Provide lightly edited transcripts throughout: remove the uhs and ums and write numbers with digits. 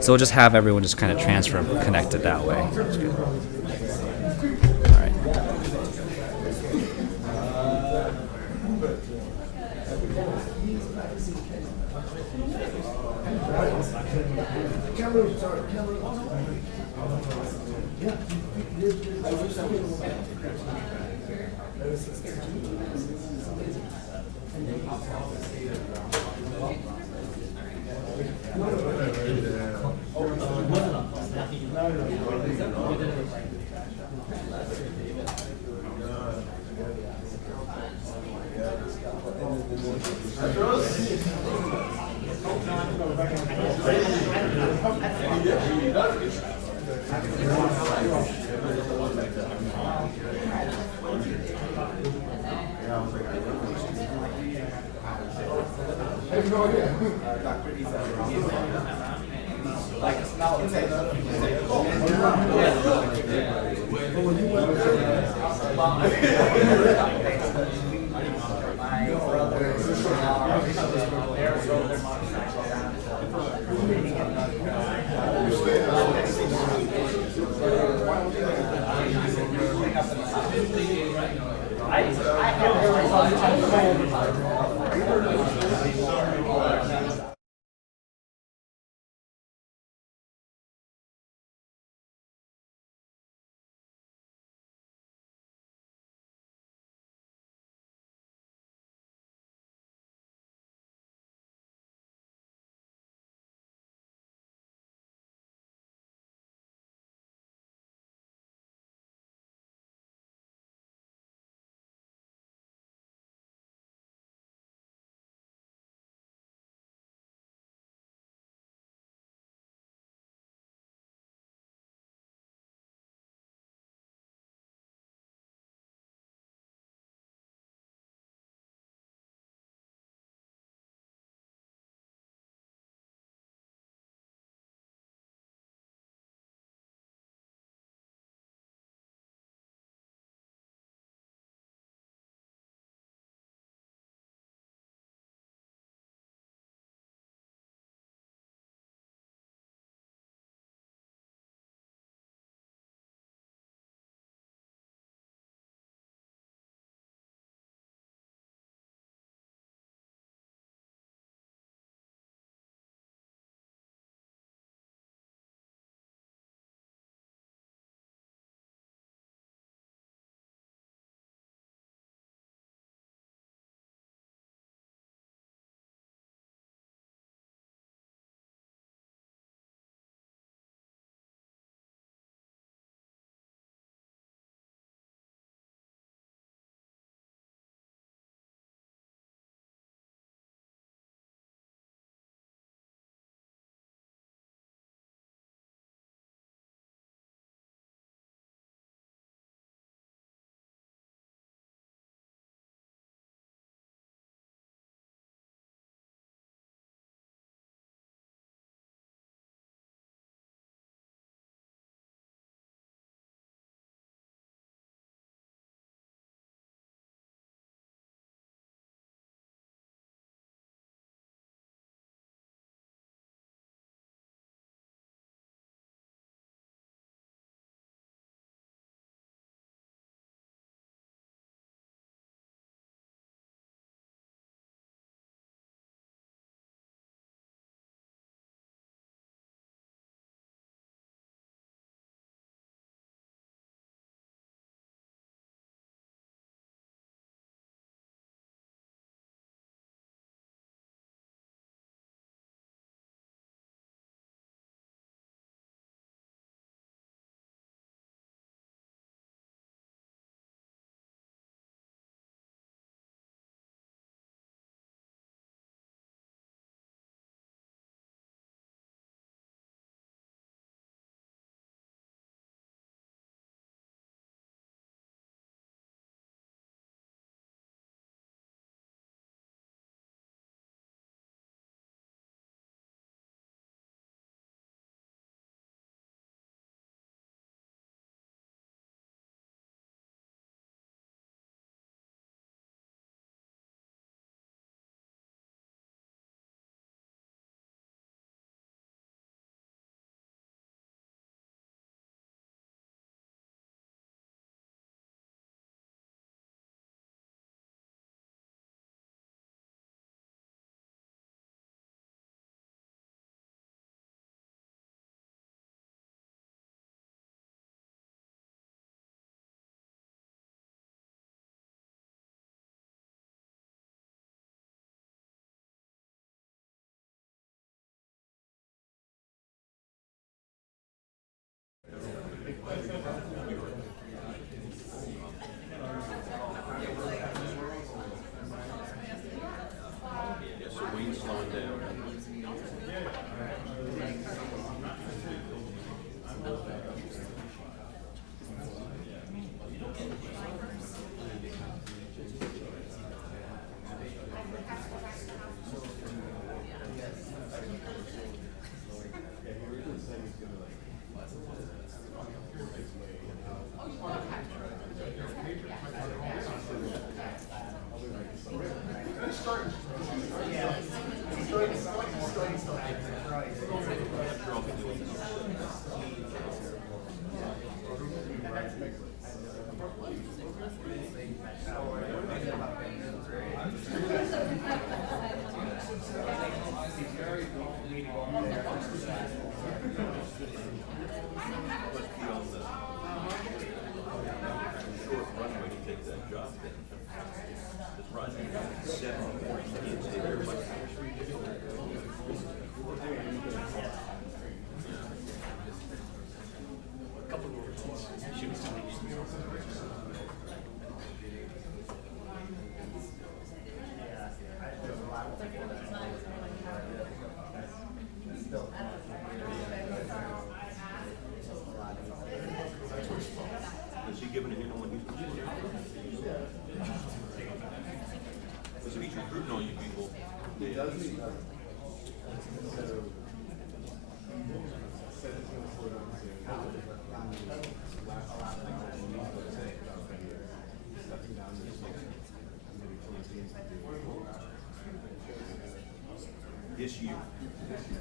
So we'll just have everyone just kind of transfer and connect it that way. That's good. All right. this year. Okay.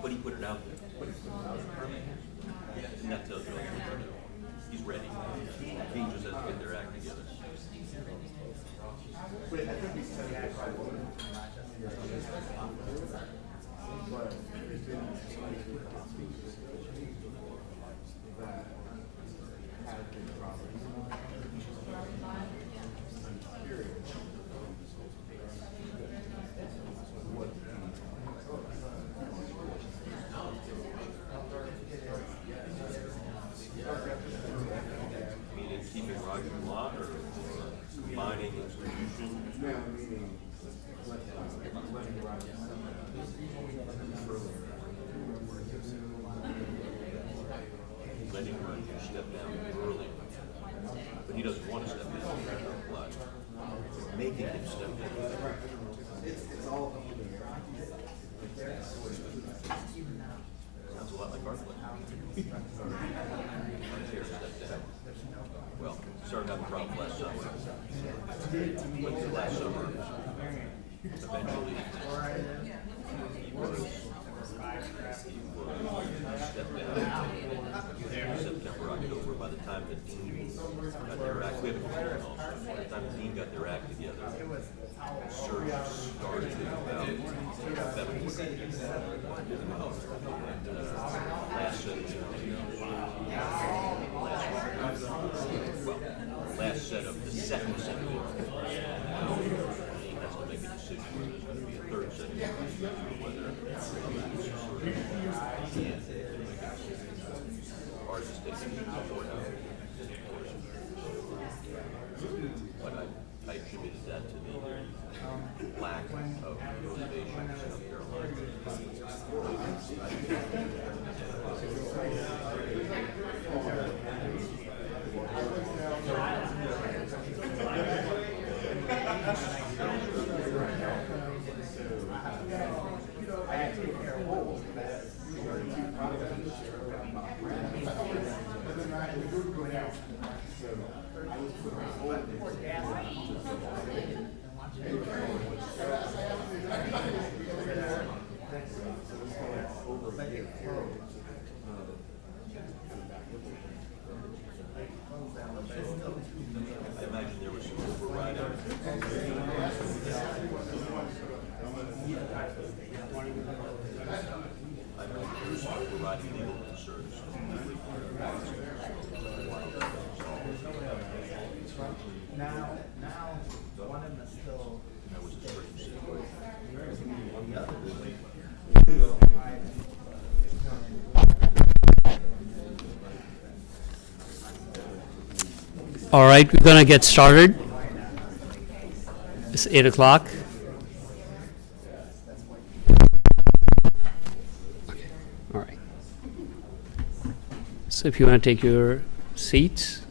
But he put it out there. And that tells you all you need to know. He's ready. He just has to get their act together. All right, we're going to get started. It's 8 o'clock. Okay. All right. So if you want to take your seats.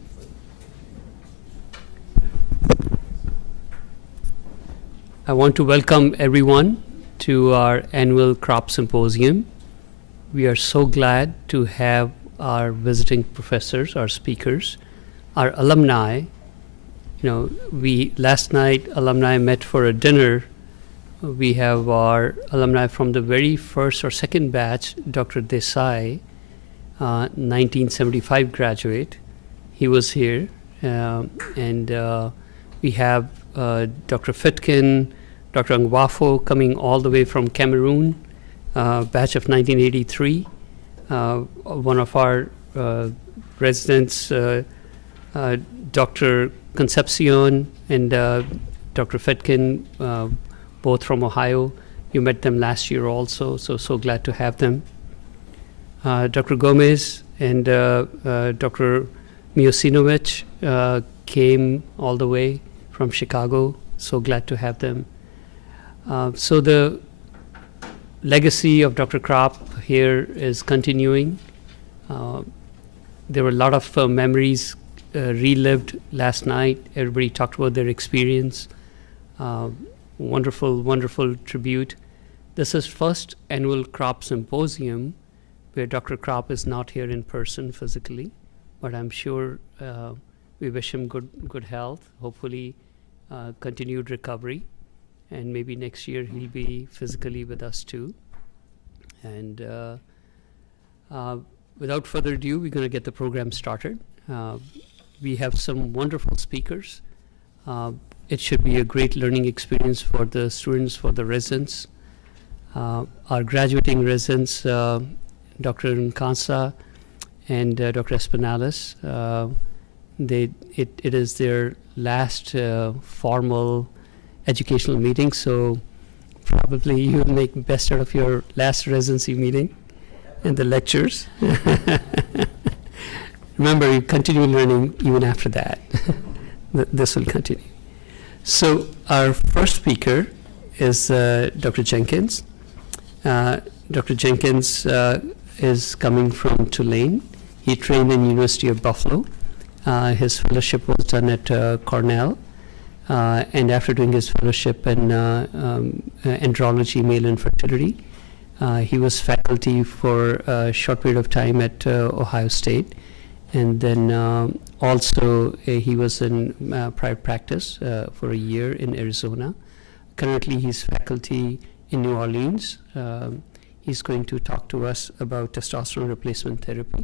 I want to welcome everyone to our annual Kropp Symposium. We are so glad to have our visiting professors, our speakers, our alumni. Last night alumni met for a dinner. We have our alumni from the very first or second batch, Dr. Desai, 1975 graduate. He was here. And we have Dr. Fitkin, Dr. Ngwafo coming all the way from Cameroon, batch of 1983. One of our residents, Dr. Concepcion and Dr. Fetkin, both from Ohio. You met them last year also, so glad to have them. Dr. Gomez and Dr. Miocinovich came all the way from Chicago, so glad to have them. So the legacy of Dr. Kropp here is continuing. There were a lot of memories relived last night. Everybody talked about their experience. Wonderful, wonderful tribute. This is first annual Kropp Symposium where Dr. Kropp is not here in person physically, but I'm sure we wish him good health, hopefully continued recovery, and maybe next year he'll be physically with us too. And without further ado, we're going to get the program started. We have some wonderful speakers. It should be a great learning experience for the students, for the residents. Our graduating residents, Dr. Nkansa and Dr. Espinales, it is their last formal educational meeting, so probably you'll make best out of your last residency meeting and the lectures. Remember, you continue learning even after that. This will continue. So our first speaker is Dr. Jenkins. Dr. Jenkins is coming from Tulane. He trained in University of Buffalo. His fellowship was done at Cornell. And after doing his fellowship in andrology, male infertility, he was faculty for a short period of time at Ohio State. And then also he was in private practice for a year in Arizona. Currently he's faculty in New Orleans. He's going to talk to us about testosterone replacement therapy.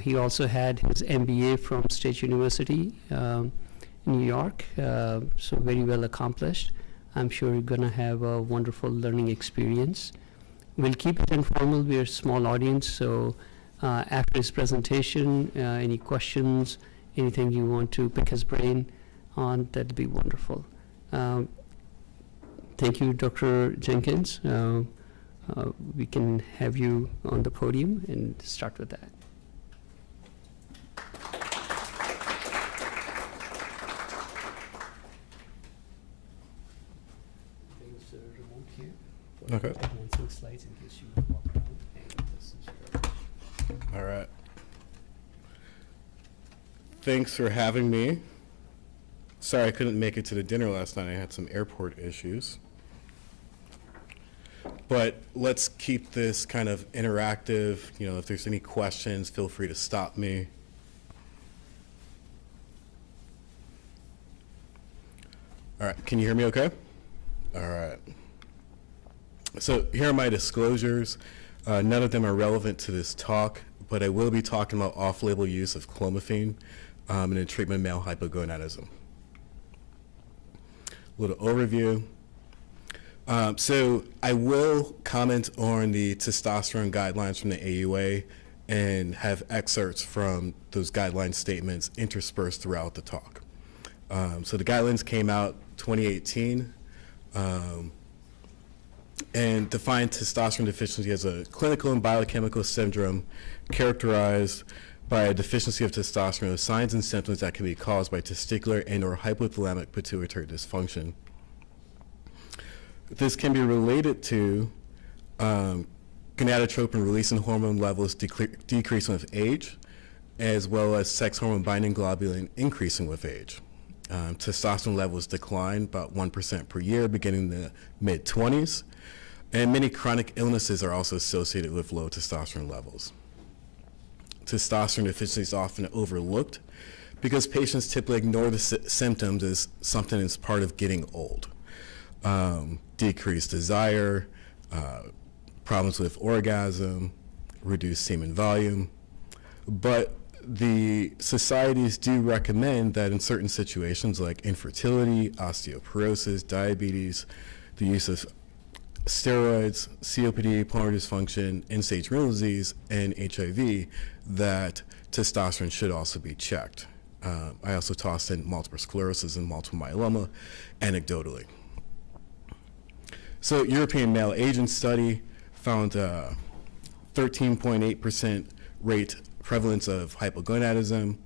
He also had his MBA from State University, New York, so very well accomplished. I'm sure you're going to have a wonderful learning experience. We'll keep it informal. We're a small audience, so after his presentation, any questions, anything you want to pick his brain on, that'd be wonderful. Thank you, Dr. Jenkins. We can have you on the podium and start with that. There's a remote here. Okay. Advancing slides in case you walk around. And this is your All right. Thanks for having me. Sorry I couldn't make it to the dinner last night. I had some airport issues. But let's keep this kind of interactive. You know, if there's any questions, feel free to stop me. All right, can you hear me okay? All right. So here are my disclosures. None of them are relevant to this talk, but I will be talking about off-label use of clomiphene in the treatment of male hypogonadism. A little overview. So I will comment on the testosterone guidelines from the AUA and have excerpts from those guideline statements interspersed throughout the talk. So the guidelines came out 2018 and defined testosterone deficiency as a clinical and biochemical syndrome characterized by a deficiency of testosterone with signs and symptoms that can be caused by testicular and or hypothalamic pituitary dysfunction. This can be related to gonadotropin releasing hormone levels decreasing with age, as well as sex hormone binding globulin increasing with age. Testosterone levels decline about 1% per year beginning in the mid-20s, and many chronic illnesses are also associated with low testosterone levels. Testosterone deficiency is often overlooked because patients typically ignore the symptoms as something that's part of getting old. Decreased desire, problems with orgasm, reduced semen volume. But the societies do recommend that in certain situations like infertility, osteoporosis, diabetes, the use of steroids, COPD, pulmonary dysfunction, end-stage renal disease, and HIV, that testosterone should also be checked. I also tossed in multiple sclerosis and multiple myeloma anecdotally. So European Male Aging Study found 13.8% rate prevalence of hypogonadism.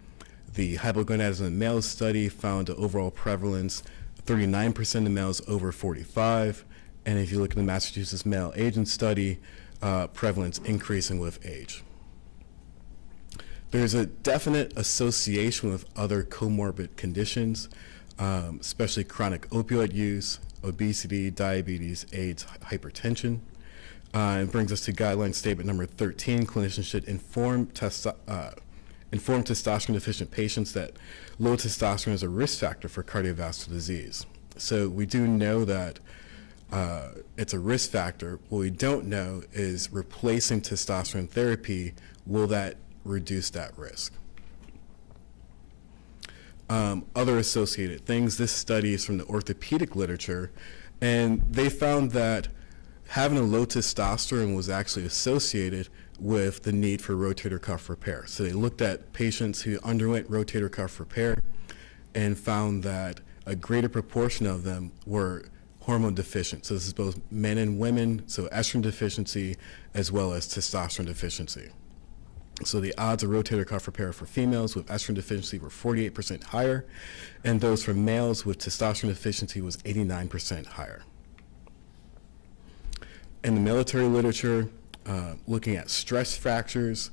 The hypogonadism in males study found an overall prevalence of 39% in males over 45. And if you look at the Massachusetts Male Aging Study, prevalence increasing with age. There's a definite association with other comorbid conditions, especially chronic opioid use, obesity, diabetes, AIDS, hypertension. It brings us to guideline statement number 13. Clinicians should inform informed testosterone deficient patients that low testosterone is a risk factor for cardiovascular disease. So we do know that it's a risk factor. What we don't know is replacing testosterone therapy, will that reduce that risk? Other associated things, this study is from the orthopedic literature, and they found that having a low testosterone was actually associated with the need for rotator cuff repair. So they looked at patients who underwent rotator cuff repair and found that a greater proportion of them were hormone deficient. So this is both men and women, so estrogen deficiency as well as testosterone deficiency. So the odds of rotator cuff repair for females with estrogen deficiency were 48% higher, and those for males with testosterone deficiency was 89% higher. In the military literature, looking at stress fractures,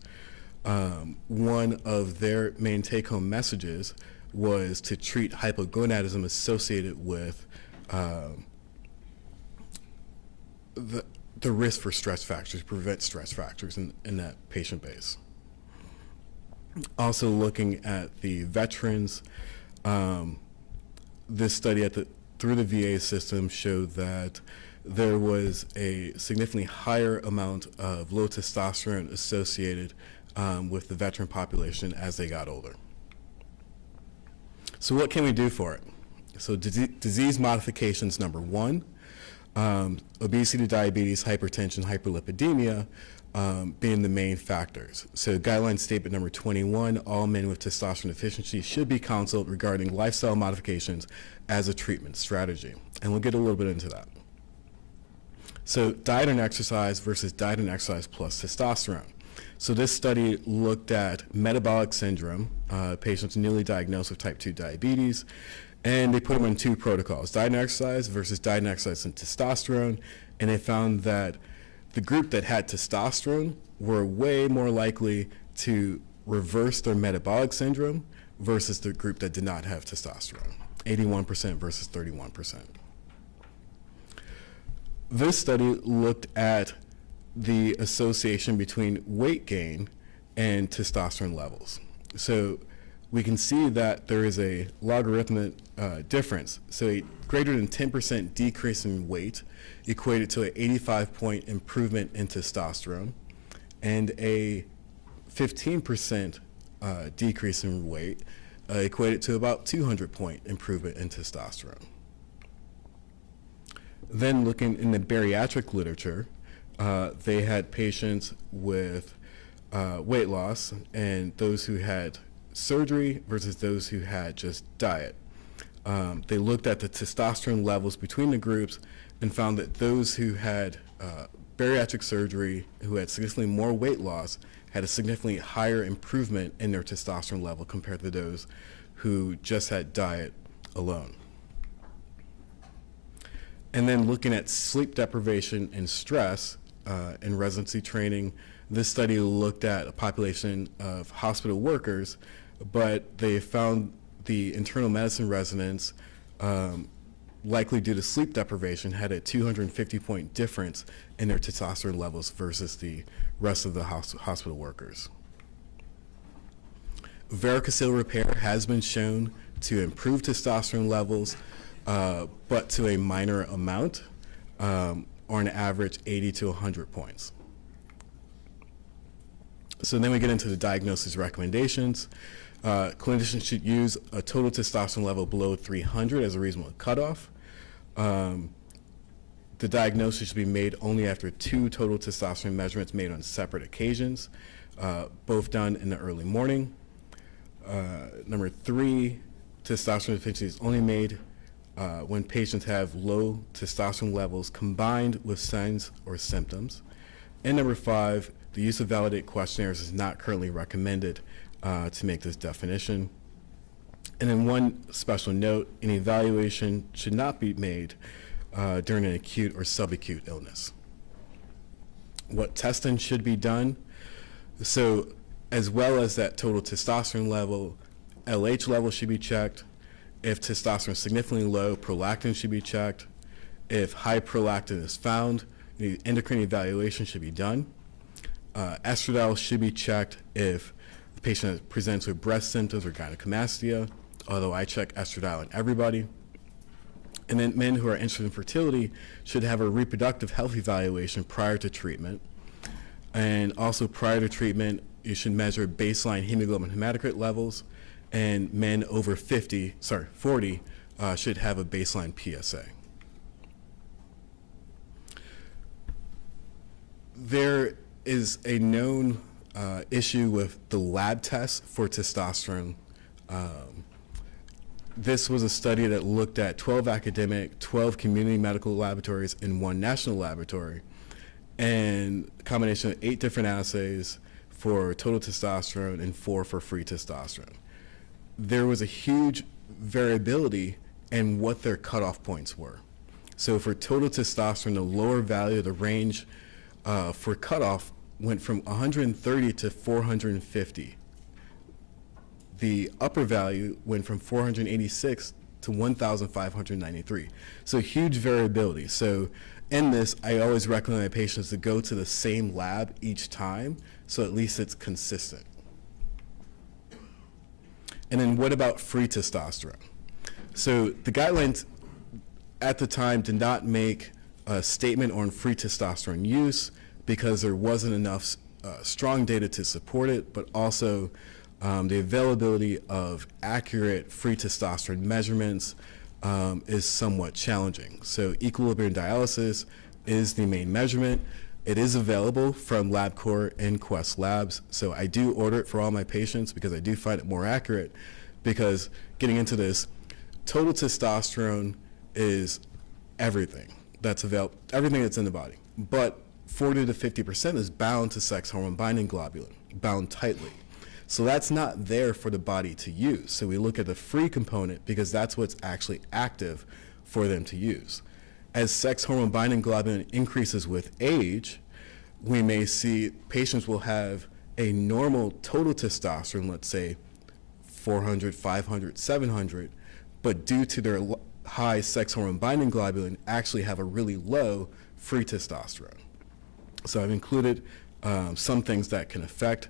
one of their main take-home messages was to treat hypogonadism associated with the risk for stress fractures, prevent stress fractures in that patient base. Also looking at the veterans, this study through the VA system showed that there was a significantly higher amount of low testosterone associated with the veteran population as they got older. So what can we do for it? So disease modifications, number one, obesity, diabetes, hypertension, hyperlipidemia being the main factors. So guideline statement number 21, all men with testosterone deficiency should be counseled regarding lifestyle modifications as a treatment strategy. And we'll get a little bit into that. So diet and exercise versus diet and exercise plus testosterone. So this study looked at metabolic syndrome, patients newly diagnosed with type 2 diabetes, and they put them in two protocols, diet and exercise versus diet and exercise and testosterone, and they found that the group that had testosterone were way more likely to reverse their metabolic syndrome versus the group that did not have testosterone, 81% versus 31%. This study looked at the association between weight gain and testosterone levels. So we can see that there is a logarithmic difference. So a greater than 10% decrease in weight equated to an 85-point improvement in testosterone, and a 15% decrease in weight equated to about 200-point improvement in testosterone. Then looking in the bariatric literature, they had patients with weight loss and those who had surgery versus those who had just diet. They looked at the testosterone levels between the groups and found that those who had bariatric surgery, who had significantly more weight loss, had a significantly higher improvement in their testosterone level compared to those who just had diet alone. And then looking at sleep deprivation and stress in residency training, this study looked at a population of hospital workers, but they found the internal medicine residents, likely due to sleep deprivation, had a 250-point difference in their testosterone levels versus the rest of the hospital workers. Varicocele repair has been shown to improve testosterone levels, but to a minor amount, or an average 80 to 100 points. So then we get into the diagnosis recommendations. Clinicians should use a total testosterone level below 300 as a reasonable cutoff. The diagnosis should be made only after 2 total testosterone measurements made on separate occasions, both done in the early morning. Number 3, testosterone deficiency is only made when patients have low testosterone levels combined with signs or symptoms. And number 5, the use of validated questionnaires is not currently recommended to make this definition. And then one special note, an evaluation should not be made during an acute or subacute illness. What testing should be done? So as well as that total testosterone level, LH level should be checked. If testosterone is significantly low, prolactin should be checked. If high prolactin is found, the endocrine evaluation should be done. Estradiol should be checked if the patient presents with breast symptoms or gynecomastia, although I check estradiol in everybody. And then men who are interested in fertility should have a reproductive health evaluation prior to treatment. And also prior to treatment, you should measure baseline hemoglobin hematocrit levels, and men over 40 should have a baseline PSA. There is a known issue with the lab test for testosterone. This was a study that looked at 12 academic, 12 community medical laboratories, and 1 national laboratory, and a combination of 8 different assays for total testosterone and 4 for free testosterone. There was a huge variability in what their cutoff points were. So for total testosterone, the lower value of the range for cutoff went from 130 to 450. The upper value went from 486 to 1,593. So huge variability. So in this, I always recommend my patients to go to the same lab each time, so at least it's consistent. And then what about free testosterone? So the guidelines at the time did not make a statement on free testosterone use because there wasn't enough strong data to support it, but also the availability of accurate free testosterone measurements is somewhat challenging. So equilibrium dialysis is the main measurement. It is available from LabCorp and Quest Labs, so I do order it for all my patients because I do find it more accurate. Because getting into this, total testosterone is everything that's available, everything that's in the body, but 40 to 50% is bound to sex hormone binding globulin, bound tightly. So that's not there for the body to use. So we look at the free component because that's what's actually active for them to use. As sex hormone binding globulin increases with age, we may see patients will have a normal total testosterone, let's say 400, 500, 700, but due to their high sex hormone binding globulin, actually have a really low free testosterone. So I've included some things that can affect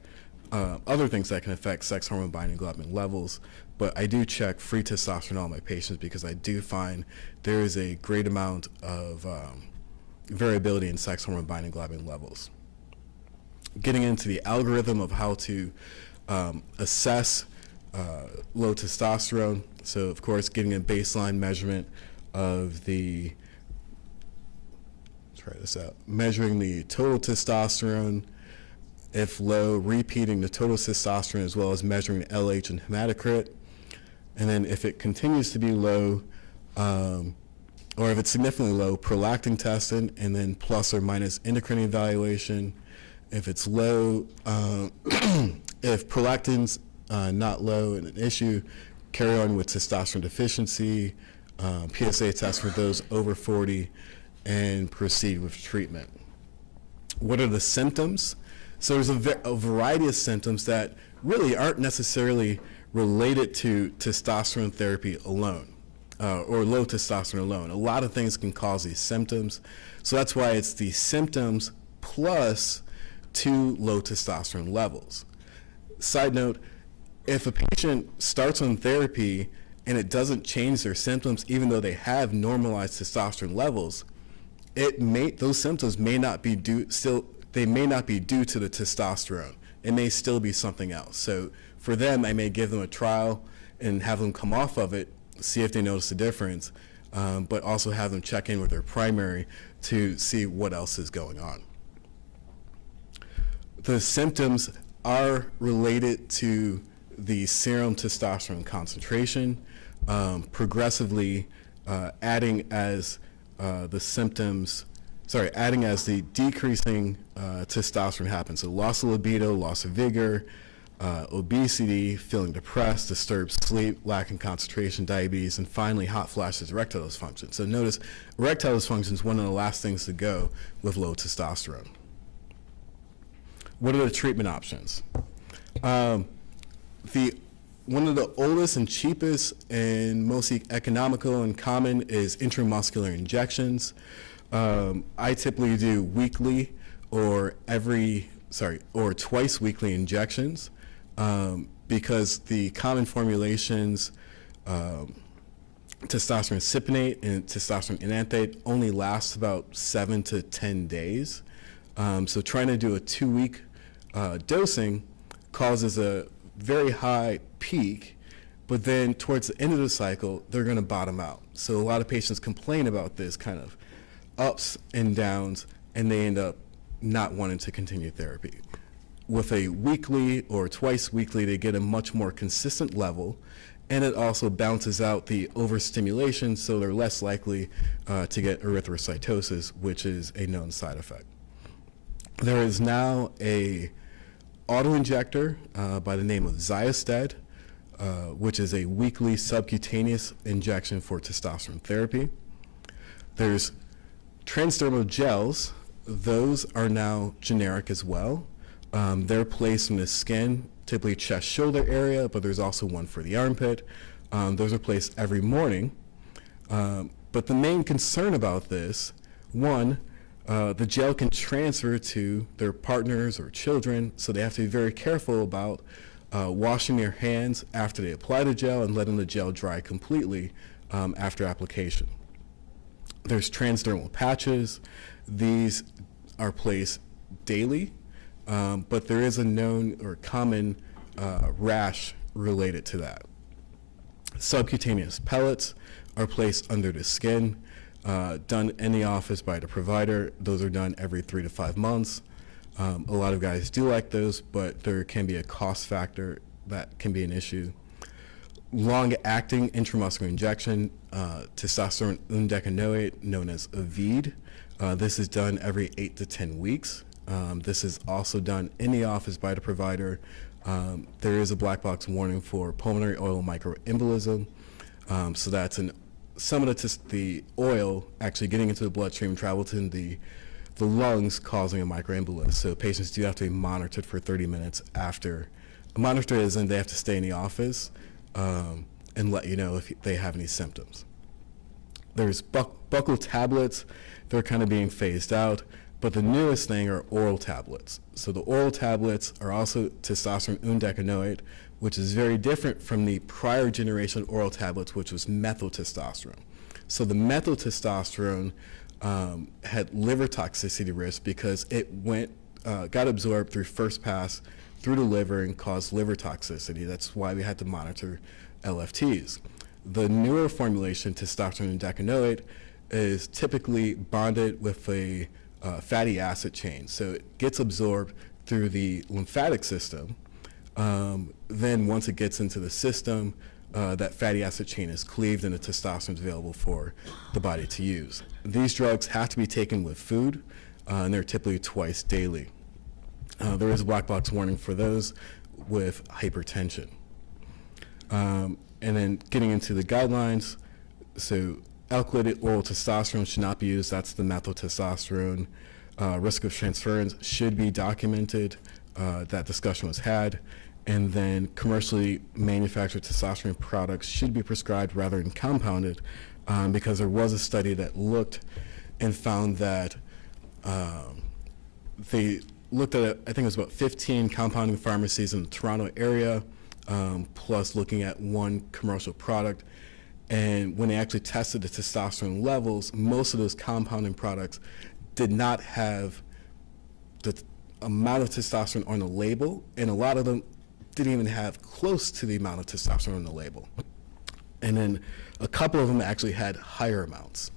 other things that can affect sex hormone binding globulin levels, but I do check free testosterone in all my patients because I do find there is a great amount of variability in sex hormone binding globulin levels. Getting into the algorithm of how to assess low testosterone, so of course getting a baseline measurement of the, try this out, measuring the total testosterone. If low, repeating the total testosterone as well as measuring the LH and hematocrit. And then if it continues to be low, or if it's significantly low, prolactin testing, and then plus or minus endocrine evaluation. If it's low, if prolactin's not low and an issue, carry on with testosterone deficiency, PSA test for those over 40, and proceed with treatment. What are the symptoms? So there's a variety of symptoms that really aren't necessarily related to testosterone therapy alone, or low testosterone alone. A lot of things can cause these symptoms. So that's why it's the symptoms plus 2 low testosterone levels. Side note, if a patient starts on therapy and it doesn't change their symptoms, even though they have normalized testosterone levels, those symptoms may not be due they may not be due to the testosterone. It may still be something else. So for them, I may give them a trial and have them come off of it, see if they notice a difference, but also have them check in with their primary to see what else is going on. The symptoms are related to the serum testosterone concentration, progressively adding as the decreasing testosterone happens. So loss of libido, loss of vigor, obesity, feeling depressed, disturbed sleep, lacking concentration, diabetes, and finally hot flashes, erectile dysfunction. So notice erectile dysfunction is one of the last things to go with low testosterone. What are the treatment options? One of the oldest and cheapest and most economical and common is intramuscular injections. I typically do weekly or twice weekly injections. because the common formulations, testosterone cypionate and testosterone enanthate, only lasts about 7 to 10 days. So trying to do a 2-week dosing causes a very high peak, but then towards the end of the cycle, they're going to bottom out. So a lot of patients complain about this kind of ups and downs, and they end up not wanting to continue therapy. With a weekly or twice weekly, they get a much more consistent level, and it also balances out the overstimulation, so they're less likely to get erythrocytosis, which is a known side effect. There is now a auto-injector by the name of Xiosted, which is a weekly subcutaneous injection for testosterone therapy. There's transdermal gels. Those are now generic as well. They're placed in the skin, typically chest shoulder area, but there's also one for the armpit. Those are placed every morning. But the main concern about this, one, the gel can transfer to their partners or children, so they have to be very careful about washing their hands after they apply the gel and letting the gel dry completely after application. There's transdermal patches. These are placed daily, but there is a known or common rash related to that. Subcutaneous pellets are placed under the skin, done in the office by the provider. Those are done every 3 to 5 months. A lot of guys do like those, but there can be a cost factor that can be an issue. Long-acting intramuscular injection, testosterone undecanoate, known as Aved. This is done every 8 to 10 weeks. This is also done in the office by the provider. There is a black box warning for pulmonary oil microembolism. So that's some of the oil actually getting into the bloodstream, travel to the lungs, causing a microembolus. So patients do have to be monitored for 30 minutes after. Monitored as in they have to stay in the office and let you know if they have any symptoms. There's buccal tablets. They're kind of being phased out. But the newest thing are oral tablets. So the oral tablets are also testosterone undecanoate, which is very different from the prior generation oral tablets, which was methyltestosterone. So the methyltestosterone had liver toxicity risk because it got absorbed through first pass through the liver and caused liver toxicity. That's why we had to monitor LFTs. The newer formulation, testosterone undecanoate, is typically bonded with a fatty acid chain. So it gets absorbed through the lymphatic system. Then once it gets into the system, that fatty acid chain is cleaved and the testosterone is available for the body to use. These drugs have to be taken with food, and they're typically twice daily. There is a black box warning for those with hypertension. And then getting into the guidelines, so alkylated oral testosterone should not be used. That's the methyltestosterone. Risk of transference should be documented. That discussion was had. And then commercially manufactured testosterone products should be prescribed rather than compounded, because there was a study that looked and found that they looked at, I think it was about 15 compounding pharmacies in the Toronto area, plus looking at one commercial product. And when they actually tested the testosterone levels, most of those compounding products did not have the amount of testosterone on the label, and a lot of them didn't even have close to the amount of testosterone on the label. And then a couple of them actually had higher amounts.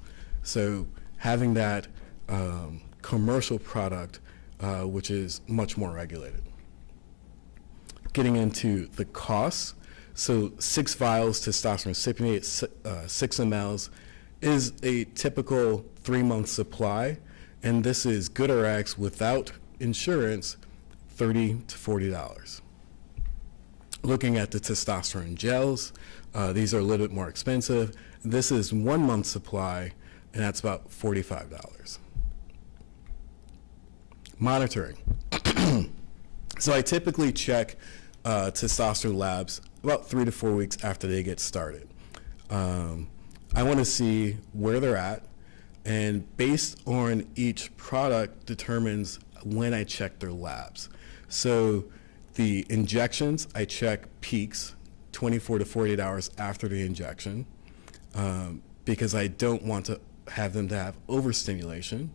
So having that commercial product, which is much more regulated. Getting into the costs, so 6 vials testosterone cypionate, 6 mLs, is a typical 3-month supply, and this is GoodRx without insurance, $30 to $40. Looking at the testosterone gels, these are a little bit more expensive. This is 1 month supply, and that's about $45. Monitoring. So I typically check testosterone labs about 3 to 4 weeks after they get started. I want to see where they're at, and based on each product determines when I check their labs. So The injections, I check peaks 24 to 48 hours after the injection because I don't want to have them to have overstimulation.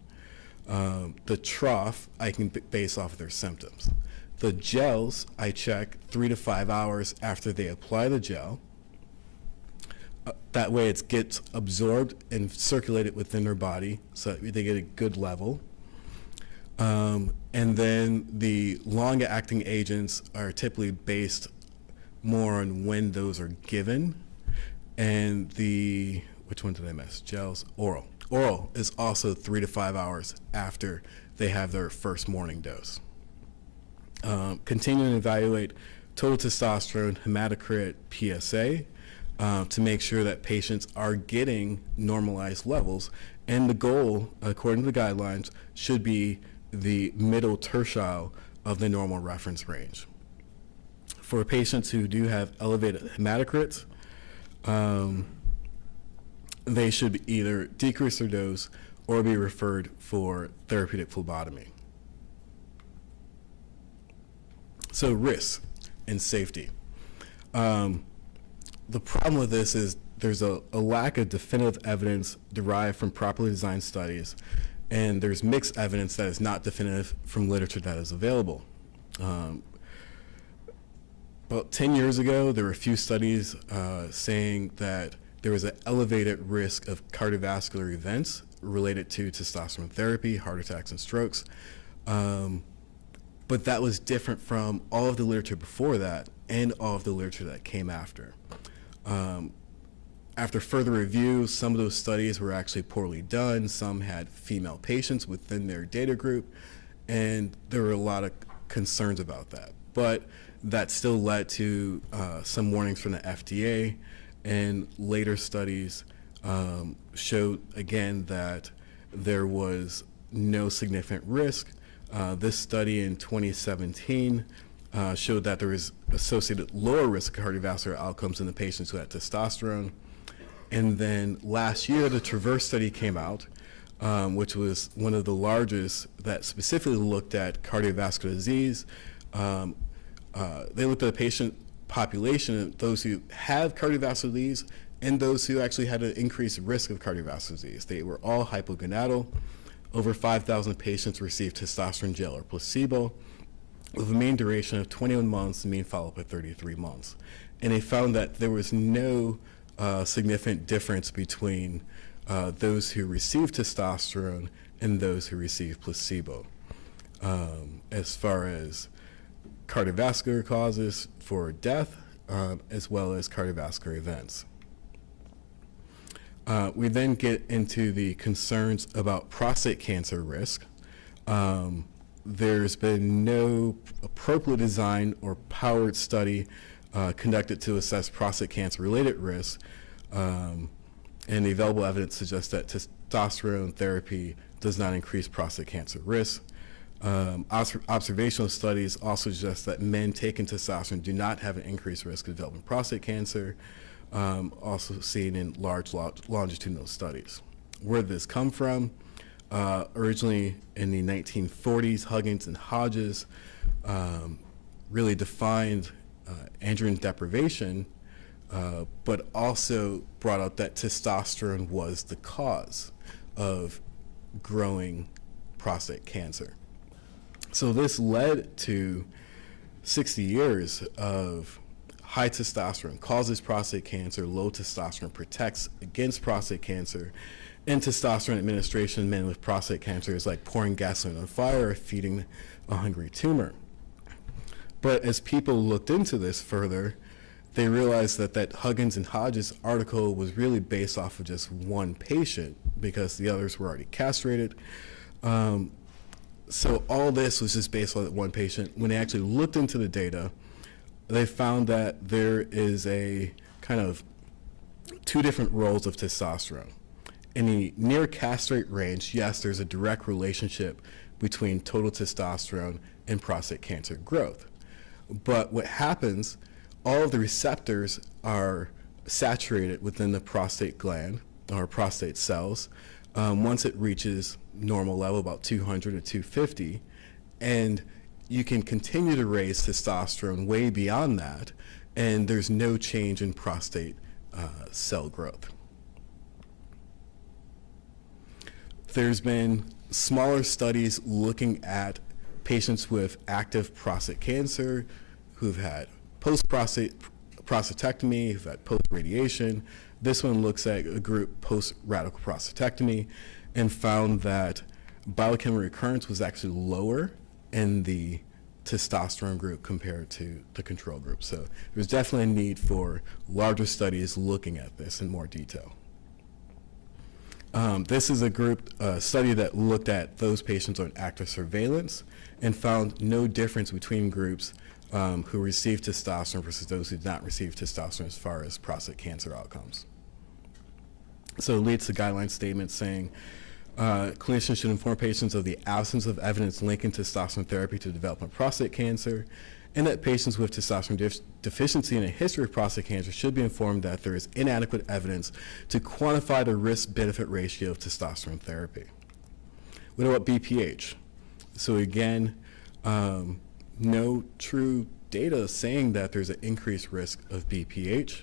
The trough, I can base off of their symptoms. The gels, I check 3 to 5 hours after they apply the gel. That way it gets absorbed and circulated within their body so that they get a good level. And then the long-acting agents are typically based more on when those are given. And which one did I miss? Gels, oral. Oral is also 3 to 5 hours after they have their first morning dose. Continue to evaluate total testosterone, hematocrit, PSA, to make sure that patients are getting normalized levels. And the goal, according to the guidelines, should be the middle tertile of the normal reference range. For patients who do have elevated hematocrits, they should either decrease their dose or be referred for therapeutic phlebotomy. So risks and safety. The problem with this is there's a lack of definitive evidence derived from properly designed studies, and there's mixed evidence that is not definitive from literature that is available. About 10 years ago, there were a few studies saying that there was an elevated risk of cardiovascular events related to testosterone therapy, heart attacks, and strokes. But that was different from all of the literature before that and all of the literature that came after. After further review, some of those studies were actually poorly done. Some had female patients within their data group, and there were a lot of concerns about that. But that still led to some warnings from the FDA, and later studies showed again that there was no significant risk. This study in 2017 showed that there was associated lower risk of cardiovascular outcomes in the patients who had testosterone. And then last year, the Traverse study came out, which was one of the largest that specifically looked at cardiovascular disease. They looked at the patient population, those who have cardiovascular disease and those who actually had an increased risk of cardiovascular disease. They were all hypogonadal. Over 5,000 patients received testosterone gel or placebo with a mean duration of 21 months and mean follow-up of 33 months. And they found that there was no significant difference between those who received testosterone and those who received placebo as far as cardiovascular causes for death as well as cardiovascular events. We then get into the concerns about prostate cancer risk. There's been no appropriately designed or powered study conducted to assess prostate cancer-related risks, and the available evidence suggests that testosterone therapy does not increase prostate cancer risk. Observational studies also suggest that men taking testosterone do not have an increased risk of developing prostate cancer, also seen in large longitudinal studies. Where did this come from? Originally in the 1940s, Huggins and Hodges really defined androgen deprivation, but also brought out that testosterone was the cause of growing prostate cancer. So this led to 60 years of high testosterone causes prostate cancer, low testosterone protects against prostate cancer, and testosterone administration in men with prostate cancer is like pouring gasoline on fire or feeding a hungry tumor. But as people looked into this further, they realized that that Huggins and Hodges article was really based off of just one patient because the others were already castrated. So all this was just based on that one patient. When they actually looked into the data, they found that there is a kind of two different roles of testosterone. In the near castrate range, yes, there's a direct relationship between total testosterone and prostate cancer growth. But what happens, all of the receptors are saturated within the prostate gland or prostate cells once it reaches normal level, about 200 to 250. And you can continue to raise testosterone way beyond that, and there's no change in prostate cell growth. There's been smaller studies looking at patients with active prostate cancer who've had prostatectomy, who've had post-radiation. This one looks at a group post-radical prostatectomy and found that biochemical recurrence was actually lower in the testosterone group compared to the control group. So there's definitely a need for larger studies looking at this in more detail. This is a group study that looked at those patients on active surveillance and found no difference between groups who received testosterone versus those who did not receive testosterone as far as prostate cancer outcomes. So it leads to guideline statements saying clinicians should inform patients of the absence of evidence linking testosterone therapy to development of prostate cancer, and that patients with testosterone deficiency and a history of prostate cancer should be informed that there is inadequate evidence to quantify the risk-benefit ratio of testosterone therapy. What about BPH? So again, no true data saying that there's an increased risk of BPH.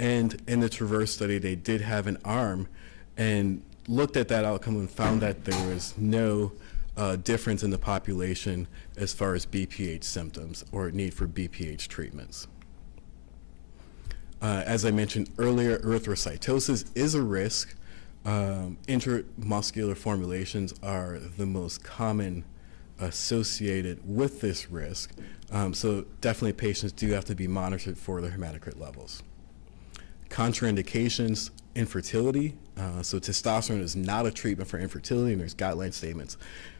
And in the Traverse study, they did have an arm and looked at that outcome and found that there was no difference in the population as far as BPH symptoms or need for BPH treatments. As I mentioned earlier, erythrocytosis is a risk. Intramuscular formulations are the most common associated with this risk. So definitely patients do have to be monitored for their hematocrit levels. Contraindications, infertility. So testosterone is not a treatment for infertility, and there's guideline statements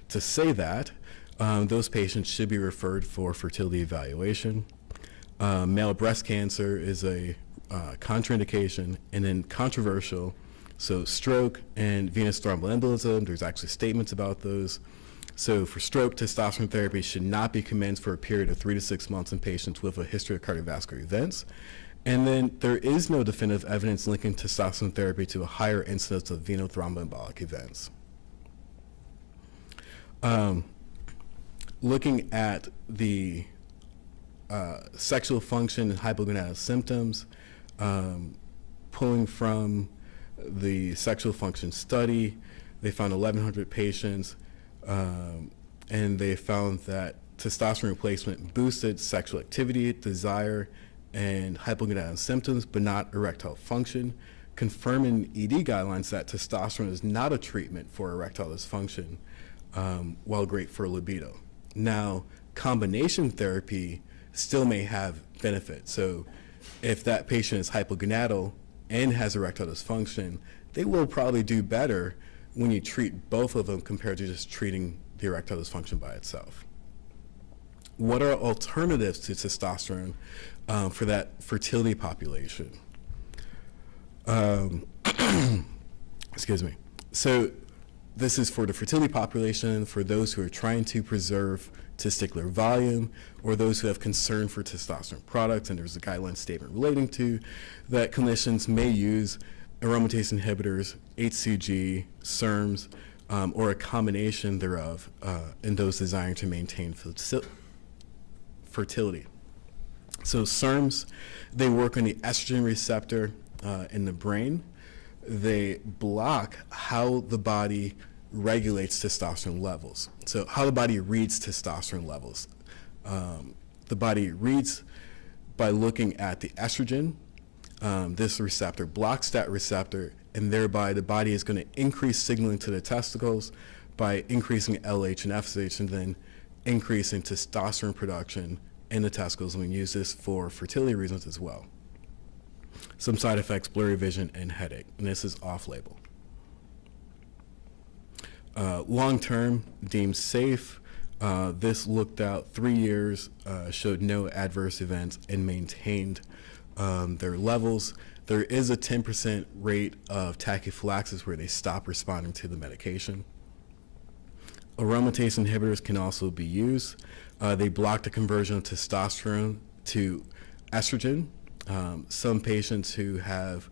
to say that. Those patients should be referred for fertility evaluation. Male breast cancer is a contraindication, and then controversial. So stroke and venous thromboembolism, there's actually statements about those. So for stroke, testosterone therapy should not be commenced for a period of 3 to 6 months in patients with a history of cardiovascular events. And then there is no definitive evidence linking testosterone therapy to a higher incidence of venous thromboembolic events. Looking at the sexual function and hypogonadal symptoms, pulling from the sexual function study, they found 1,100 patients, and they found that testosterone replacement boosted sexual activity, desire, and hypogonadal symptoms, but not erectile function, confirming ED guidelines that testosterone is not a treatment for erectile dysfunction, while great for libido. Now, combination therapy still may have benefit. So if that patient is hypogonadal and has erectile dysfunction, they will probably do better when you treat both of them compared to just treating the erectile dysfunction by itself. What are alternatives to testosterone for that fertility population? Excuse me. So this is for the fertility population, for those who are trying to preserve testicular volume, or those who have concern for testosterone products, and there's a guideline statement relating to that clinicians may use aromatase inhibitors, HCG, SERMs, or a combination thereof in those desiring to maintain fertility. So SERMs, they work on the estrogen receptor in the brain. They block how the body regulates testosterone levels. So how the body reads testosterone levels. The body reads by looking at the estrogen. This receptor blocks that receptor, and thereby the body is going to increase signaling to the testicles by increasing LH and FSH, and then increasing testosterone production in the testicles. And we use this for fertility reasons as well. Some side effects: blurry vision and headache, and this is off-label. Long-term, deemed safe. This looked out 3 years, showed no adverse events, and maintained their levels. There is a 10% rate of tachyphylaxis where they stop responding to the medication. Aromatase inhibitors can also be used. They block the conversion of testosterone to estrogen. Some patients who have,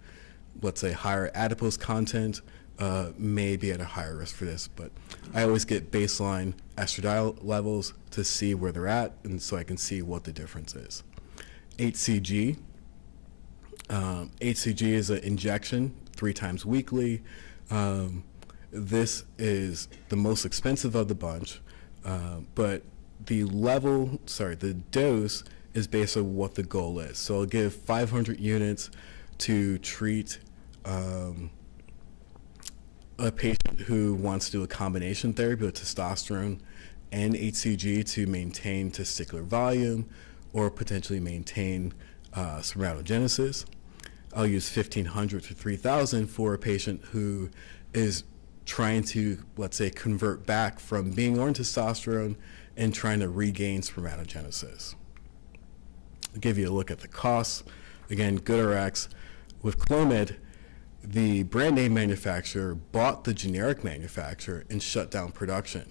let's say, higher adipose content may be at a higher risk for this. But I always get baseline estradiol levels to see where they're at, and so I can see what the difference is. HCG. HCG is an injection 3 times weekly. This is the most expensive of the bunch, but the dose is based on what the goal is. So I'll give 500 units to treat a patient who wants to do a combination therapy with testosterone and HCG to maintain testicular volume or potentially maintain spermatogenesis. I'll use 1,500 to 3,000 for a patient who is trying to, let's say, convert back from being on testosterone and trying to regain spermatogenesis. I'll give you a look at the costs. Again, GoodRx. With Clomid, the brand name manufacturer bought the generic manufacturer and shut down production.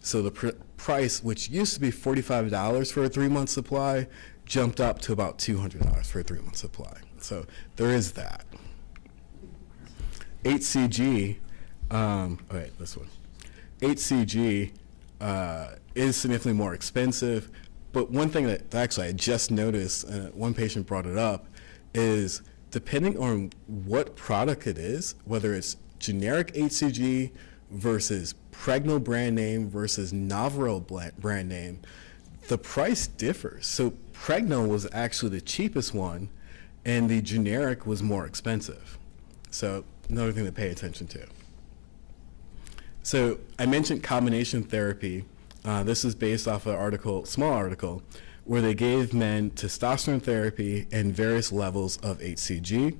So the price, which used to be $45 for a 3-month supply, jumped up to about $200 for a 3-month supply. So there is that. HCG, okay, this one. HCG is significantly more expensive, but one thing that actually I just noticed, one patient brought it up, is depending on what product it is, whether it's generic HCG versus Pregno brand name versus Navarro brand name, the price differs. So Pregno was actually the cheapest one, and the generic was more expensive. So another thing to pay attention to. So I mentioned combination therapy. This is based off an article, small article, where they gave men testosterone therapy and various levels of HCG,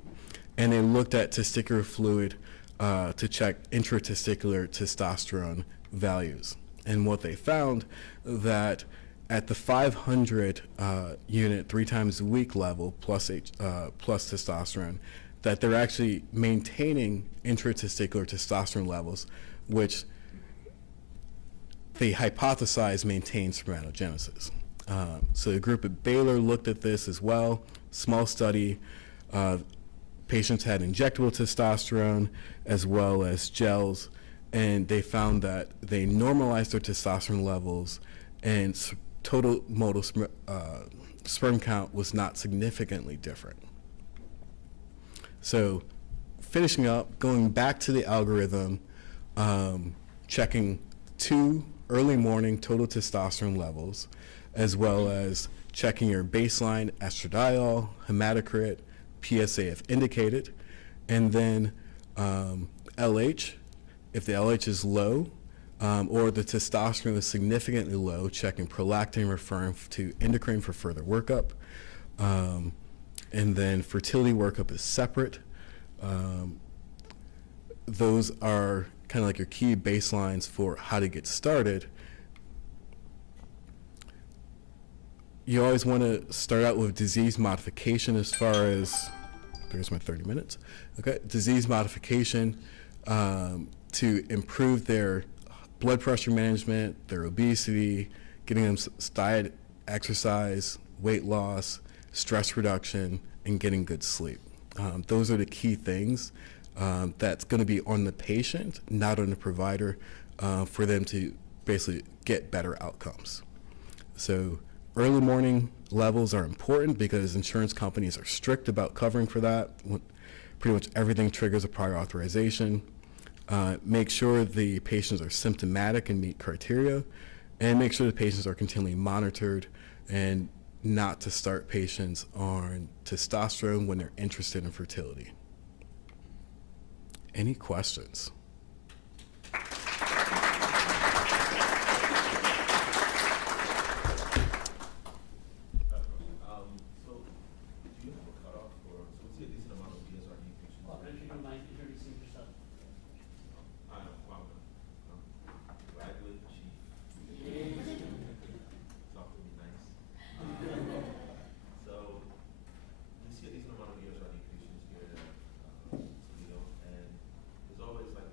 and they looked at testicular fluid to check intratesticular testosterone values. And what they found that at the 500 unit 3 times a week level plus testosterone, that they're actually maintaining intratesticular testosterone levels, which they hypothesize maintains spermatogenesis. So the group at Baylor looked at this as well. Small study. Patients had injectable testosterone as well as gels, and they found that they normalized their testosterone levels, and total motile sperm count was not significantly different. So finishing up, going back to the algorithm, checking 2 early morning total testosterone levels, as well as checking your baseline estradiol, hematocrit, PSA if indicated, and then LH, if the LH is low, or the testosterone is significantly low, checking prolactin, referring to endocrine for further workup. And then fertility workup is separate. Those are kind of like your key baselines for how to get started. You always want to start out with disease modification as far as, there's my 30 minutes. Okay, disease modification to improve their blood pressure management, their obesity, getting them diet, exercise, weight loss, stress reduction, and getting good sleep. Those are the key things that's going to be on the patient, not on the provider, for them to basically get better outcomes. So early morning levels are important because insurance companies are strict about covering for that. Pretty much everything triggers a prior authorization. Make sure the patients are symptomatic and meet criteria, and make sure the patients are continually monitored, and not to start patients on testosterone when they're interested in fertility. Any questions? Always like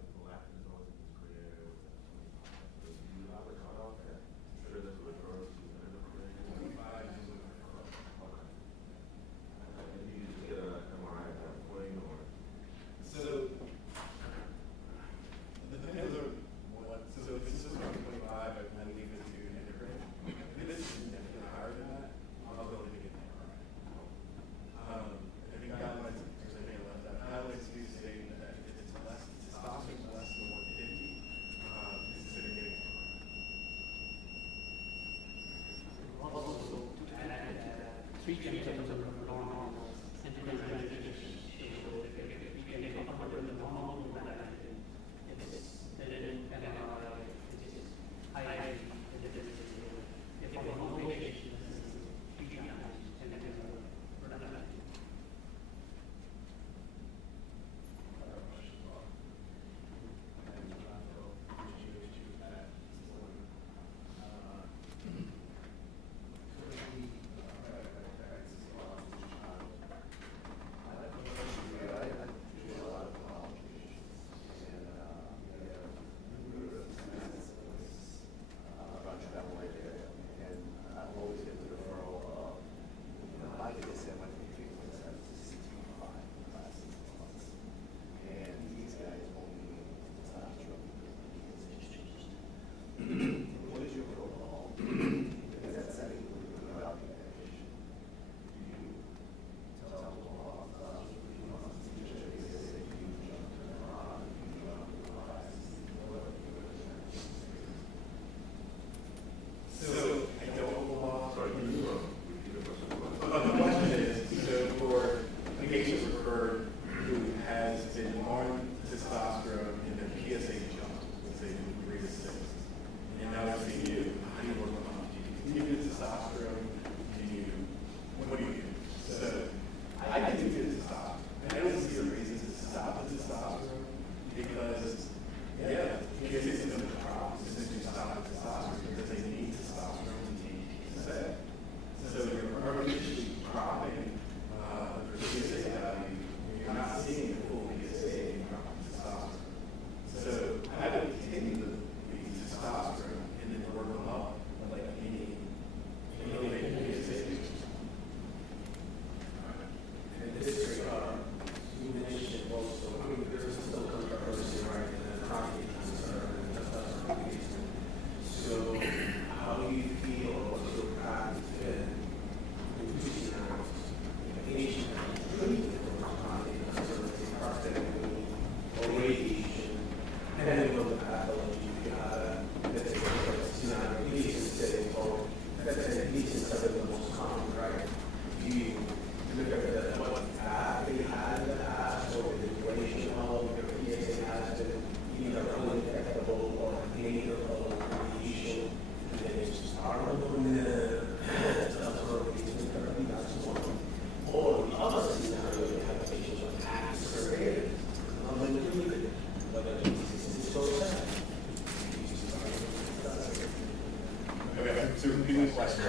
So repeating the question,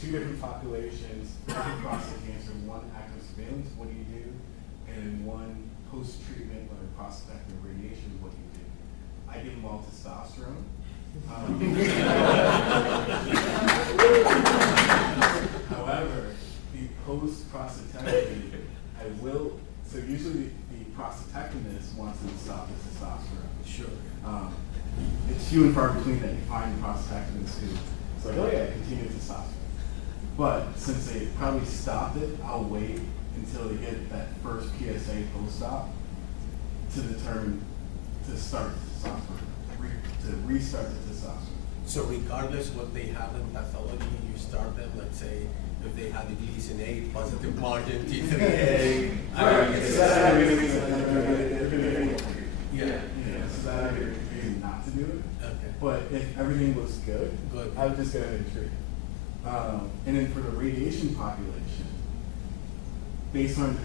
two different populations, active prostate cancer, one active surveillance, what do you do? And one post-treatment or prostatectomy radiation, what do you do? I give them all testosterone. However, the post-prostatectomy, I will, so usually the prostatectomist wants to stop the testosterone. Sure. It's few and far between that you find prostatectomists who, it's like, oh yeah, continue testosterone. But since they probably stopped it, I'll wait until they get that first PSA post-op to determine to start the testosterone, to restart the testosterone. So regardless what they have in pathology, you start them, let's say, if they have the Gleason 8, positive margin, T3A. Yeah. So that would be a reason not to do it. Okay. But if everything was good, Good. I would just go ahead and treat. And then for the radiation population, based on,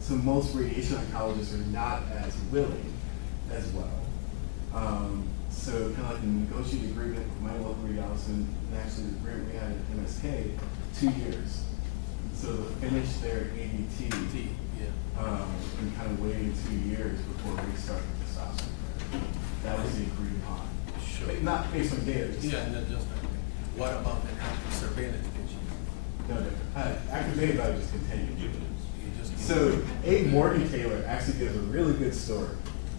so most radiation oncologists are not as willing as well. So kind of like the negotiated agreement with my local radiologist, and actually the agreement we had at MSK, 2 years. So to finish their ADT, and kind of waiting 2 years before we start the testosterone. That was the agreed upon. Sure. Not based on data. Just not just that. What about the active surveillance patient? no different. Active data value just continued. You just So Abe Morgan Taylor actually gives a really good story.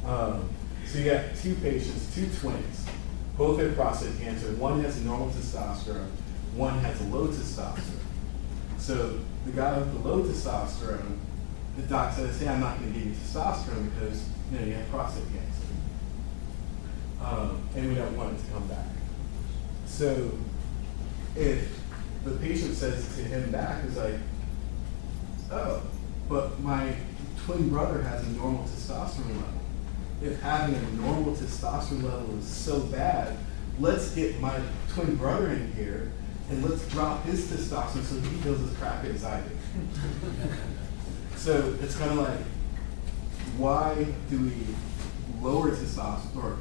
So you got two patients, two twins, both have prostate cancer. One has normal testosterone, one has low testosterone. So the guy with the low testosterone, the doc says, hey, I'm not going to give you testosterone because you have prostate cancer. And we don't want it to come back. So if the patient says to him back, is like, oh, but my twin brother has a normal testosterone level. If having a normal testosterone level is so bad, let's get my twin brother in here and let's drop his testosterone so he feels as crappy as I do. So it's kind of like, why do we lower testosterone or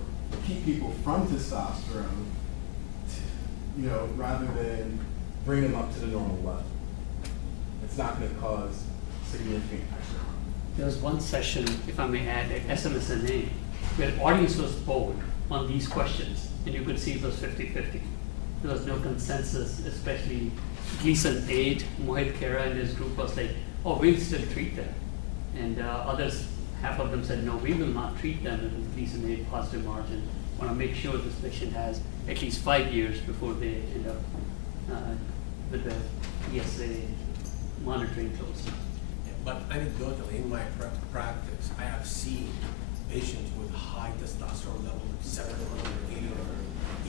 keep people from testosterone, you know, rather than bring them up to the normal level? It's not going to cause significant pressure. There was one session, if I may add, at SMSNA, where the audience was polled on these questions, and you could see it was 50-50. There was no consensus, especially Gleason 8, Mohit Khera and his group was like, oh, we'll still treat them. And others, half of them said, no, we will not treat them with a Gleason 8 positive margin. Want to make sure this patient has at least 5 years before they end up with the ESA monitoring close. But anecdotally, in my practice, I have seen patients with high testosterone level, 700, 800,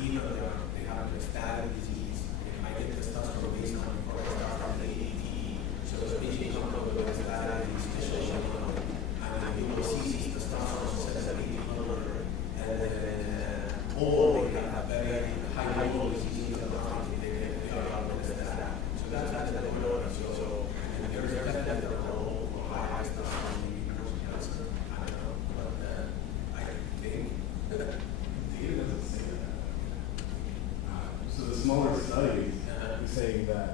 either they have metastatic disease. I get testosterone based on testosterone ADT. So those patients come up with metastatic disease, and you will see testosterone 700, 800, and then or they have very high level disease and they are metastatic. So that's the notice. So and there's definitely high testosterone. I don't know, but I think Data doesn't say that. So the smaller studies is saying that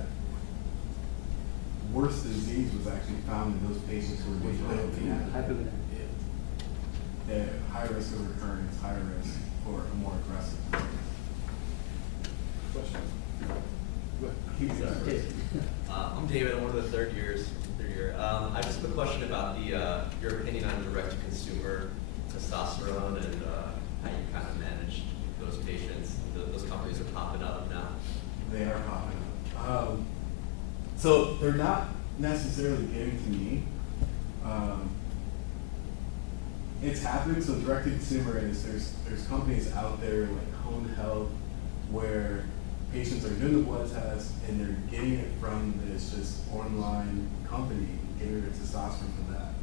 worse disease was actually found in those patients who were looking at Happy with that. high risk of recurrence, high risk for a more aggressive. Question? I'm David. I'm one of the third year. I just have a question about the your opinion on direct-to-consumer testosterone and how you kind of manage those patients. Those companies are popping up now. They are popping up. So they're not necessarily getting to me. It's happening. So direct to consumer is there's companies out there like Home Health where patients are doing the blood test and they're getting it from this just online company, getting rid of testosterone from that.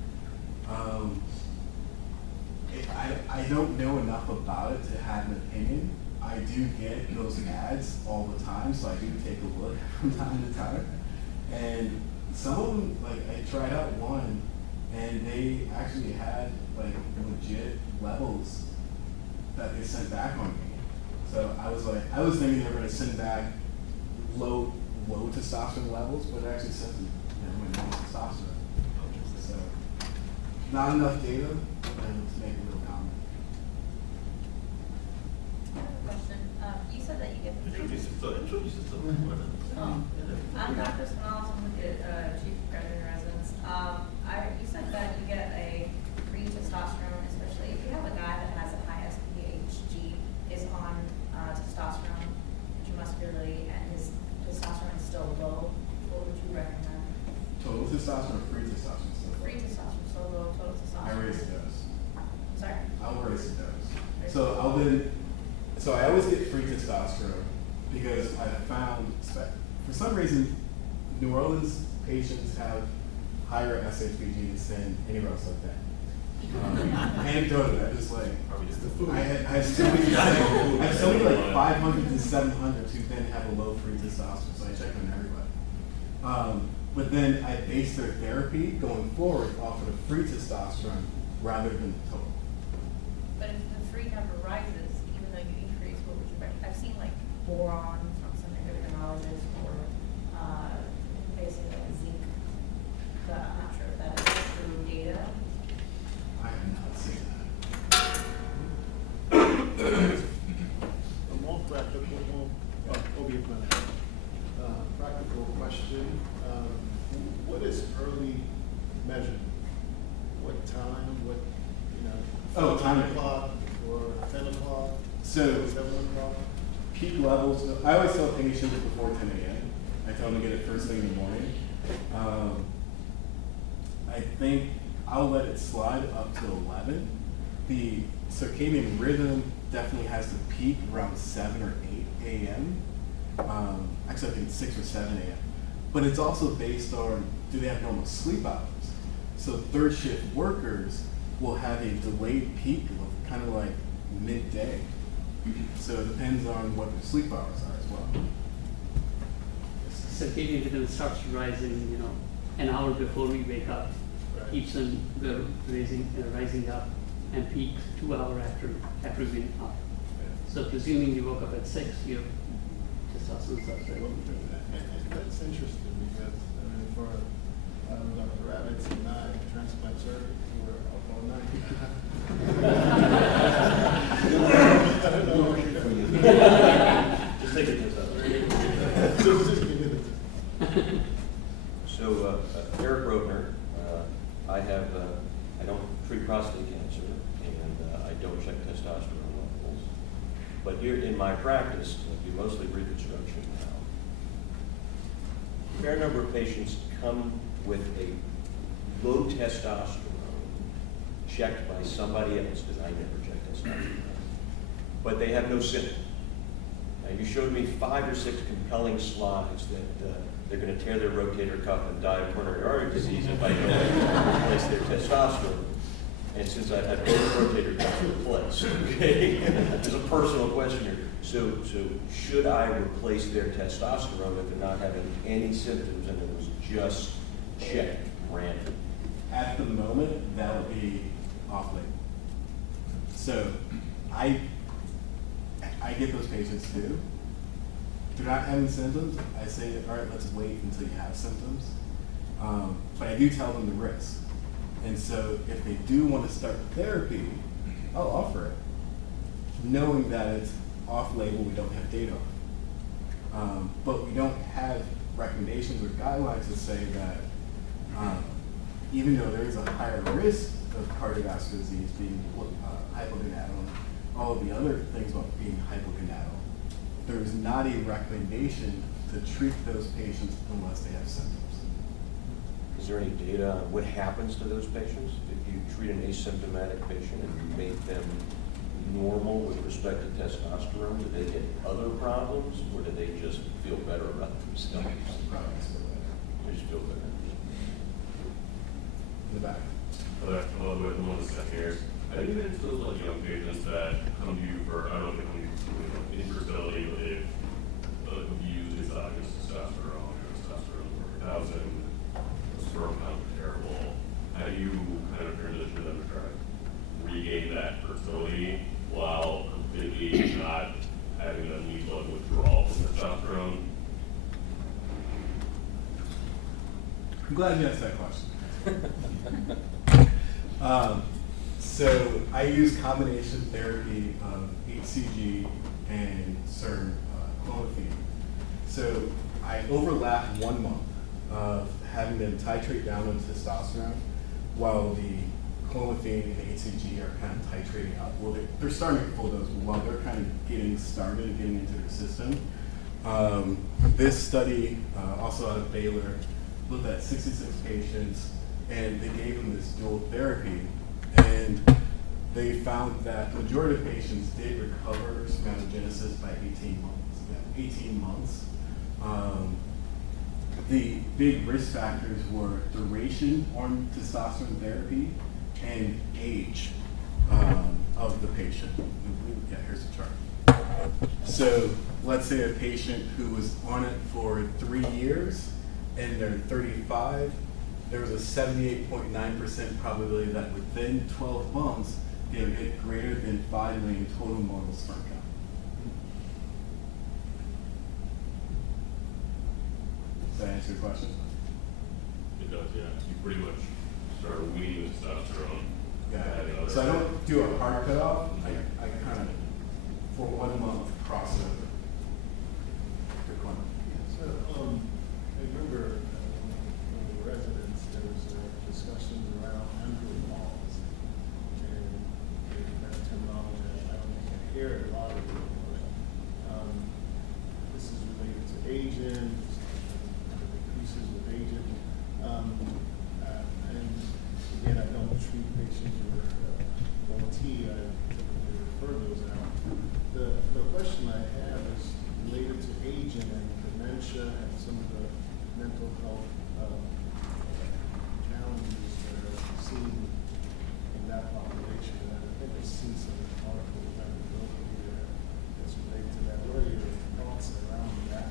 I don't know enough about it to have an opinion. I do get those ads all the time, so I do take a look from time to time. And some of them, like I tried out one, and they actually had like legit levels that they sent back on me. So I was thinking they were going to send back low testosterone levels, but it actually sent them, my normal testosterone. So not enough data to make a real comment. I have a question. You said that you get the Introduce yourself. I'm Dr. Smalls. I'm with the Chief of Graduate Residence. You said that you get a free testosterone, especially if you have a guy that has a high SPHG, is on testosterone intramuscularly, and his testosterone is still low. What would you recommend? Total testosterone or free testosterone? Free testosterone, so low total testosterone. I raise the dose. Sorry? I'll raise the dose. So I always get free testosterone because I found, for some reason, New Orleans patients have higher SHBGs than anywhere else like that. Anecdotally, I just like, I have so many like 500 to 700 who then have a low free testosterone, so I check on everybody. But then I base their therapy going forward off of the free testosterone rather than the total. But if the free number rises, even though you increase, what would you recommend? I've seen like boron from some endocrinologists or basically like zinc, but I'm not sure if that is true data. I have not seen that. A more practical, practical question. What is early measurement? What time? Oh, time. 9 o'clock or 10 o'clock? So 7 o'clock? peak levels, I always tell patients before 10 a.m. I tell them to get it first thing in the morning. I think I'll let it slide up to 11. The circadian rhythm definitely has to peak around 7 or 8 a.m. Actually, I think it's 6 or 7 a.m. But it's also based on, do they have normal sleep hours? So third shift workers will have a delayed peak of kind of like midday. So it depends on what their sleep hours are as well. Circadian rhythm starts rising, an hour before we wake up, Right. keeps them rising up, and peaks 2 hours after we've been up. So presuming you woke up at 6, your testosterone starts rising. And that's interesting because, I mean, for Dr. Rabbits and I, transplant surgery, we were up all night. I don't know. Just take it to Just give it a- So, Eric Roebner, I don't treat prostate cancer, and I don't check testosterone levels. But here in my practice, I do mostly reconstruction now. A fair number of patients come with a low testosterone checked by somebody else, because I never check testosterone, but they have no symptoms. Now, you showed me 5 or 6 compelling slides that they're going to tear their rotator cuff and die of coronary artery disease if I don't replace their testosterone. And since I've had both rotator cuffs replaced, okay, there's a personal question here. So should I replace their testosterone if they're not having any symptoms and it was just checked random? At the moment, that'll be off-label. So I get those patients too. If they're not having symptoms, I say, all right, let's wait until you have symptoms. But I do tell them the risk. And so if they do want to start therapy, I'll offer it, knowing that it's off-label, we don't have data on it. But we don't have recommendations or guidelines that say that even though there is a higher risk of cardiovascular disease being hypogonadal, and all of the other things about being hypogonadal, there's not a recommendation to treat those patients unless they have symptoms. Is there any data on what happens to those patients if you treat an asymptomatic patient and you make them normal with respect to testosterone? Do they get other problems, or do they just feel better about themselves? They just feel better. In the back. Hello, I'm one of the second years. Have you been to those like young patients that come to you for, I don't know if they come to you for infertility, but they've abused exogenous testosterone, testosterone over 1,000, sperm count is terrible. How do you kind of transition them to try to regain that fertility while completely not having them need blood withdrawal from testosterone? I'm glad you asked that question. So I use combination therapy of HCG and clomiphene. So I overlap 1 month of having them titrate down on testosterone while the clomiphene and the HCG are kind of titrating up. Well, they're starting at full dose, but while they're kind of getting started and getting into their system. This study, also out of Baylor, looked at 66 patients, and they gave them this dual therapy, and they found that the majority of patients did recover spermatogenesis by 18 months. Yeah, 18 months. The big risk factors were duration on testosterone therapy and age of the patient. Yeah, here's the chart. So let's say a patient who was on it for 3 years and they're 35, there was a 78.9% probability that within 12 months they would hit greater than 5 million total normal sperm count. Does that answer your question? It does, yeah. You pretty much start weaning the testosterone. Yeah. adding other So I don't do a hard cutoff. I kind of, for 1 month, cross it over. Good one. So, I remember when we were residents, there was discussions around androgen laws. And that terminology, I don't think I hear it a lot of it. This is related to aging, increases with aging. And again, I don't treat patients with OT, I typically refer those out. The question I have is related to aging some of the mental health challenges that are seen in that population. And I think I've seen some articles that are built here that's related to that. What are your thoughts around that?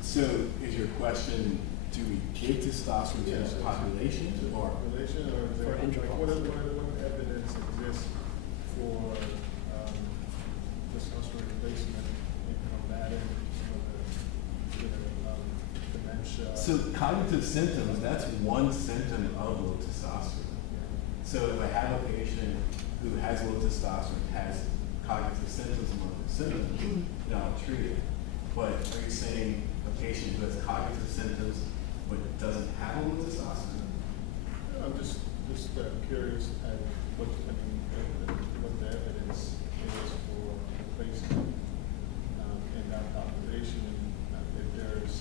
So is your question, do we give testosterone to Yes, the population or? Population, or is there, For like, what evidence exists for testosterone replacement in combating some of the, dementia? So cognitive symptoms, that's one symptom of low testosterone. So if I have a patient who has low testosterone, has cognitive symptoms among the symptoms, I'll treat it. But are you saying a patient who has cognitive symptoms but doesn't have low testosterone? I'm just curious at what the evidence is for replacement in that population, and if there's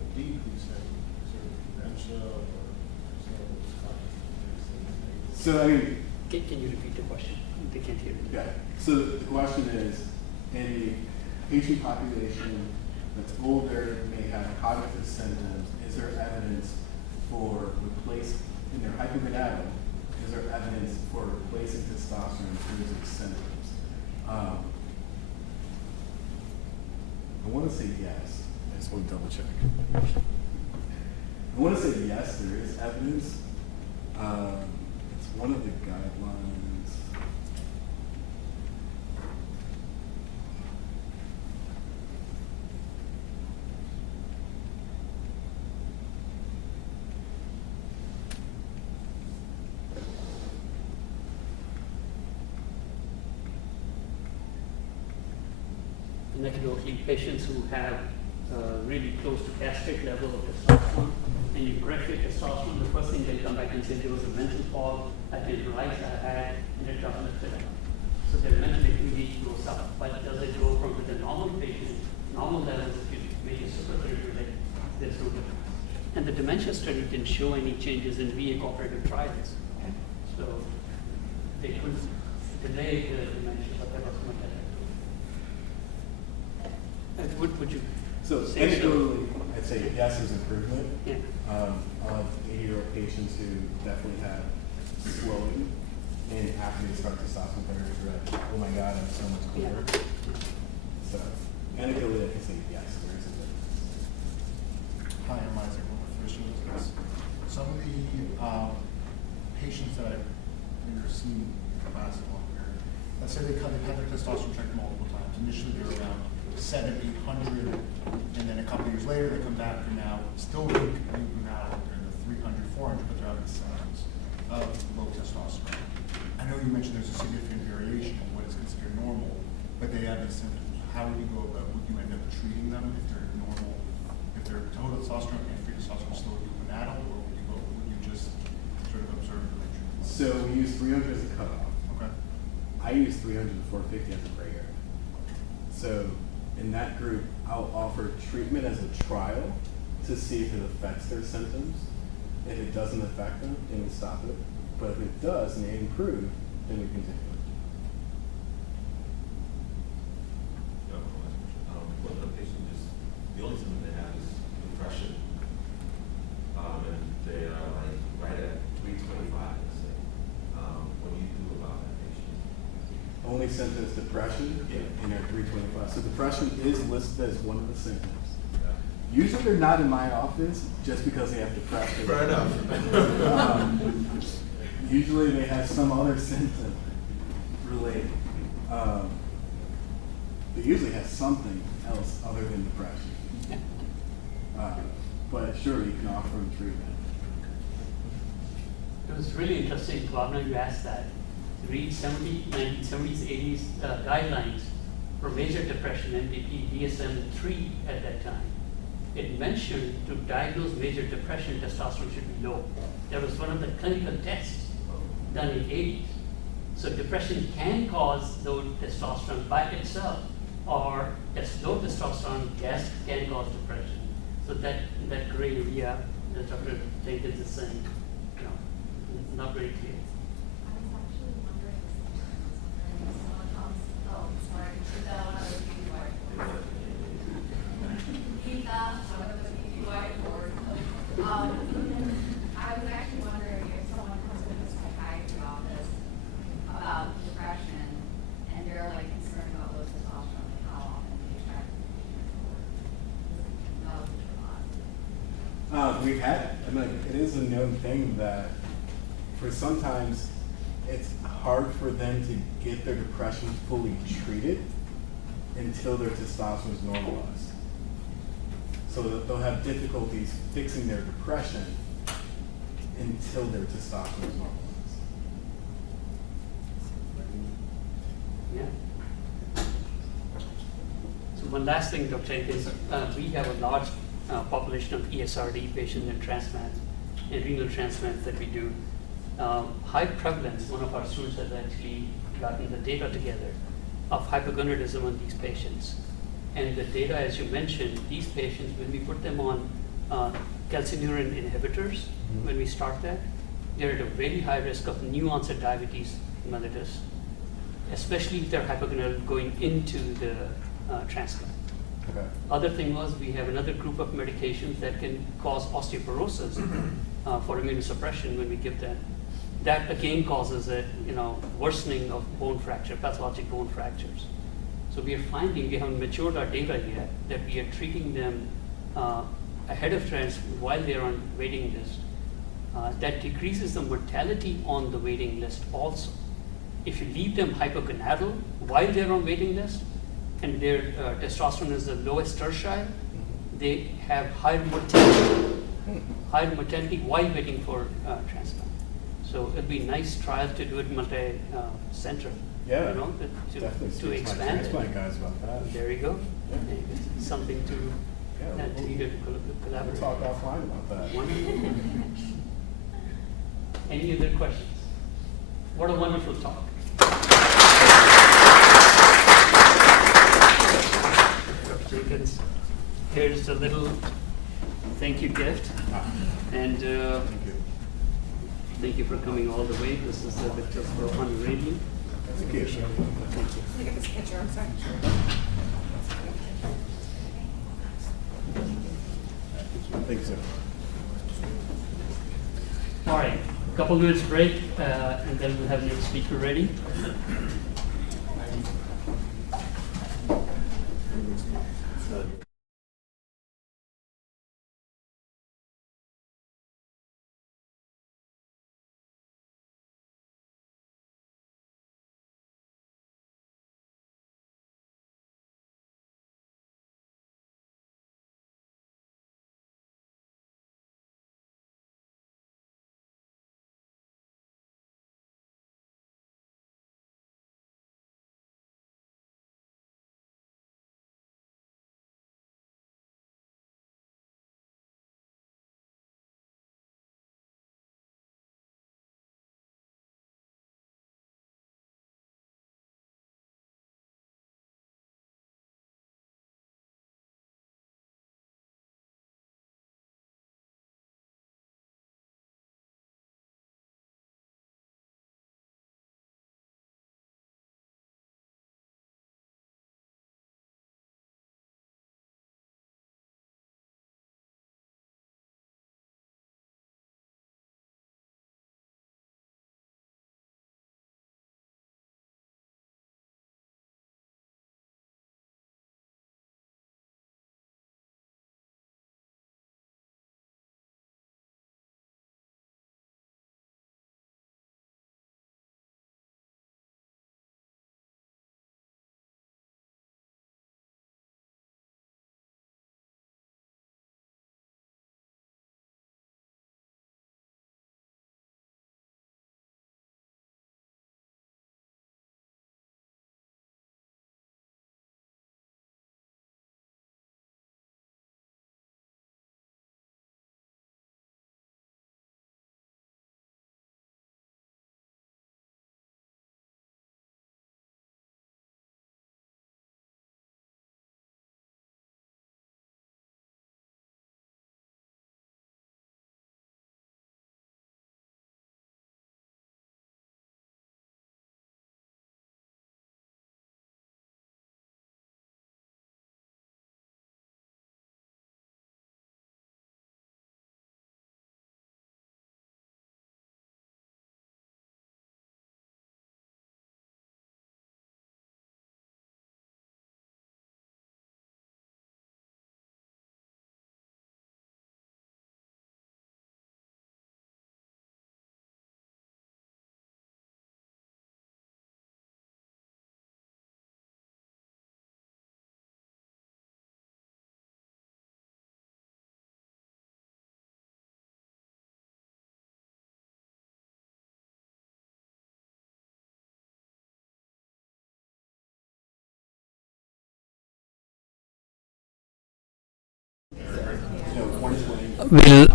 a decrease in sort of dementia or some of those cognitive. So I mean, Can you repeat the question? They can't hear you. yeah. So the question is, in a patient population that's older, may have cognitive symptoms, is there evidence for in their hypogonadal, is there evidence for replacing testosterone through those symptoms? I want to say yes. I just want to double check. I want to say yes, there is evidence. It's one of the guidelines. Anecdotally, patients who have really close to gastric level of testosterone, and you correct your testosterone, the first thing they come back and say there was a mental fog, I didn't realize I had, and it doesn't fit up. So their mental acuity goes up, but does it go from the normal patient, normal levels, if you make a supertherapeutic, there's no difference. And the dementia study didn't show any changes in VA cooperative trials. So they couldn't delay the dementia, but there was no better. Would you So say anecdotally, I'd say yes, there's improvement. Yeah. Of 80-year-old patients who definitely have swelling, and after they start testosterone therapy, they're like, oh my God, I'm so much clearer. So anecdotally, I can say yes, there is a difference. Hi, I'm Isaac with Christian Business. Some of the patients that I've seen in the last long period, let's say they've had their testosterone checked multiple times. Initially, they were around 700, 800, and then a couple years later, they come back and now still being now they're in the 300, 400, but they're out of the signs of low testosterone. I know you mentioned there's a significant variation in what is considered normal, but they have these symptoms. How would you go about, would you end up treating them if they're normal, if they're total testosterone and free testosterone still gonadal, or would you just sort of observe the treatment? So we use 300 as a cutoff. Okay. I use 300 to 450 as a gray area. So in that group, I'll offer treatment as a trial to see if it affects their symptoms. If it doesn't affect them, then we stop it. But if it does and they improve, then we continue. What the patient is, the only symptom they have is depression. And they are like right at 325, let's say. What do you do about that patient? Only symptoms depression, Yeah. and they're 325. So depression is listed as one of the symptoms. Yeah. Usually they're not in my office just because they have depression. Fair enough. Usually they have some other symptom related. They usually have something else other than depression. But sure, you can offer them treatment. It was really interesting, Bhavna, you asked that. Read 1970s, 80s guidelines for major depression, MDP, DSM-3 at that time. It mentioned to diagnose major depression, testosterone should be low. That was one of the clinical tests done in the 80s. So depression can cause low testosterone by itself, or low testosterone can cause depression. So that gray area, the Dr. Tate is saying, not very clear. I was actually wondering something. Someone else, oh, sorry, that one I was being We've had it. And like, it is a known thing that for sometimes it's hard for them to get their depression fully treated until their testosterone is normalized. So that they'll have difficulties fixing their depression until their testosterone is normalized. Yeah. So one last thing, Dr. is we have a large population of ESRD patients and transplants and renal transplants that we do. High prevalence, one of our students has actually gotten the data together of hypogonadism on these patients. And the data, as you mentioned, these patients, when we put them on calcineurin inhibitors, when we start that, they're at a very high risk of new onset diabetes mellitus, especially if they're hypogonadal going into the transplant. Okay. Other thing was we have another group of medications that can cause osteoporosis for immunosuppression when we give them. That again causes a worsening of bone fracture, pathologic bone fractures. So we are finding, we haven't matured our data yet, that we are treating them ahead of transplant while they're on waiting list. That decreases the mortality on the waiting list also. If you leave them hypogonadal while they're on waiting list, and their testosterone is the lowest tertile, they have higher mortality while waiting for transplant. So it'd be a nice trial to do it multi-center. Yeah, to definitely expand it. transplant guys about that. There you go. Yeah. It's something to Yeah, to either collaborate. We'll talk offline about that. Wonderful. Any other questions? What a wonderful talk. Dr. Jenkins, here's a little thank you gift. And Thank you. thank you for coming all the way. This is Victor for honorarium. Thank you. Look at this picture, I'm sorry. Thank you, sir. All right, couple minutes break, and then we'll have next speaker ready. we're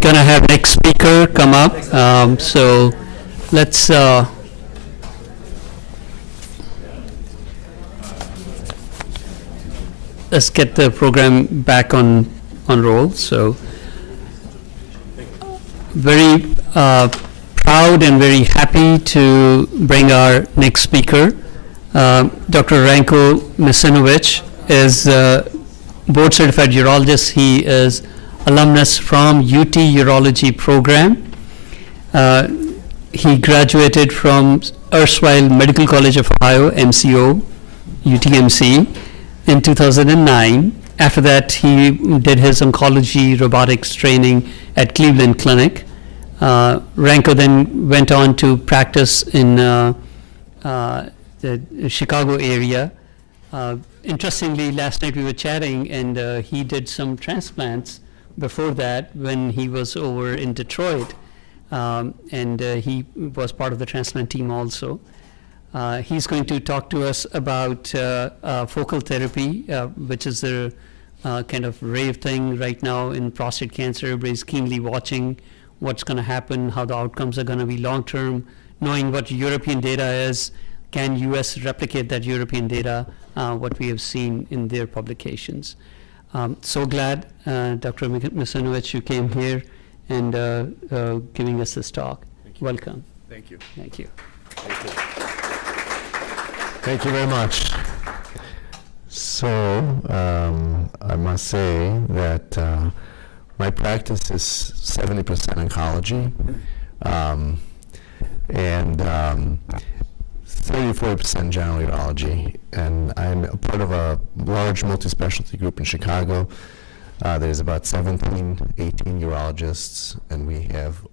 going to have next speaker come up. So let's get the program back on roll. So very proud and very happy to bring our next speaker. Dr. Ranko Misinovic is board certified urologist. He is alumnus from UT Urology program. He graduated from erstwhile Medical College of Ohio, MCO, UTMC, in 2009. After that, he did his oncology robotics training at Cleveland Clinic. Ranko then went on to practice in the Chicago area. Interestingly, last night we were chatting, and he did some transplants before that when he was over in Detroit, and he was part of the transplant team also. He's going to talk to us about focal therapy, which is the kind of rave thing right now in prostate cancer. Everybody's keenly watching what's going to happen, how the outcomes are going to be long term, knowing what European data is. Can US replicate that European data, what we have seen in their publications? So glad, Dr. Misinovic, you came here and giving us this talk. Welcome. Thank you. Thank you. Thank you. Thank you very much. So, I must say that my practice is 70% oncology, and 34% general urology, and I'm a part of a large multi-specialty group in Chicago. There's about 18 urologists, and we have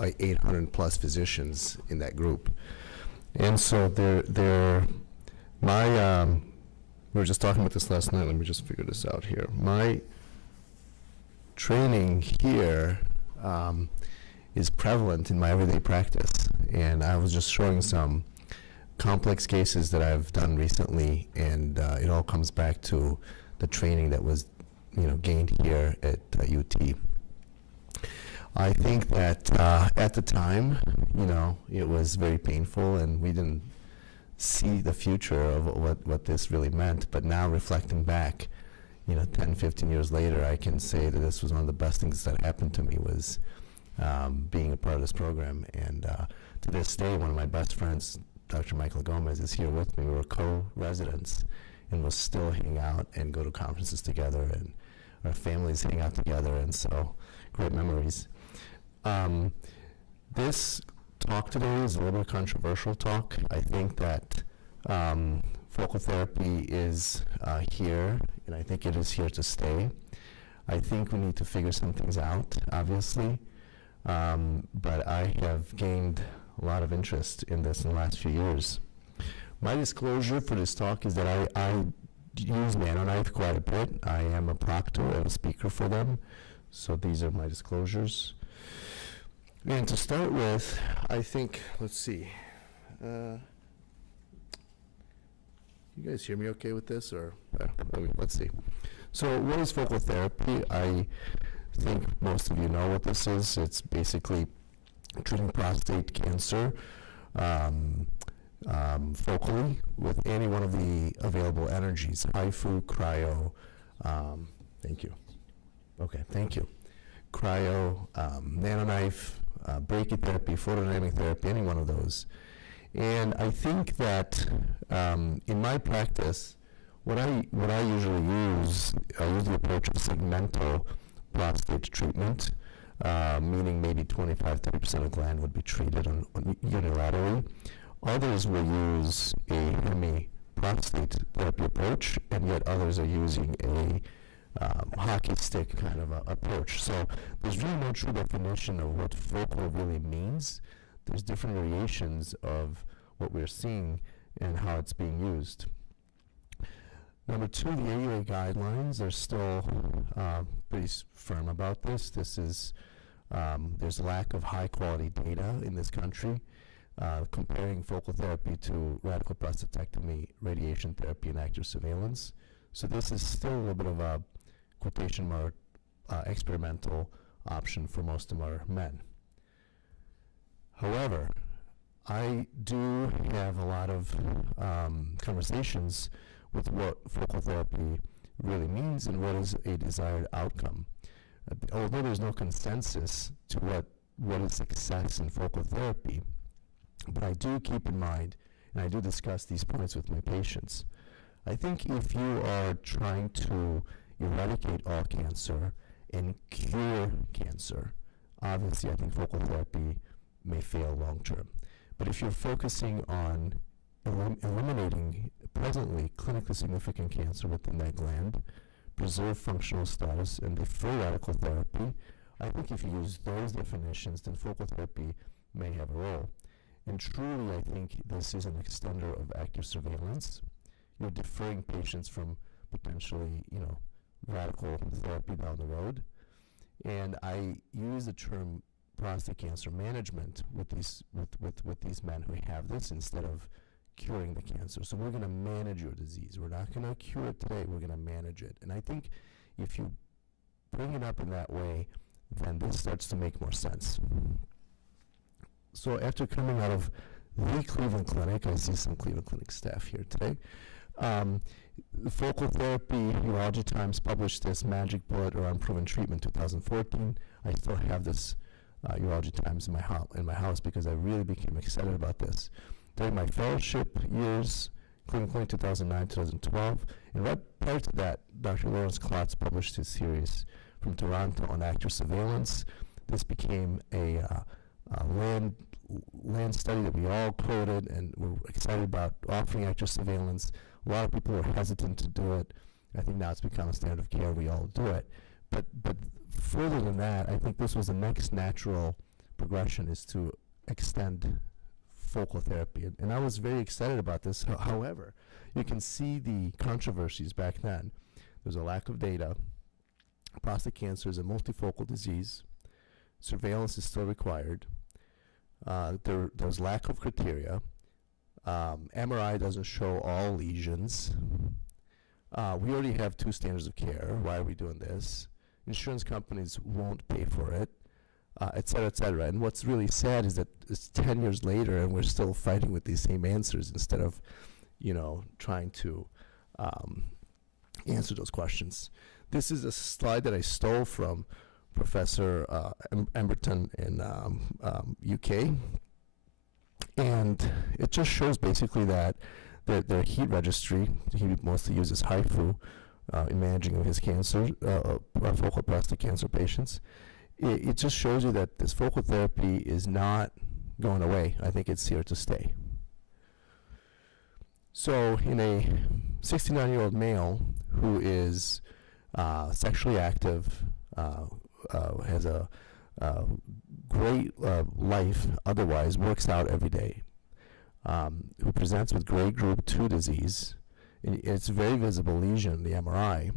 800 plus physicians in that group. And so we were just talking about this last night. Let me just figure this out here. My training here is prevalent in my everyday practice, and I was just showing some complex cases that I've done recently, and it all comes back to the training that was, gained here at UT. I think that at the time, it was very painful, and we didn't see the future of what this really meant. But now, reflecting back, 10, 15 years later, I can say that this was one of the best things that happened to me, was being a part of this program. And to this day, one of my best friends, Dr. Michael Gomez, is here with me. We were co-residents, and we'll still hang out and go to conferences together, and our families hang out together, and so great memories. This talk today is a little bit controversial talk. I think that focal therapy is here, and I think it is here to stay. I think we need to figure some things out, obviously, but I have gained a lot of interest in this in the last few years. My disclosure for this talk is that I use NanoKnife quite a bit. I am a proctor and a speaker for them, so these are my disclosures. And to start with, I think, let's see. You guys hear me okay with this, or let's see. So what is focal therapy? I think most of you know what this is. It's basically treating prostate cancer focally with any one of the available energies, HIFU, cryo, thank you. Okay, thank you. Cryo, NanoKnife, brachytherapy, photodynamic therapy, any one of those. And I think that in my practice, what I usually use, I use the approach of segmental prostate treatment, meaning maybe 25-30% of the gland would be treated unilaterally. Others will use a hemi-prostate therapy approach, and yet others are using a hockey stick kind of approach. So there's really no true definition of what focal really means. There's different variations of what we're seeing and how it's being used. Number two, the AUA guidelines are still pretty firm about this. This is, there's a lack of high quality data in this country comparing focal therapy to radical prostatectomy, radiation therapy, and active surveillance. So this is still a little bit of a quotation mark experimental option for most of our men. However, I do have a lot of conversations with what focal therapy really means and what is a desired outcome. Although there's no consensus to what is success in focal therapy, but I do keep in mind, and I do discuss these points with my patients. I think if you are trying to eradicate all cancer and cure cancer, obviously I think focal therapy may fail long term. But if you're focusing on eliminating presently clinically significant cancer within that gland, preserve functional status, and defer radical therapy, I think if you use those definitions, then focal therapy may have a role. And truly, I think this is an extender of active surveillance. You're deferring patients from potentially, radical therapy down the road. And I use the term prostate cancer management with these men who have this instead of curing the cancer. So we're going to manage your disease. We're not going to cure it today. We're going to manage it. And I think if you bring it up in that way, then this starts to make more sense. So after coming out of the Cleveland Clinic, I see some Cleveland Clinic staff here today. Focal Therapy, Urology Times published this Magic Bullet or Unproven Treatment 2014. I still have this Urology Times in my house because I really became excited about this. During my fellowship years, Cleveland Clinic 2009, 2012, and right prior to that, Dr. Lawrence Klotz published his series from Toronto on active surveillance. This became a land study that we all quoted and were excited about offering active surveillance. A lot of people were hesitant to do it. I think now it's become a standard of care. We all do it. But further than that, I think this was the next natural progression is to extend focal therapy. And I was very excited about this. However, you can see the controversies back then. There's a lack of data. Prostate cancer is a multifocal disease. Surveillance is still required. There's lack of criteria. MRI doesn't show all lesions. We already have 2 standards of care. Why are we doing this? Insurance companies won't pay for it, et cetera, et cetera. And what's really sad is that it's 10 years later and we're still fighting with these same answers instead of, trying to answer those questions. This is a slide that I stole from Professor Emberton in UK, and it just shows basically that their heat registry, he mostly uses HIFU in managing of his cancer, focal prostate cancer patients. It just shows you that this focal therapy is not going away. I think it's here to stay. So in a 69-year-old male who is sexually active, has a great life otherwise, works out every day, who presents with grade group 2 disease, and it's a very visible lesion in the MRI,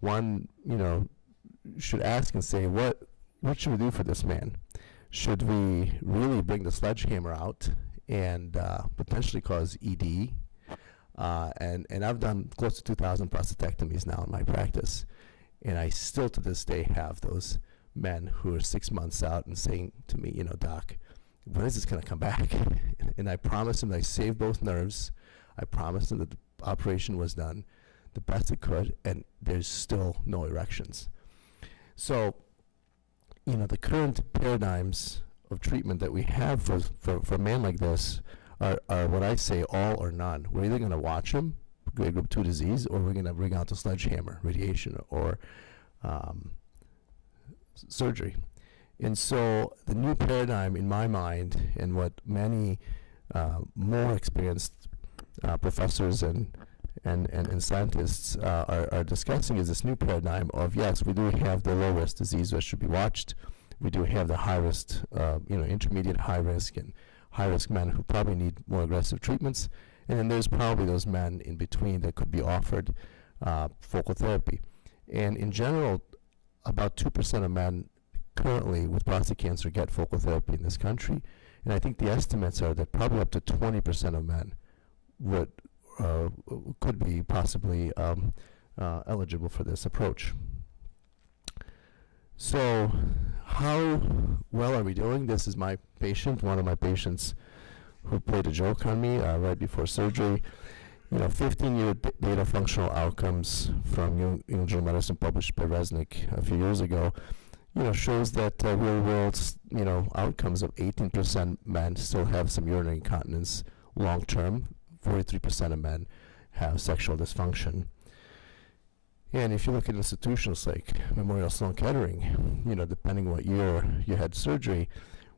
one, should ask and say, what should we do for this man? Should we really bring the sledgehammer out and potentially cause ED? And I've done close to 2,000 prostatectomies now in my practice, and I still to this day have those men who are 6 months out and saying to me, doc, when is this going to come back? And I promised them I saved both nerves. I promised them that the operation was done the best it could, and there's still no erections. So, the current paradigms of treatment that we have for a man like this are what I say all or none. We're either going to watch him, grade group 2 disease, or we're going to bring out the sledgehammer, radiation, or surgery. And so the new paradigm in my mind, and what many more experienced professors and scientists are discussing, is this new paradigm of, yes, we do have the low-risk disease that should be watched. We do have the high-risk, intermediate high-risk and high-risk men who probably need more aggressive treatments. And then there's probably those men in between that could be offered focal therapy. And in general, about 2% of men currently with prostate cancer get focal therapy in this country. And I think the estimates are that probably up to 20% of men could be possibly eligible for this approach. So how well are we doing? This is my patient, one of my patients who played a joke on me right before surgery. 15-year data functional outcomes from New England Journal of Medicine published by Resnick a few years ago, shows that real world, outcomes of 18% men still have some urinary incontinence long term. 43% of men have sexual dysfunction. And if you look at institutions like Memorial Sloan Kettering, depending what year you had surgery,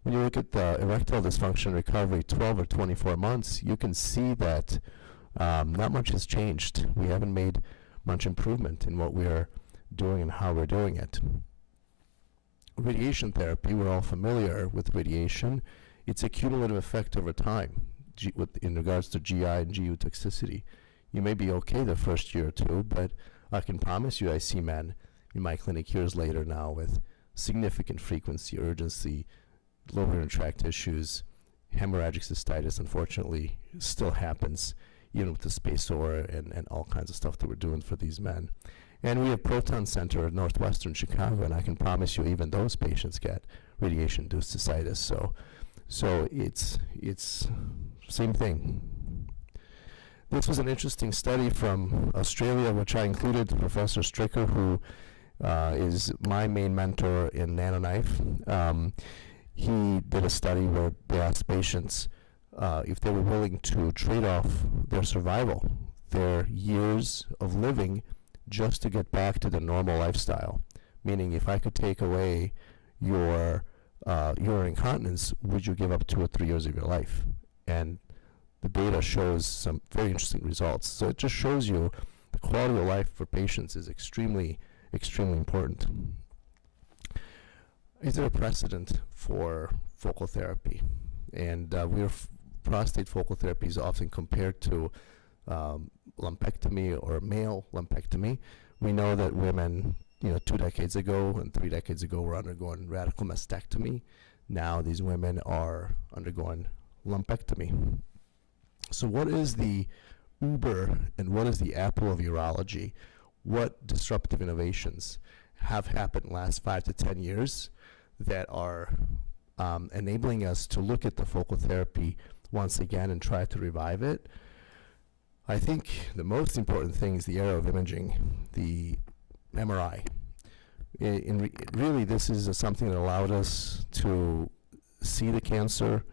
when you look at the erectile dysfunction recovery 12 or 24 months, you can see that not much has changed. We haven't made much improvement in what we're doing and how we're doing it. Radiation therapy, we're all familiar with radiation. It's a cumulative effect over time in regards to GI and GU toxicity. You may be okay the first year or two, but I can promise you I see men in my clinic years later now with significant frequency, urgency, lower urinary tract issues, hemorrhagic cystitis, unfortunately, still happens, even with the spacer and all kinds of stuff that we're doing for these men. And we have Proton Center at Northwestern Chicago, and I can promise you even those patients get radiation-induced cystitis. So it's same thing. This was an interesting study from Australia, which I included Professor Stricker, who is my main mentor in NanoKnife. He did a study where they asked patients if they were willing to trade off their survival, their years of living, just to get back to the normal lifestyle. Meaning, if I could take away your incontinence, would you give up 2 or 3 years of your life? And the data shows some very interesting results. So it just shows you the quality of life for patients is extremely, extremely important. Is there a precedent for focal therapy? And prostate focal therapy is often compared to lumpectomy or male lumpectomy. We know that women, 2 decades ago and 3 decades ago were undergoing radical mastectomy. Now these women are undergoing lumpectomy. So what is the Uber and what is the Apple of urology? What disruptive innovations have happened in the last 5 to 10 years that are enabling us to look at the focal therapy once again and try to revive it? I think the most important thing is the era of imaging, the MRI. Really, this is something that allowed us to see the cancer,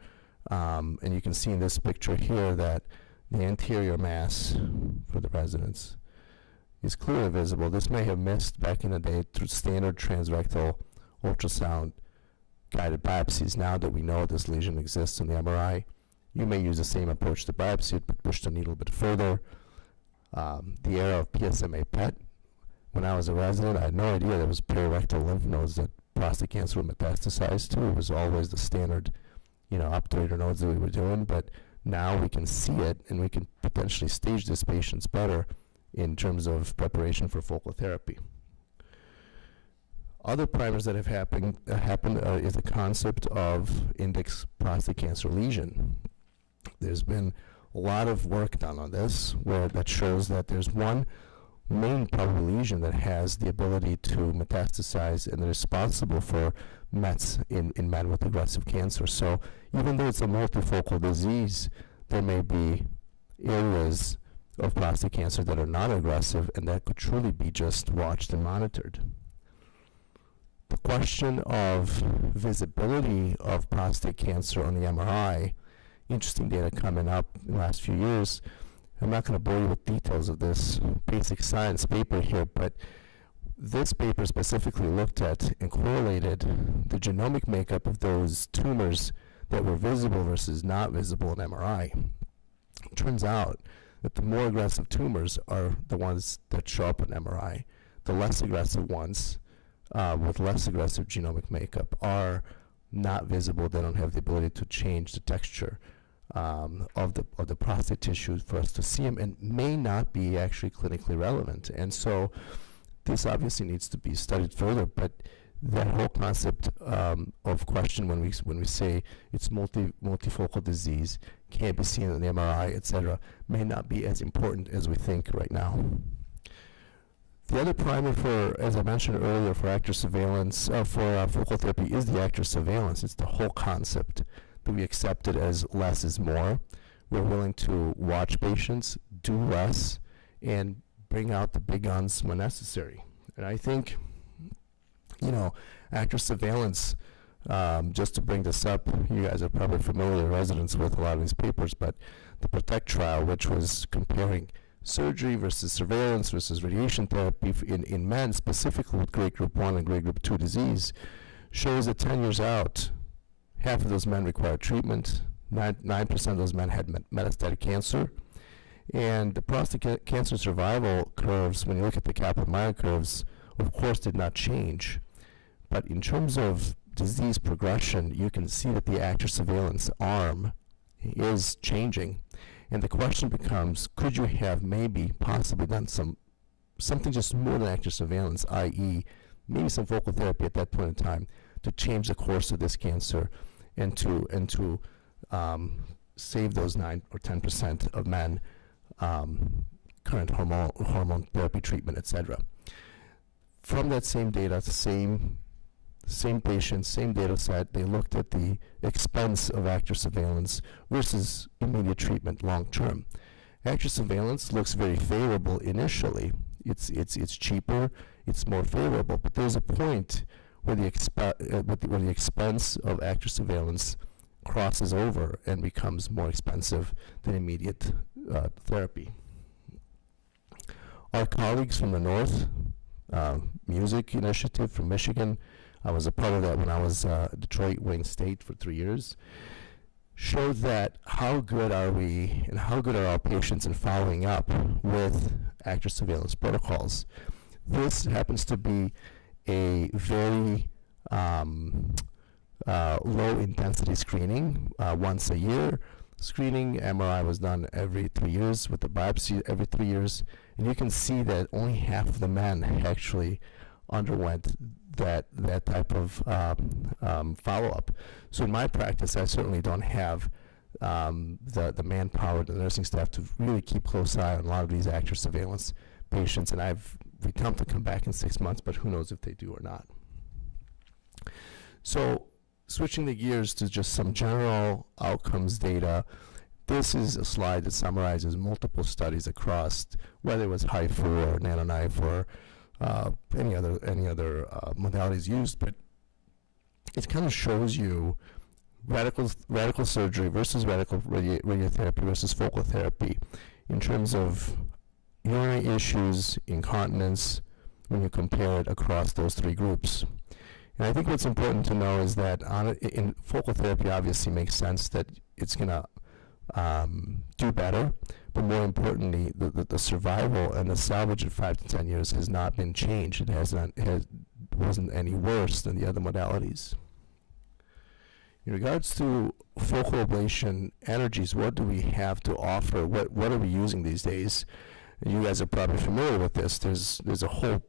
and you can see in this picture here that the anterior mass for the residents is clearly visible. This may have missed back in the day through standard transrectal ultrasound guided biopsies. Now that we know this lesion exists in the MRI, you may use the same approach to biopsy it, but push the needle a bit further. The era of PSMA PET. When I was a resident, I had no idea there was perirectal lymph nodes that prostate cancer would metastasize to. It was always the standard, obturator nodes that we were doing, but now we can see it and we can potentially stage these patients better in terms of preparation for focal therapy. Other primers that have happened is the concept of index prostate cancer lesion. There's been a lot of work done on this that shows that there's one main probable lesion that has the ability to metastasize and is responsible for mets in men with aggressive cancer. So even though it's a multifocal disease, there may be areas of prostate cancer that are not aggressive and that could truly be just watched and monitored. The question of visibility of prostate cancer on the MRI, interesting data coming up in the last few years. I'm not going to bore you with details of this basic science paper here, but this paper specifically looked at and correlated the genomic makeup of those tumors that were visible versus not visible in MRI. It turns out that the more aggressive tumors are the ones that show up in MRI. The less aggressive ones with less aggressive genomic makeup are not visible. They don't have the ability to change the texture of the prostate tissue for us to see them, and may not be actually clinically relevant. And so this obviously needs to be studied further, but that whole concept of question when we say it's multifocal disease, can't be seen in the MRI, etc., may not be as important as we think right now. The other primer for, as I mentioned earlier, for active surveillance, for focal therapy is the active surveillance. It's the whole concept that we accept it as less is more. We're willing to watch patients, do less, and bring out the big guns when necessary. And I think, active surveillance, just to bring this up, you guys are probably familiar, residents, with a lot of these papers, but the PROTECT trial, which was comparing surgery versus surveillance versus radiation therapy in men, specifically with grade group 1 and grade group 2 disease, shows that 10 years out, half of those men required treatment, 9% of those men had metastatic cancer, and the prostate cancer survival curves, when you look at the Kaplan-Meier curves, of course did not change. But in terms of disease progression, you can see that the active surveillance arm is changing. And the question becomes, could you have maybe possibly done something just more than active surveillance, i.e. maybe some focal therapy at that point in time to change the course of this cancer and to save those 9 or 10% of men current hormone therapy treatment, etc. From that same data, same patients, same data set, they looked at the expense of active surveillance versus immediate treatment long term. Active surveillance looks very favorable initially. It's cheaper, it's more favorable, but there's a point where the expense of active surveillance crosses over and becomes more expensive than immediate therapy. Our colleagues from the North Music Initiative from Michigan, I was a part of that when I was Detroit Wayne State for 3 years, showed that how good are we and how good are our patients in following up with active surveillance protocols. This happens to be a very low intensity screening, once a year screening. MRI was done every 3 years with the biopsy every 3 years, and you can see that only half of the men actually underwent that type of follow-up. So in my practice, I certainly don't have the manpower, the nursing staff to really keep close eye on a lot of these active surveillance patients, and we tell them to come back in 6 months, but who knows if they do or not. So switching the gears to just some general outcomes data, this is a slide that summarizes multiple studies across, whether it was HIFU or NanoKnife or any other modalities used, but it kind of shows you radical surgery versus radical radiotherapy versus focal therapy in terms of urinary issues, incontinence, when you compare it across those three groups. And I think what's important to know is that in focal therapy, obviously makes sense that it's going to do better, but more importantly, the survival and the salvage at 5 to 10 years has not been changed. It wasn't any worse than the other modalities. In regards to focal ablation energies, what do we have to offer? What are we using these days? And you guys are probably familiar with this. There's a whole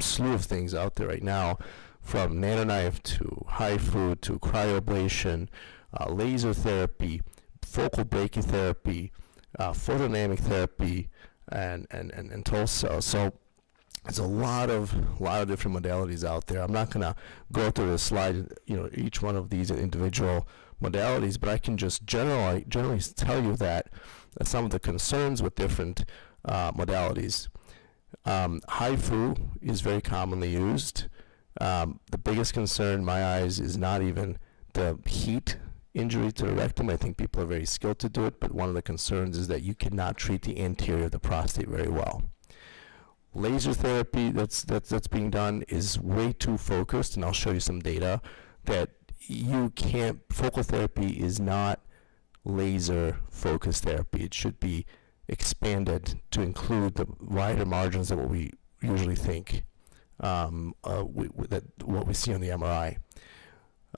slew of things out there right now, from NanoKnife to HIFU to cryoablation, laser therapy, focal brachytherapy, photodynamic therapy, and TULSA. So there's a lot of different modalities out there. I'm not going to go through the slide, each one of these individual modalities, but I can just generally tell you that some of the concerns with different modalities. HIFU is very commonly used. The biggest concern in my eyes is not even the heat injury to the rectum. I think people are very skilled to do it, but one of the concerns is that you cannot treat the anterior of the prostate very well. Laser therapy that's being done is way too focused, and I'll show you some data that you can't. Focal therapy is not laser focused therapy. It should be expanded to include the wider margins of what we usually think, what we see on the MRI.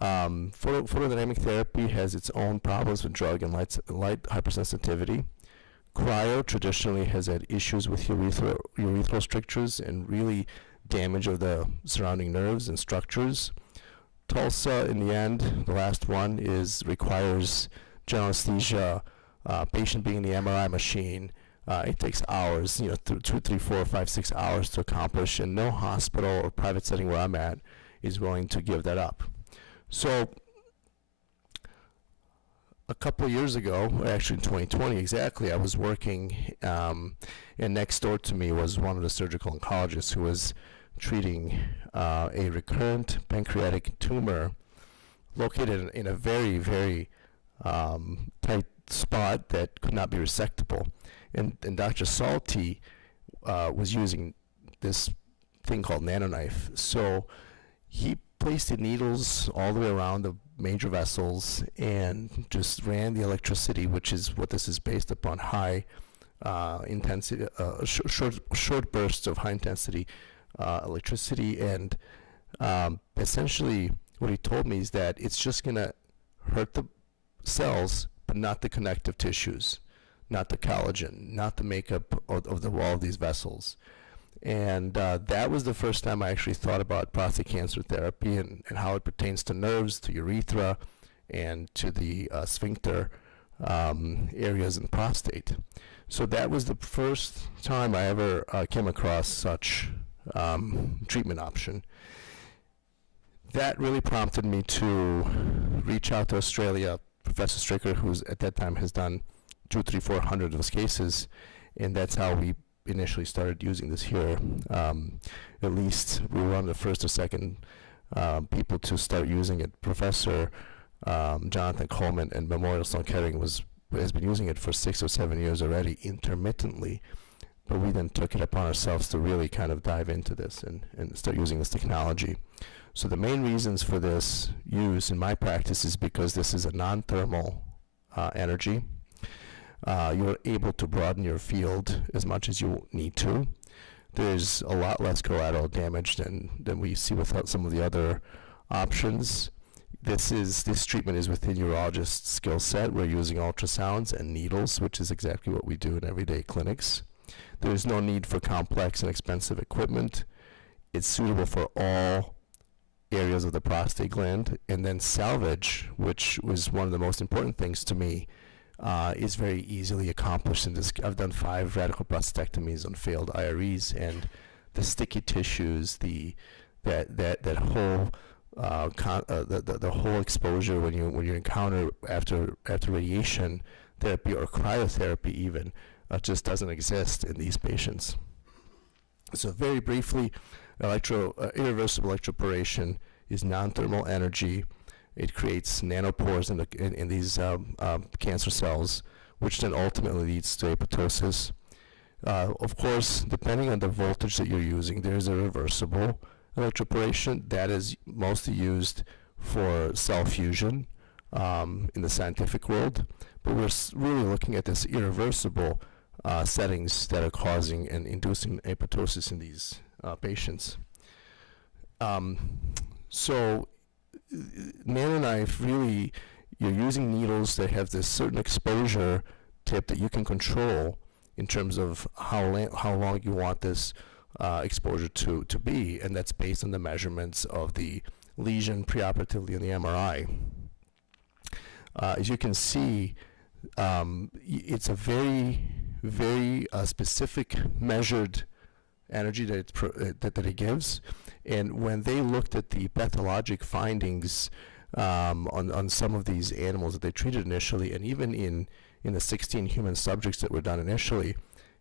Photodynamic therapy has its own problems with drug and light hypersensitivity. Cryo traditionally has had issues with urethral strictures and really damage of the surrounding nerves and structures. TULSA, in the end, the last one, requires general anesthesia, patient being in the MRI machine, It takes hours, 2, 3, 4, 5, 6 hours to accomplish, and no hospital or private setting where I'm at is willing to give that up. So a couple of years ago, actually in 2020 exactly, I was working, and next door to me was one of the surgical oncologists who was treating a recurrent pancreatic tumor located in a very, very tight spot that could not be resectable. And Dr. Salty was using this thing called nanoknife. So he placed the needles all the way around the major vessels and just ran the electricity, which is what this is based upon, high intensity, short bursts of high intensity electricity. And essentially what he told me is that it's just going to hurt the cells, but not the connective tissues, not the collagen, not the makeup of the wall of these vessels. And that was the first time I actually thought about prostate cancer therapy and how it pertains to nerves, to urethra, and to the sphincter areas in the prostate. So that was the first time I ever came across such treatment option. That really prompted me to reach out to Australia. Professor Stricker, who's at that time has done 200, 300, 400 of those cases, and that's how we initially started using this here. At least we were one of the first or second people to start using it. Professor Jonathan Coleman at Memorial Sloan Kettering has been using it for 6 or 7 years already, intermittently. But we then took it upon ourselves to really kind of dive into this and start using this technology. So the main reasons for this use in my practice is because this is a non-thermal energy. You're able to broaden your field as much as you need to. There's a lot less collateral damage than we see with some of the other options. This treatment is within urologist's skill set. We're using ultrasounds and needles, which is exactly what we do in everyday clinics. There's no need for complex and expensive equipment. It's suitable for all areas of the prostate gland. And then salvage, which was one of the most important things to me, is very easily accomplished in this. I've done 5 radical prostatectomies on failed IREs, and the sticky tissues, the whole the whole exposure when you encounter after radiation therapy or cryotherapy even just doesn't exist in these patients. So very briefly, irreversible electroporation is non-thermal energy. It creates nanopores in these cancer cells, which then ultimately leads to apoptosis. Of course, depending on the voltage that you're using, there's a reversible electroporation that is mostly used for cell fusion in the scientific world. But we're really looking at this irreversible settings that are causing and inducing apoptosis in these patients. So nanoknife, really, you're using needles that have this certain exposure tip that you can control in terms of how long you want this exposure to be, and that's based on the measurements of the lesion preoperatively in the MRI. As you can see, it's a very, very specific measured energy that it gives. And when they looked at the pathologic findings on some of these animals that they treated initially, and even in the 16 human subjects that were done initially,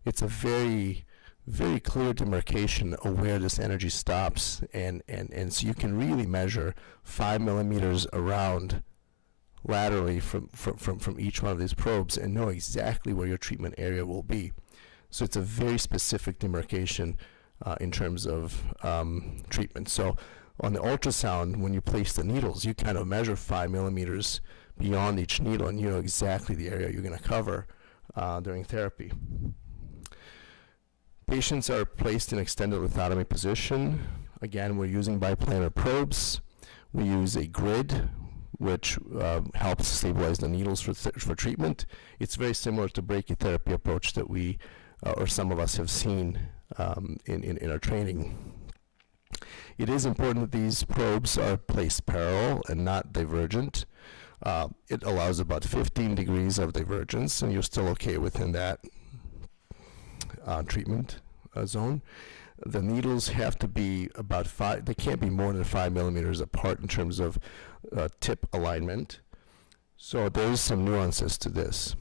it's a very, very clear demarcation of where this energy stops. And so you can really measure 5 millimeters around laterally from each one of these probes and know exactly where your treatment area will be. So it's a very specific demarcation in terms of treatment. So on the ultrasound, when you place the needles, you kind of measure 5 millimeters beyond each needle, and you know exactly the area you're going to cover during therapy. Patients are placed in extended lithotomy position. Again, we're using biplanar probes. We use a grid, which helps stabilize the needles for treatment. It's very similar to brachytherapy approach that we or some of us have seen in our training. It is important that these probes are placed parallel and not divergent. It allows about 15 degrees of divergence, and you're still okay within that. treatment zone. The needles have to be about they can't be more than 5 millimeters apart in terms of tip alignment. So there's some nuances to this.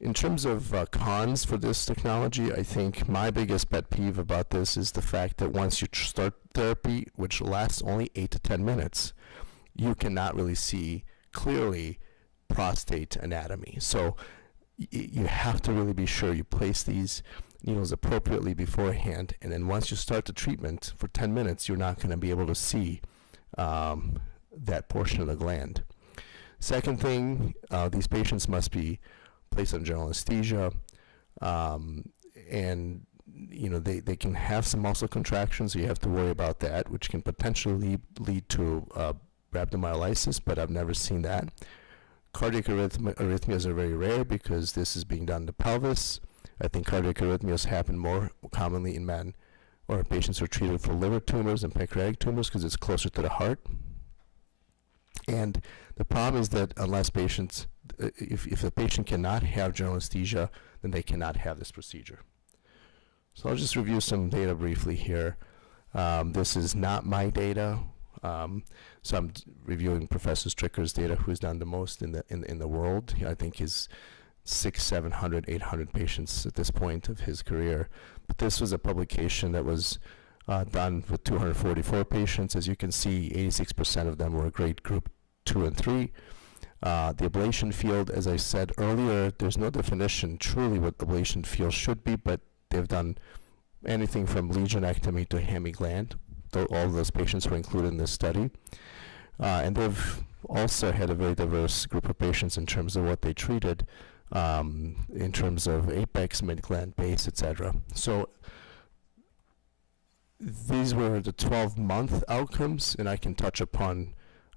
In terms of cons for this technology, I think my biggest pet peeve about this is the fact that once you start therapy, which lasts only 8 to 10 minutes, you cannot really see clearly prostate anatomy. So you have to really be sure you place these needles appropriately beforehand, and then once you start the treatment for 10 minutes, you're not going to be able to see that portion of the gland. Second thing, these patients must be placed on general anesthesia, and they can have some muscle contractions, so you have to worry about that, which can potentially lead to rhabdomyolysis, but I've never seen that. Cardiac arrhythmias are very rare because this is being done in the pelvis. I think cardiac arrhythmias happen more commonly in men or patients who are treated for liver tumors and pancreatic tumors because it's closer to the heart. And the problem is that unless patients, if the patient cannot have general anesthesia, then they cannot have this procedure. So I'll just review some data briefly here. This is not my data. So I'm reviewing Professor Stricker's data, who's done the most in the world. I think he's 600, 700, 800 patients at this point of his career. But this was a publication that was done with 244 patients. As you can see, 86% of them were grade group 2 and 3. The ablation field, as I said earlier, there's no definition truly what ablation field should be, but they've done anything from lesionectomy to hemigland. All of those patients were included in this study. And they've also had a very diverse group of patients in terms of what they treated, in terms of apex, midgland, base, etc. So these were the 12-month outcomes, and I can touch upon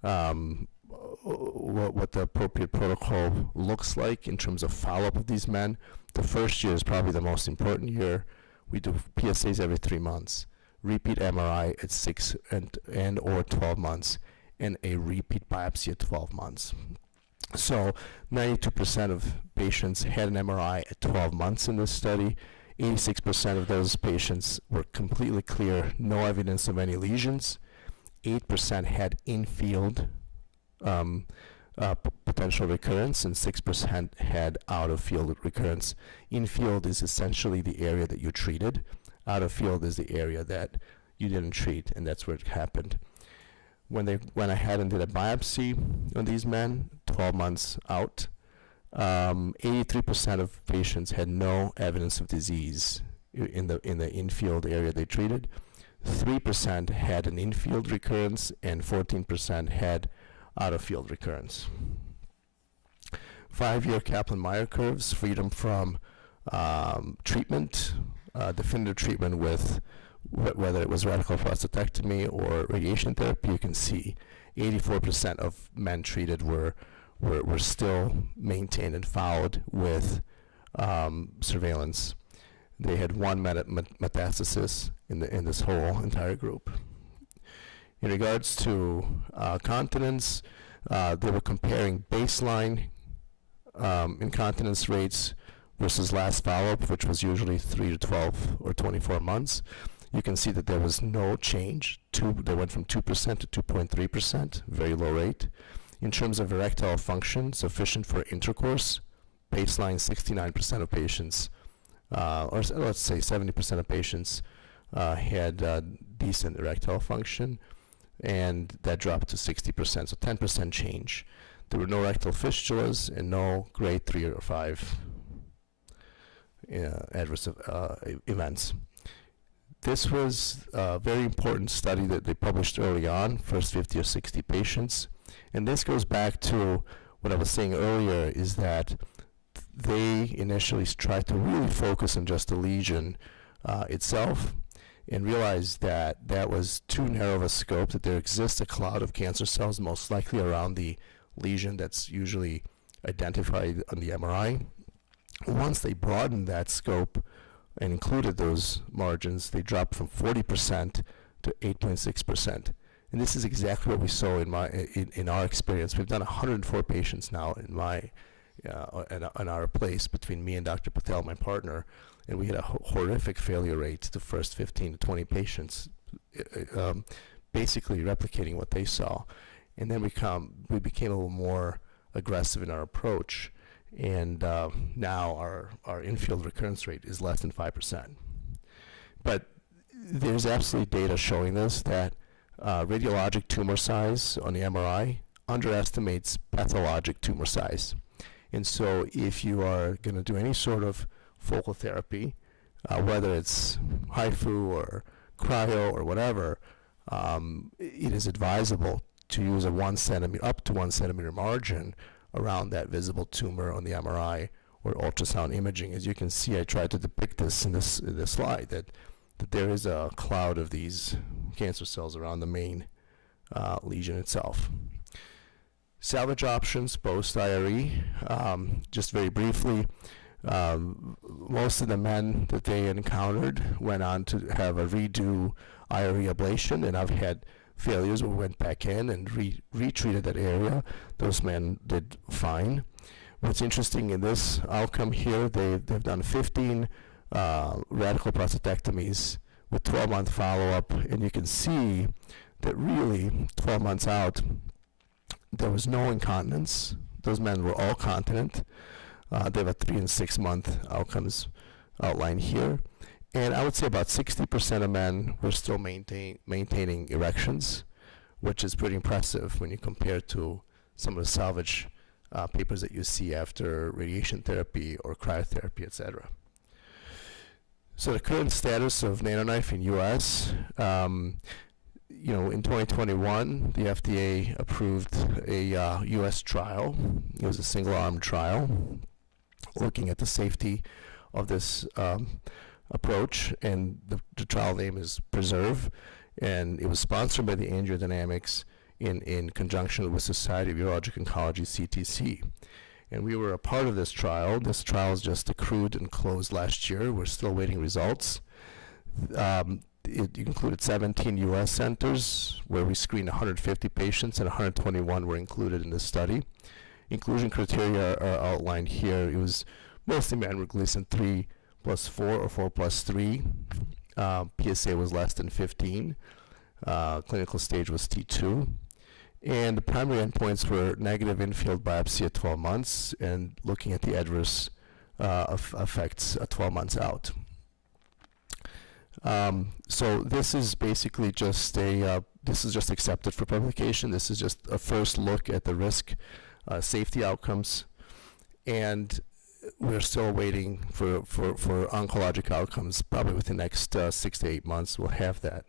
what the appropriate protocol looks like in terms of follow-up of these men. The first year is probably the most important year. We do PSAs every 3 months, repeat MRI at 6 and or 12 months, and a repeat biopsy at 12 months. So 92% of patients had an MRI at 12 months in this study. 86% of those patients were completely clear, no evidence of any lesions. 8% had in-field potential recurrence, and 6% had out-of-field recurrence. In-field is essentially the area that you treated. Out-of-field is the area that you didn't treat, and that's where it happened. When they went ahead and did a biopsy on these men, 12 months out, 83% of patients had no evidence of disease in the in-field area they treated. 3% had an in-field recurrence, and 14% had out-of-field recurrence. 5-year Kaplan-Meier curves, freedom from treatment, definitive treatment with whether it was radical prostatectomy or radiation therapy. You can see 84% of men treated were still maintained and followed with surveillance. They had one metastasis in this whole entire group. In regards to continence, they were comparing baseline incontinence rates versus last follow-up, which was usually 3 to 12 or 24 months. You can see that there was no change. They went from 2% to 2.3%, very low rate. In terms of erectile function, sufficient for intercourse, baseline 69% of patients, or let's say 70% of patients had decent erectile function, and that dropped to 60%, so 10% change. There were no rectal fistulas and no grade 3 or 5 adverse events. This was a very important study that they published early on, first 50 or 60 patients. And this goes back to what I was saying earlier, is that they initially tried to really focus on just the lesion itself, and realized that that was too narrow of a scope, that there exists a cloud of cancer cells most likely around the lesion that's usually identified on the MRI. Once they broadened that scope and included those margins, they dropped from 40% to 8.6%. And this is exactly what we saw in our experience. We've done 104 patients now in in our place between me and Dr. Patel, my partner, and we had a horrific failure rate the first 15 to 20 patients, basically replicating what they saw. And then we became a little more aggressive in our approach, and now our infield recurrence rate is less than 5%. But there's absolutely data showing this, that radiologic tumor size on the MRI underestimates pathologic tumor size. And so if you are going to do any sort of focal therapy, whether it's HIFU or cryo or whatever, it is advisable to use a 1 centimeter, up to 1 centimeter margin around that visible tumor on the MRI or ultrasound imaging. As you can see, I tried to depict this in this slide, that there is a cloud of these cancer cells around the main lesion itself. Salvage options post-IRE, just very briefly, most of the men that they encountered went on to have a redo IRE ablation, and I've had failures where we went back in and retreated that area. Those men did fine. What's interesting in this outcome here, they've done 15 radical prostatectomies with 12-month follow-up, and you can see that really 12 months out, there was no incontinence. Those men were all continent. They have a 3 and 6 month outcomes outlined here. And I would say about 60% of men were still maintaining erections, which is pretty impressive when you compare to some of the salvage papers that you see after radiation therapy or cryotherapy, etc. So the current status of NanoKnife in U.S., in 2021, the FDA approved a U.S. trial. It was a single-arm trial looking at the safety of this approach, and the trial name is PRESERVE, and it was sponsored by the Angiodynamics in conjunction with Society of Urologic Oncology, CTC. And we were a part of this trial. This trial is just accrued and closed last year. We're still waiting results. It included 17 U.S. centers where we screened 150 patients, and 121 were included in this study. Inclusion criteria are outlined here. It was mostly men with Gleason 3 plus 4 or 4 plus 3. PSA was less than 15. Clinical stage was T2. And the primary endpoints were negative infield biopsy at 12 months and looking at the adverse effects at 12 months out. So this is basically just this is just accepted for publication. This is just a first look at the risk safety outcomes, and we're still waiting for oncologic outcomes. Probably within the next 6 to 8 months we'll have that.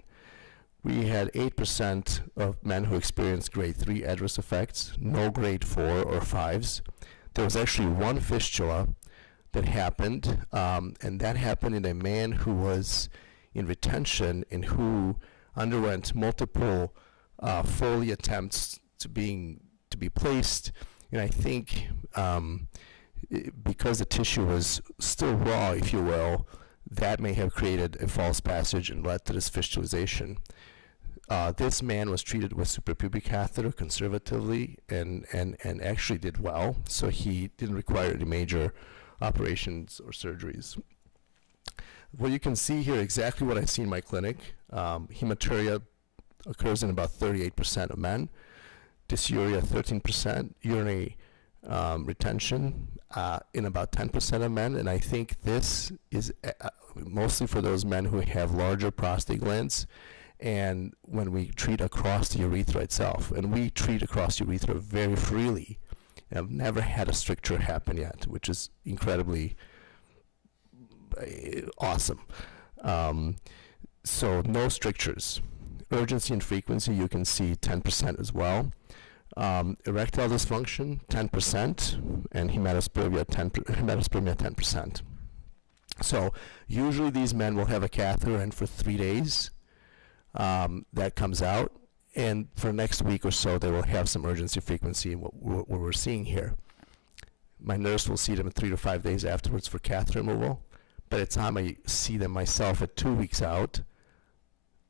We had 8% of men who experienced grade 3 adverse effects, no grade 4 or 5s. There was actually one fistula that happened, and that happened in a man who was in retention and who underwent multiple Foley attempts to be placed. And I think because the tissue was still raw, if you will, that may have created a false passage and led to this fistulization. This man was treated with suprapubic catheter conservatively and actually did well, so he didn't require any major operations or surgeries. What you can see here, exactly what I see in my clinic. Hematuria occurs in about 38% of men, dysuria 13%, urinary retention in about 10% of men, and I think this is mostly for those men who have larger prostate glands, and when we treat across the urethra itself, and we treat across urethra very freely. I've never had a stricture happen yet, which is incredibly awesome. So no strictures. Urgency and frequency, you can see 10% as well. Erectile dysfunction, 10%, and hematospermia, 10%. So usually these men will have a catheter in for 3 days. That comes out, and for next week or so they will have some urgency frequency, what we're seeing here. My nurse will see them 3 to 5 days afterwards for catheter removal. By the time I see them myself at 2 weeks out,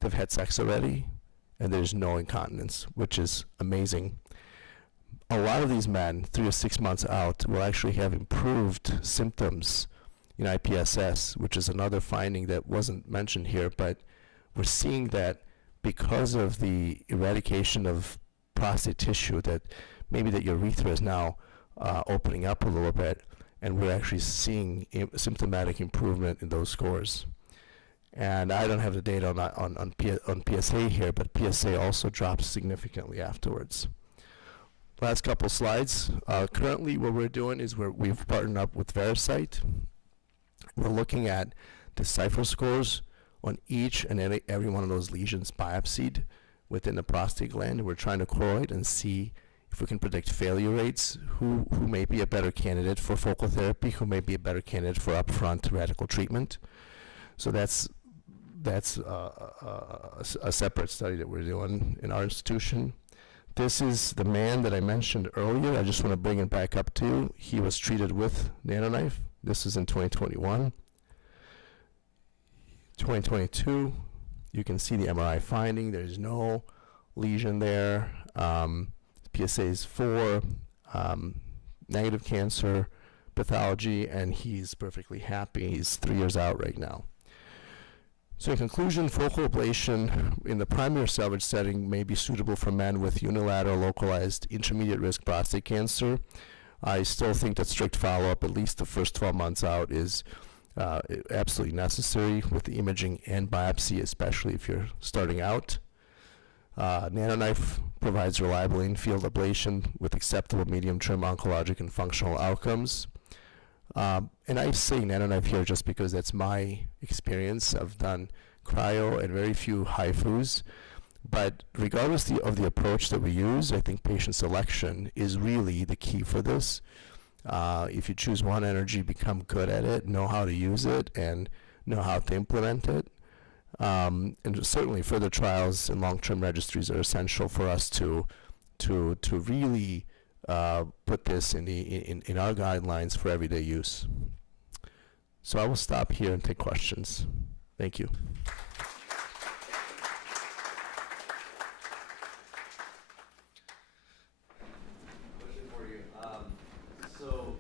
they've had sex already, and there's no incontinence, which is amazing. a lot of these men, 3 or 6 months out, will actually have improved symptoms in IPSS, which is another finding that wasn't mentioned here, but we're seeing that because of the eradication of prostate tissue, that maybe the urethra is now opening up a little bit, and we're actually seeing symptomatic improvement in those scores. And I don't have the data on PSA here, but PSA also drops significantly afterwards. Last couple slides. Currently, what we're doing is we've partnered up with Veracyte. We're looking at the Cypher scores on each and every one of those lesions biopsied within the prostate gland. We're trying to correlate and see if we can predict failure rates, who may be a better candidate for focal therapy, who may be a better candidate for upfront radical treatment. So that's a separate study that we're doing in our institution. This is the man that I mentioned earlier. I just want to bring it back up to you. He was treated with NanoKnife. This is in 2021. 2022, you can see the MRI finding. There's no lesion there. PSA is 4, negative cancer pathology, and he's perfectly happy. He's 3 years out right now. So in conclusion, focal ablation in the primary salvage setting may be suitable for men with unilateral localized intermediate risk prostate cancer. I still think that strict follow-up, at least the first 12 months out, is absolutely necessary with the imaging and biopsy, especially if you're starting out. NanoKnife provides reliable in-field ablation with acceptable medium-term oncologic and functional outcomes. And I say NanoKnife here just because that's my experience. I've done cryo and very few HIFUs. But regardless of the approach that we use, I think patient selection is really the key for this. If you choose one energy, become good at it, know how to use it, and know how to implement it. And certainly further trials and long-term registries are essential for us to really put this in our guidelines for everyday use. So I will stop here and take questions. Thank you. Question for you. So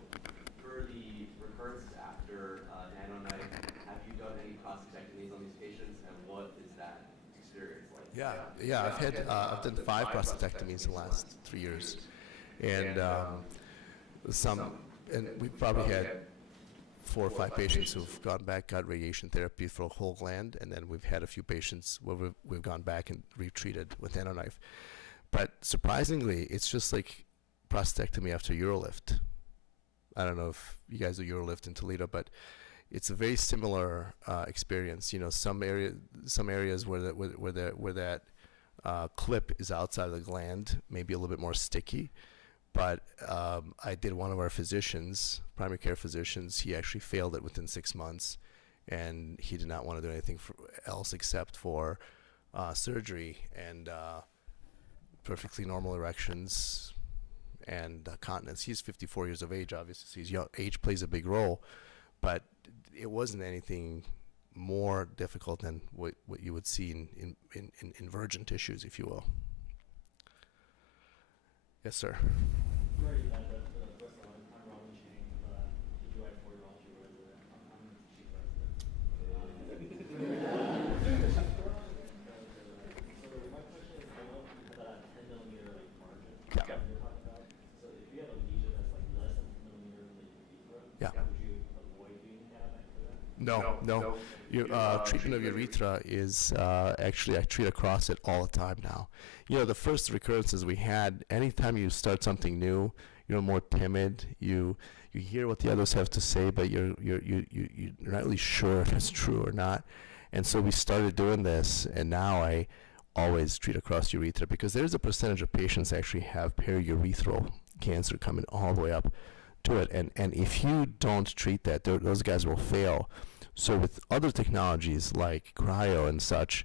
for the recurrence after NanoKnife, have you done any prostatectomies on these patients, and what is that experience like? Yeah. I've done 5 prostatectomies in the last 3 years. And we've probably had 4 or 5 patients who've gone back, got radiation therapy for a whole gland, and then we've had a few patients where we've gone back and retreated with NanoKnife. But surprisingly, it's just like prostatectomy after Urolift. I don't know if you guys do Urolift in Toledo, but it's a very similar experience. You know, some areas where that clip is outside of the gland, maybe a little bit more sticky. But I did one of our physicians, primary care physicians, he actually failed it within 6 months, and he did not want to do anything else except for surgery and perfectly normal erections and continence. He's 54 years of age, obviously, so his age plays a big role, but it wasn't anything more difficult than what you would see in virgin tissues, if you will. Yes, sir. You already had the first one. I'm Ron Chang, TQI for Urology resident. I'm the chief resident. So my question is, I know you had that 10 millimeter margin that you're talking about. So if you have a lesion that's like less than 10 millimeters in the urethra, would you avoid doing that after that? No. Treatment of urethra is actually, I treat across it all the time now. You know, the first recurrences we had, anytime you start something new, you're more timid. You hear what the others have to say, but you're not really sure if it's true or not. And so we started doing this, and now I always treat across urethra because there's a percentage of patients that actually have periurethral cancer coming all the way up to it. And if you don't treat that, those guys will fail. So with other technologies like cryo and such,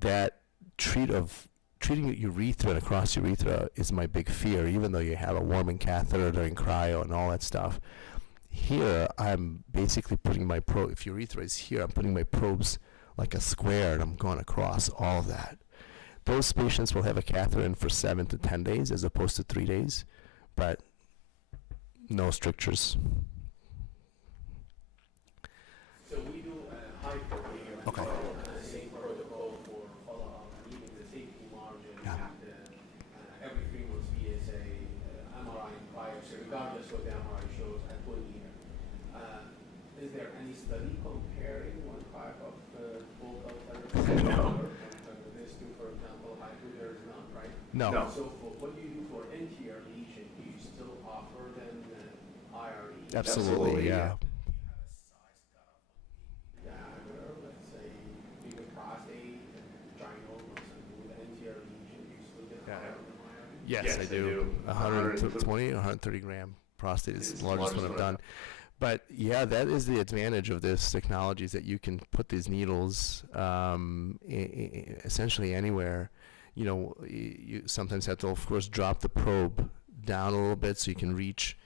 that treating urethra and across urethra is my big fear, even though you have a warming catheter during cryo and all that stuff. Here, I'm basically putting my probe, if urethra is here, I'm putting my probes like a square and I'm going across all of that. Those patients will have a catheter in for 7 to 10 days as opposed to 3 days. but no strictures. So we do high protein. Okay. Same protocol for follow-up, even the safety margin, Yeah. every 3 months PSA, MRI and biopsy, regardless what the MRI shows at 1 year. Is there any study comparing one type of focal therapy No. This two, for example, HIFU? There is none, right? No. So for what do you do for anterior lesion? Do you still offer them IRE? Absolutely, yeah. Diameter, let's say, bigger prostate and ginormous, and with anterior lesion, do you still get higher on the IRE? Yes, I do. 120 or 130 gram prostate is the largest one I've done. But yeah, that is the advantage of this technology, is that you can put these needles essentially anywhere. You know, you sometimes have to, of course, drop the probe down a little bit so you can reach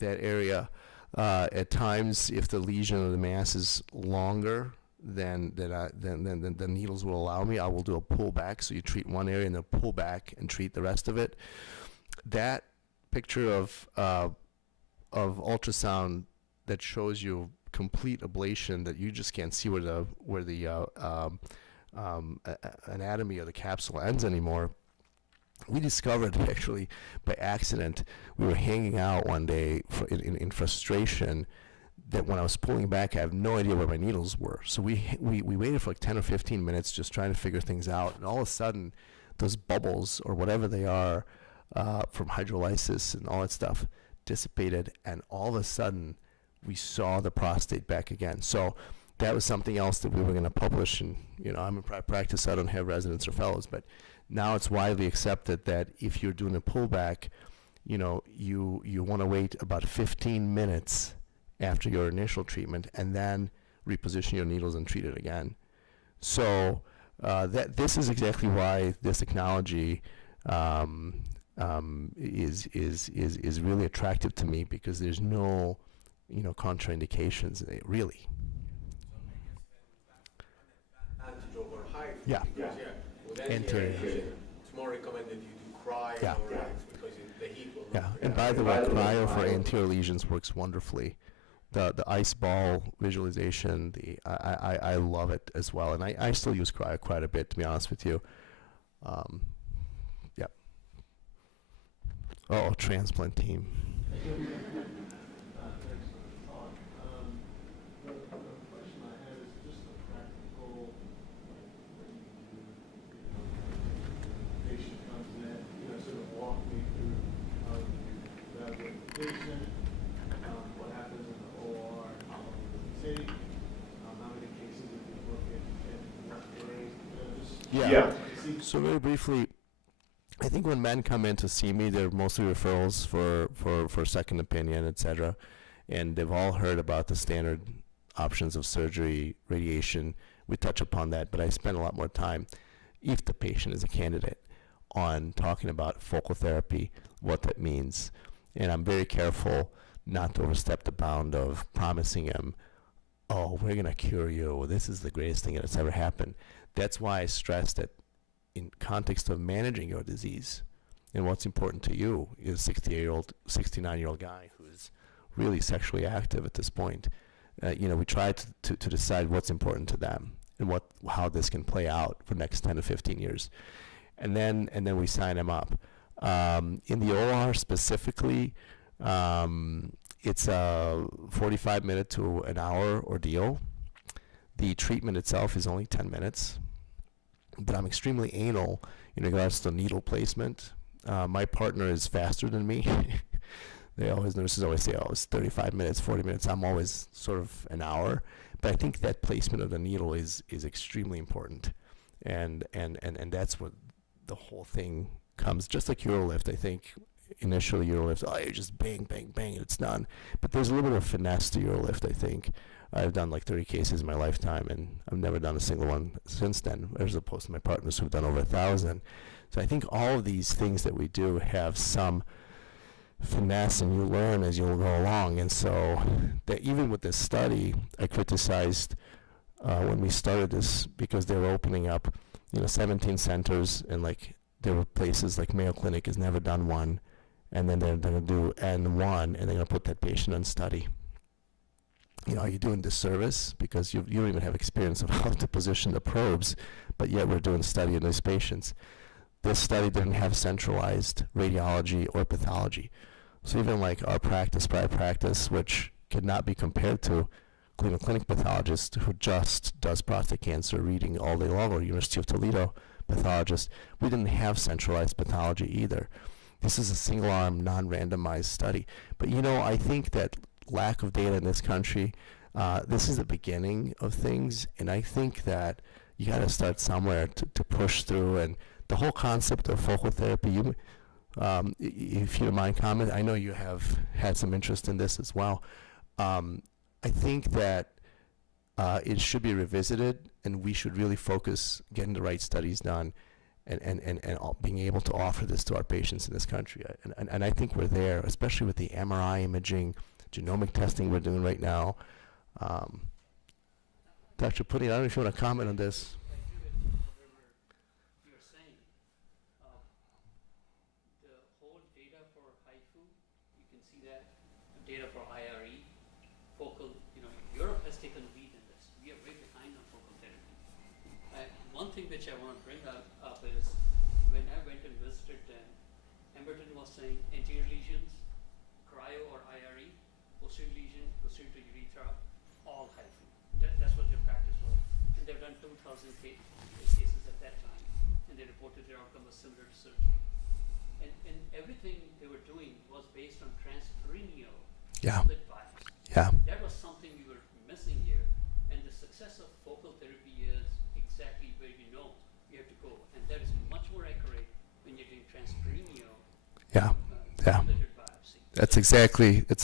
that area. At times, if the lesion or the mass is longer than the needles will allow me, I will do a pullback. So you treat one area and then pull back and treat the rest of it. That picture of ultrasound that shows you complete ablation, that you just can't see where the anatomy of the capsule ends anymore. We discovered actually by accident. We were hanging out one day in frustration that when I was pulling back, I have no idea where my needles were. So we waited for like 10 or 15 minutes just trying to figure things out, and all of a sudden those bubbles or whatever they are from hydrolysis and all that stuff dissipated, and all of a sudden we saw the prostate back again. So that was something else that we were going to publish. And I'm in practice, so I don't have residents or fellows, but now it's widely accepted that if you're doing a pullback, you want to wait about 15 minutes after your initial treatment and then reposition your needles and treat it again. So this is exactly why this technology is really attractive to me, because there's no contraindications really. Advantage over HIFU. Yeah. Because, with Anterior. anterior lesion, it's more recommended you do cryo Yeah. or X, because the heat will. Yeah, and by the way, cryo for anterior lesions works wonderfully. The ice ball visualization, I love it as well, and I still use cryo quite a bit, to be honest with you. Yeah. Oh, transplant team. What happens in the OR, how long does it take, how many cases if you look at Yeah. So very briefly, I think when men come in to see me, they're mostly referrals for second opinion, etc. And they've all heard about the standard options of surgery, radiation. We touch upon that, but I spend a lot more time, if the patient is a candidate, on talking about focal therapy, what that means. And I'm very careful not to overstep the bound of promising him, oh, we're going to cure you. This is the greatest thing that's ever happened. That's why I stress that in context of managing your disease, and what's important to you is a 69-year-old guy who's really sexually active at this point. We try to decide what's important to them and how this can play out for the next 10 to 15 years. And then we sign them up. In the OR specifically, it's a 45-minute to an hour ordeal. The treatment itself is only 10 minutes, but I'm extremely anal in regards to needle placement. My partner is faster than me. Nurses always say, oh, it's 35 minutes, 40 minutes. I'm always sort of an hour. But I think that placement of the needle is extremely important. And that's what the whole thing comes. Just like Urolift, I think initially Urolift, oh, you just bang, bang, bang, and it's done. But there's a little bit of finesse to Urolift, I think. I've done like 30 cases in my lifetime, and I've never done a single one since then, as opposed to my partners who've done over 1,000. So I think all of these things that we do have some finesse, and you learn as you'll go along. And so that even with this study, I criticized when we started this, because they were opening up 17 centers, and like there were places like Mayo Clinic has never done one, and then they're going to do N1, and they're going to put that patient on study. You know, are you doing disservice because you don't even have experience of how to position the probes, but yet we're doing study in these patients. This study didn't have centralized radiology or pathology. So even like our practice, private practice, which cannot be compared to Cleveland Clinic pathologist who just does prostate cancer reading all day long, or University of Toledo pathologist, we didn't have centralized pathology either. This is a single-arm, non-randomized study. But you know, I think that lack of data in this country, this is the beginning of things, and I think that you got to start somewhere to push through. And the whole concept of focal therapy, if you don't mind comment, I know you have had some interest in this as well. I think that it should be revisited, and we should really focus getting the right studies done and being able to offer this to our patients in this country. And I think we're there, especially with the MRI imaging, genomic testing we're doing right now. Dr. Pudding, I don't know if you want to comment on this. Data for IRE, focal, you know, Europe has taken lead in this. We are way behind on focal therapy. One thing which I want to bring up is when I went and visited them, Emberton was saying anterior lesions, cryo or IRE, posterior lesion, posterior to urethra, all HIFU. That's what their practice was. And they've done 2,000 cases at that time, and they reported their outcome was similar to surgery. And everything they were doing was based on transperineal split biopsy. Yeah. That was something we were missing here, and the success of focal therapy is exactly where you know you have to go, and that is much more accurate when you're doing transperineal splitted biopsy. It's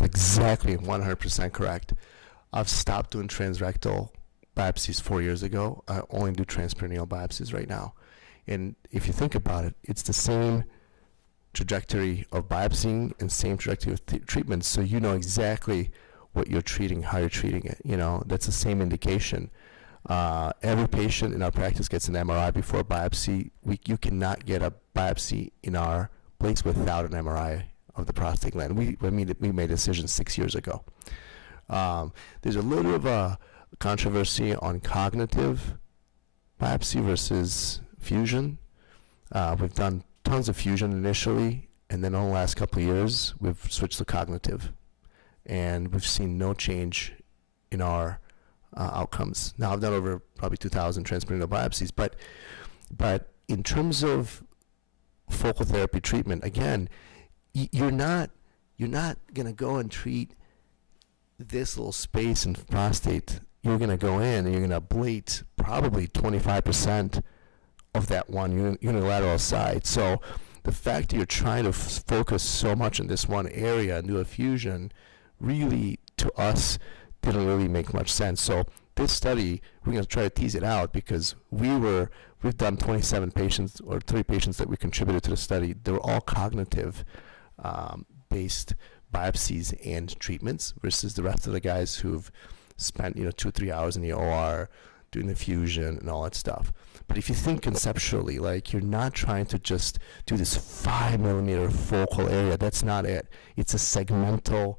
exactly 100% correct. I've stopped doing transrectal biopsies 4 years ago. I only do transperineal biopsies right now. And if you think about it, it's the same trajectory of biopsying and same trajectory of treatment, so you know exactly what you're treating, how you're treating it. You know, that's the same indication. Every patient in our practice gets an MRI before biopsy. You cannot get a biopsy in our place without an MRI of the prostate gland. We made a decision 6 years ago. There's a little bit of a controversy on cognitive biopsy versus fusion. We've done tons of fusion initially, and then over the last couple of years, we've switched to cognitive. And we've seen no change in our outcomes. Now, I've done over probably 2,000 transperineal biopsies, but in terms of focal therapy treatment, again, you're not going to go and treat this little space in prostate. You're going to go in and you're going to ablate probably 25% of that one unilateral side. So the fact that you're trying to focus so much in this one area and do a fusion really, to us, didn't really make much sense. So this study, we're going to try to tease it out because we've done 27 patients or 3 patients that we contributed to the study. They were all cognitive based biopsies and treatments versus the rest of the guys who've spent 2-3 hours in the OR doing the fusion and all that stuff. But if you think conceptually, like, you're not trying to just do this 5 millimeter focal area. That's not it. It's a segmental,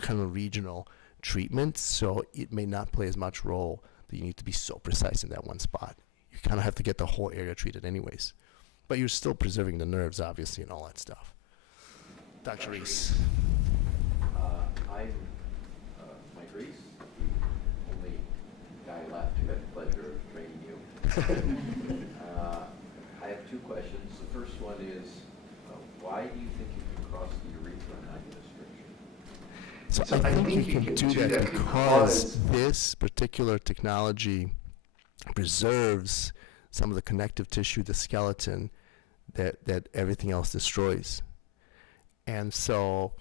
kind of regional treatment, so it may not play as much role that you need to be so precise in that one spot. You kind of have to get the whole area treated anyways. But you're still preserving the nerves, obviously, and all that stuff. Dr. Reese. I'm Mike Reese, the only guy left who had the pleasure of training you. I have 2 questions. The first one is, why do you think you can cross the urethra and not get a stricture? So I think you can do that because this particular technology preserves some of the connective tissue, the skeleton, that everything else destroys. And so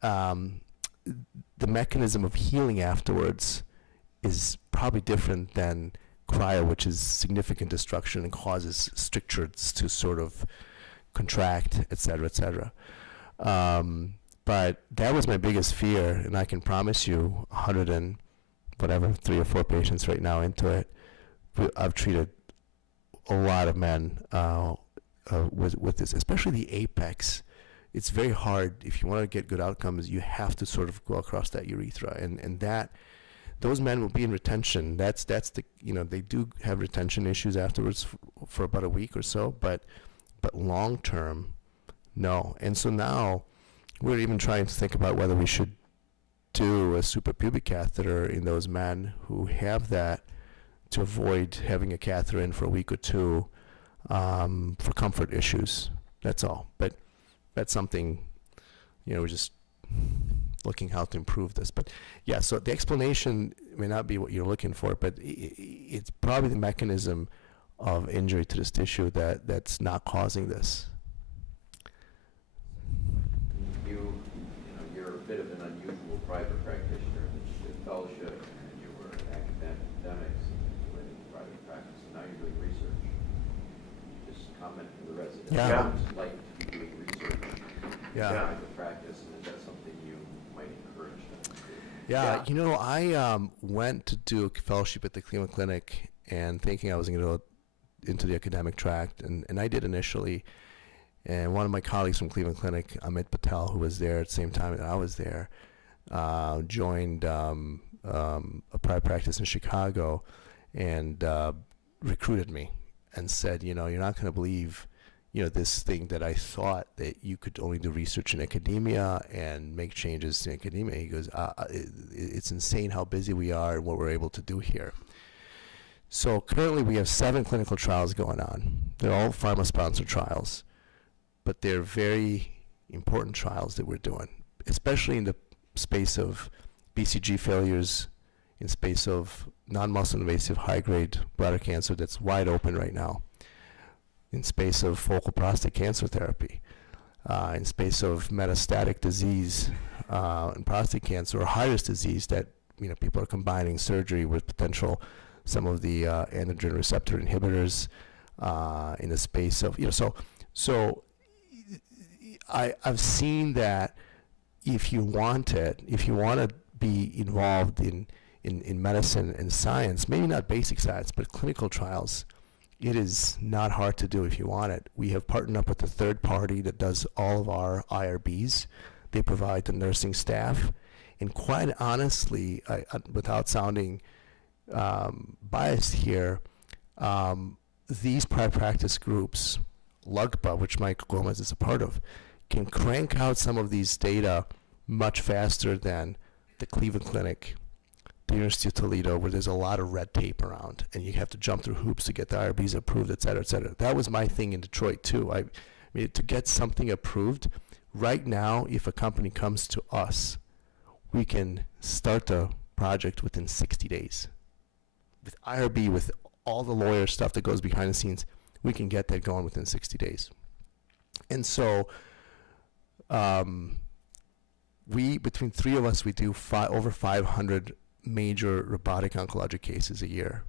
the mechanism of healing afterwards is probably different than cryo, which is significant destruction and causes strictures to sort of contract, et cetera, et cetera. But that was my biggest fear, and I can promise you 3 or 4 patients right now into it. I've treated a lot of men with this, especially the apex it's very hard. If you want to get good outcomes, you have to sort of go across that urethra, and that those men will be in retention. That's the, they do have retention issues afterwards for about a week or so, but long term, no. And so now we're even trying to think about whether we should do a suprapubic catheter in those men who have that, to avoid having a catheter in for a week or two for comfort issues. That's all. But that's something, we're just looking how to improve this. But yeah, so the explanation may not be what you're looking for, but it's probably the mechanism of injury to this tissue that's not causing this. You're a bit of an unusual private practitioner with fellowship, and you were academics with private practice, and now you're doing research. Just comment to the residents. Yeah. What's it like to be doing research in private practice, and is that something you might encourage them to do? Yeah, I went to do a fellowship at the Cleveland Clinic and thinking I was going to go into the academic tract, and I did initially. And one of my colleagues from Cleveland Clinic, Amit Patel, who was there at the same time that I was there, joined a private practice in Chicago and recruited me and said, you're not going to believe, this thing that I thought that you could only do research in academia and make changes in academia. He goes, it's insane how busy we are and what we're able to do here. So currently we have 7 clinical trials going on. They're all pharma-sponsored trials, but they're very important trials that we're doing, especially in the space of BCG failures, in space of non-muscle invasive high-grade bladder cancer that's wide open right now, in space of focal prostate cancer therapy, in space of metastatic disease and prostate cancer, or high-risk disease that people are combining surgery with potential some of the androgen receptor inhibitors, in the space of so I've seen that if you want to be involved in medicine and science, maybe not basic science, but clinical trials, it is not hard to do if you want it. We have partnered up with a third party that does all of our IRBs. They provide the nursing staff, and quite honestly, without sounding biased here, these private practice groups, LUGPA, which Mike Gomez is a part of, can crank out some of these data much faster than the Cleveland Clinic, the University of Toledo, where there's a lot of red tape around, and you have to jump through hoops to get the IRBs approved, et cetera, et cetera. That was my thing in Detroit, too. I mean, to get something approved, right now, if a company comes to us, we can start the project within 60 days. With IRB, with all the lawyer stuff that goes behind the scenes, we can get that going within 60 days. And so between 3 of us, we do over 500 major robotic oncologic cases a year.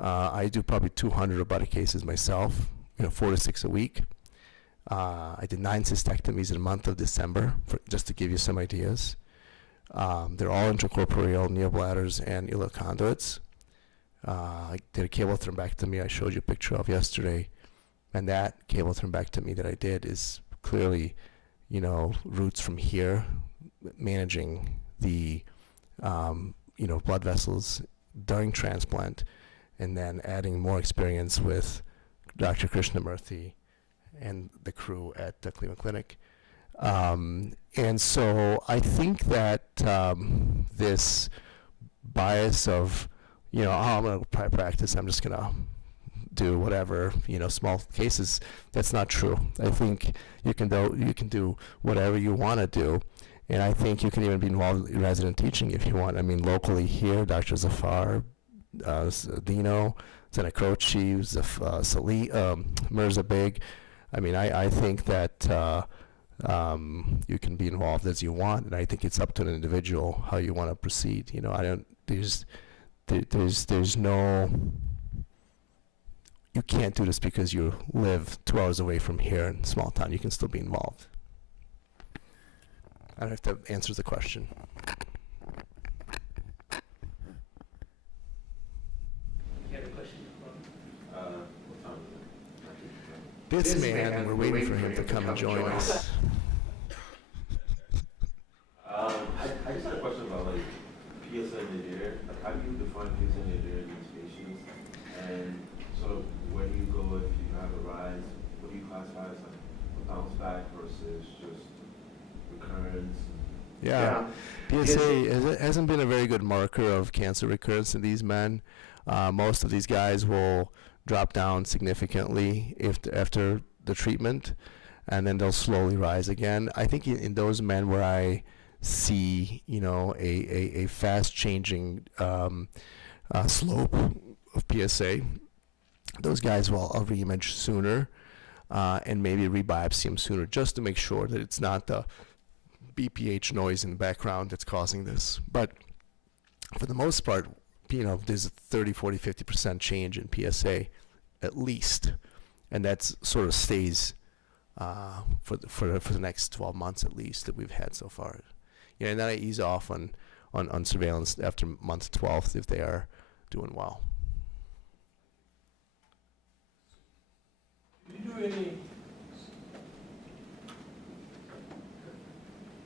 I do probably 200 robotic cases myself, 4 to 6 a week. I did 9 cystectomies in the month of December, just to give you some ideas. They're all intracorporeal neobladders and ileal conduits. I did a cable thrombectomy I showed you a picture of yesterday, and that cable thrombectomy that I did is clearly, roots from here, managing the, blood vessels during transplant, and then adding more experience with Dr. Krishnamurthy and the crew at the Cleveland Clinic. And so I think that this bias of, I'm going to practice, I'm just going to do whatever, small cases, that's not true. I think you can do whatever you want to do. And I think you can even be involved in resident teaching if you want. I mean, locally here, Dr. Zafar, Dino, Zenacroce, Mirza Big. I mean, I think that you can be involved as you want, and I think it's up to an individual how you want to proceed. There's no, you can't do this because you live 2 hours away from here in a small town. You can still be involved. I don't know if that answers the question. You have a question? This man, we're waiting for him to come and join us. hasn't been a very good marker of cancer recurrence in these men. Most of these guys will drop down significantly after the treatment, and then they'll slowly rise again. I think in those men where I see, a fast changing slope of PSA, those guys will re-image sooner and maybe re-biopsy them sooner, just to make sure that it's not the BPH noise in the background that's causing this. But for the most part, there's a 30, 40, 50% change in PSA at least, and that sort of stays for the next 12 months at least that we've had so far. And then I ease off on surveillance after month 12 if they are doing well. Do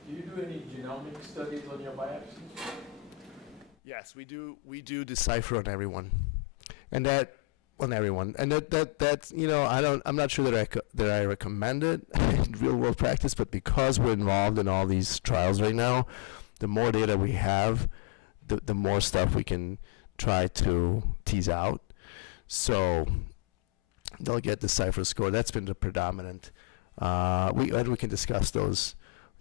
you do any genomic studies on your biopsies? Yes, we do. We do decipher on everyone, and that's I'm not sure that I recommend it in real world practice, but because we're involved in all these trials right now, the more data we have, the more stuff we can try to tease out. So they'll get the Decipher score. That's been the predominant. We can discuss those,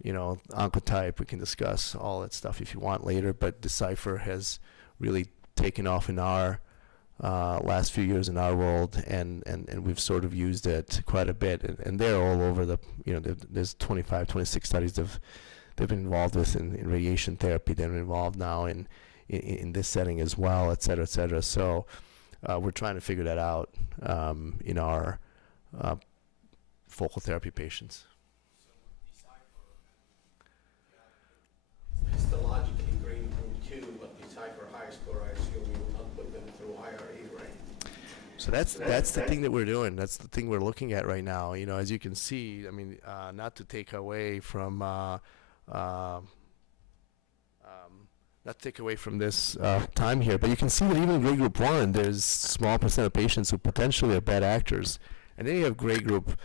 oncotype. We can discuss all that stuff if you want later. But Decipher has really taken off in our last few years in our world, and we've sort of used it quite a bit. And they're all over the, there's 25, 26 studies they've been involved with in radiation therapy. They're involved now in this setting as well, et cetera, et cetera. So we're trying to figure that out in our focal therapy patients. Histologically grade group 2, but Decipher high score, I assume you will not put them through IRE, right? So that's the thing that we're doing. That's the thing we're looking at right now. As you can see, not to take away from this time here, but you can see that even in grade group 1, there's small percent of patients who potentially are bad actors, and then you have grade group,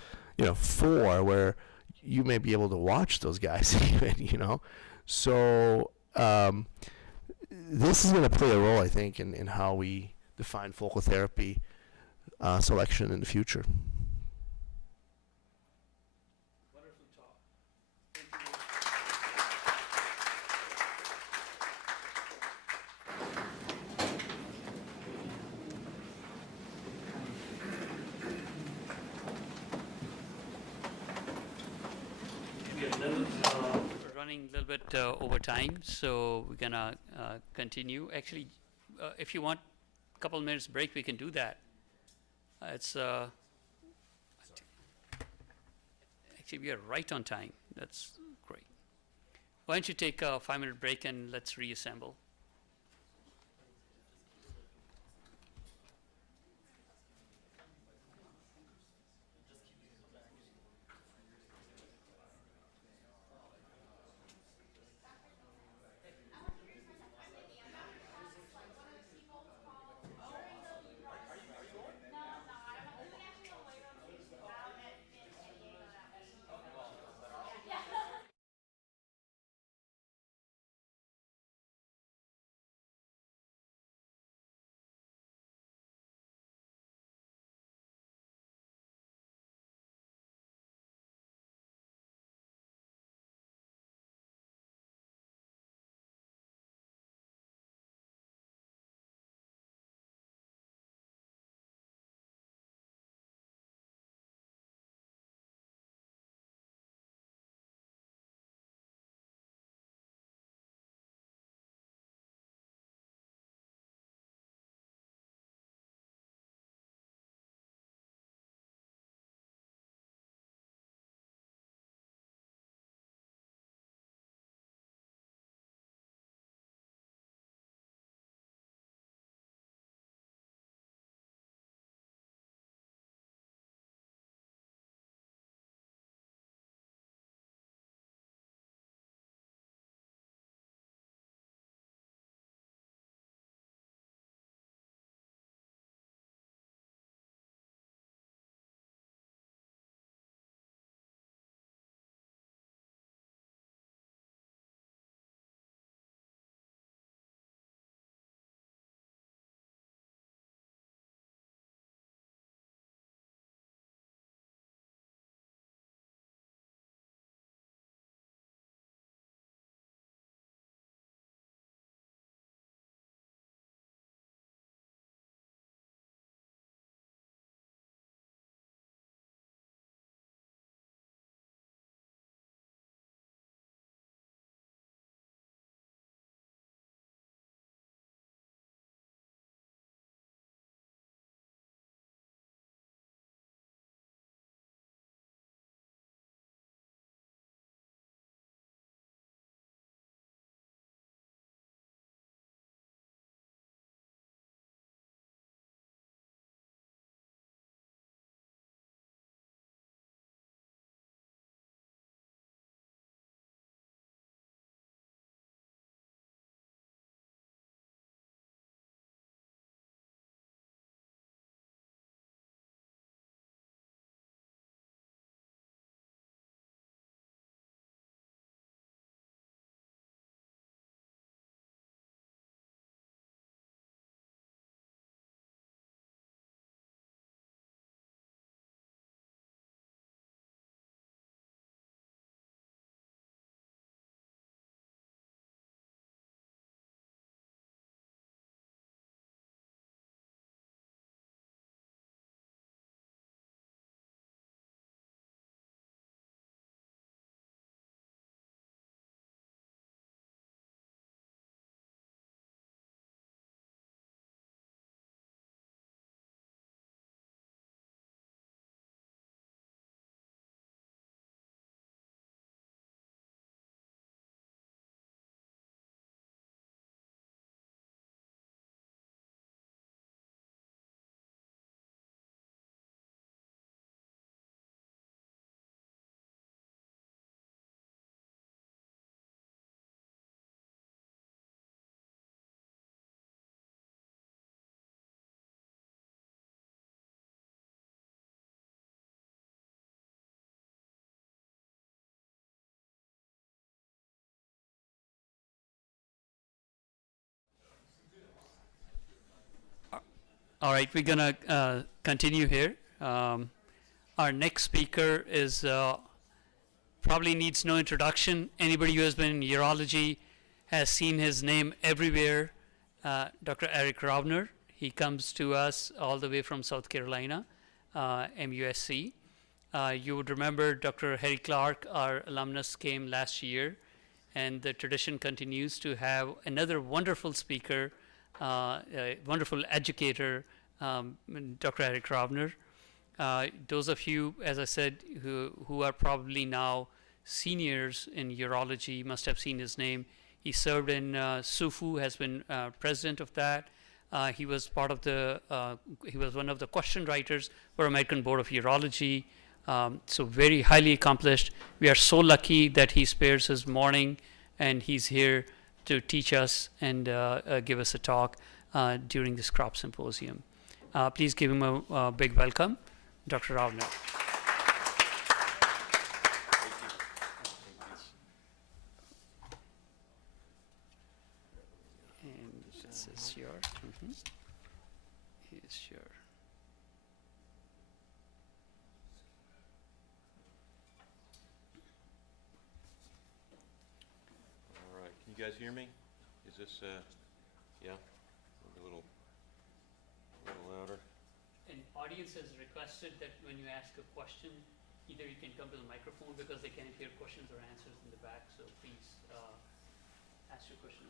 4, where you may be able to watch those guys even, So this is going to play a role, I think, in how we define focal therapy selection in the future. We're running a little bit over time, so we're gonna continue. Actually, if you want a couple minutes break, we can do that. Actually, we are right on time. That's great. Why don't you take a 5-minute break and let's reassemble. All right, we're going to continue here. Our next speaker is probably needs no introduction. Anybody who has been in urology has seen his name everywhere. Dr. Eric Ravner. He comes to us all the way from South Carolina, MUSC. You would remember Dr. Harry Clark, our alumnus, came last year, and the tradition continues to have another wonderful speaker, a wonderful educator, Dr. Eric Ravner. Those of you, as I said, who are probably now seniors in urology must have seen his name. He served in SUFU, has been president of that. He was part of the, he was one of the question writers for American Board of Urology. So very highly accomplished. We are so lucky that he spares his morning and he's here to teach us and give us a talk during this Kropp Symposium. Please give him a big welcome, Dr. Ravner. And this is your, here's your. All right, can you guys hear me? Is this, yeah? A little louder. And audience has requested that when you ask a question, either you can come to the microphone because they can't hear questions or answers in the back, so please ask your question.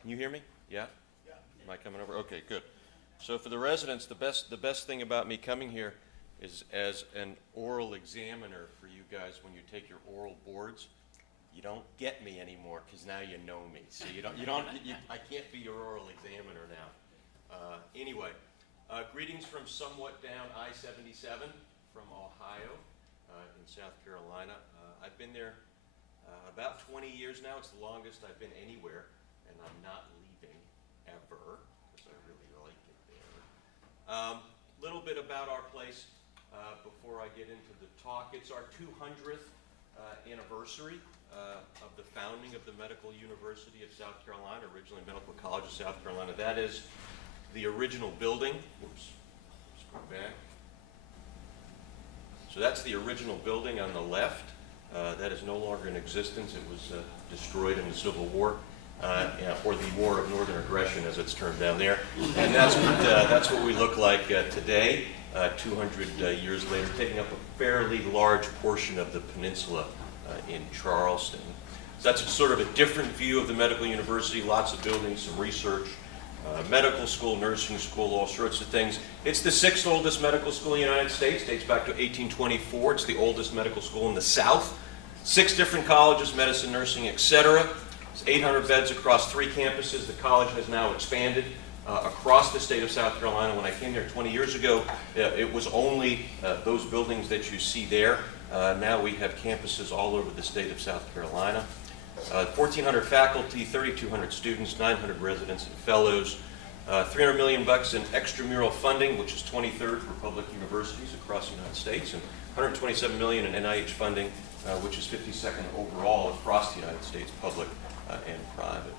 Can you hear me? Yeah? Yeah. Am I coming over? Okay, good. So for the residents, the best thing about me coming here is as an oral examiner for you guys when you take your oral boards. You don't get me anymore because now you know me. So I can't be your oral examiner now. Anyway, greetings from somewhat down I-77 from Ohio in South Carolina. I've been there about 20 years now. It's the longest I've been anywhere, and I'm not leaving ever because I really like it there. Little bit about our place before I get into the talk. It's our 200th anniversary of the founding of the Medical University of South Carolina, originally Medical College of South Carolina. That is the original building. Oops, let's go back. So that's the original building on the left. That is no longer in existence. It was destroyed in the Civil War, or the War of Northern Aggression, as it's termed down there. And that's what we look like today, 200 years later, taking up a fairly large portion of the peninsula in Charleston. So that's sort of a different view of the Medical University, lots of buildings, some research, medical school, nursing school, all sorts of things. It's the 6th oldest medical school in the United States, dates back to 1824. It's the oldest medical school in the South. 6 different colleges, medicine, nursing, etc. It's 800 beds across 3 campuses. The college has now expanded across the state of South Carolina. When I came there 20 years ago, it was only those buildings that you see there. Now we have campuses all over the state of South Carolina. 1,400 faculty, 3,200 students, 900 residents and fellows, $300 million in extramural funding, which is 23rd for public universities across the United States, and $127 million in NIH funding, which is 52nd overall across the United States, public and private.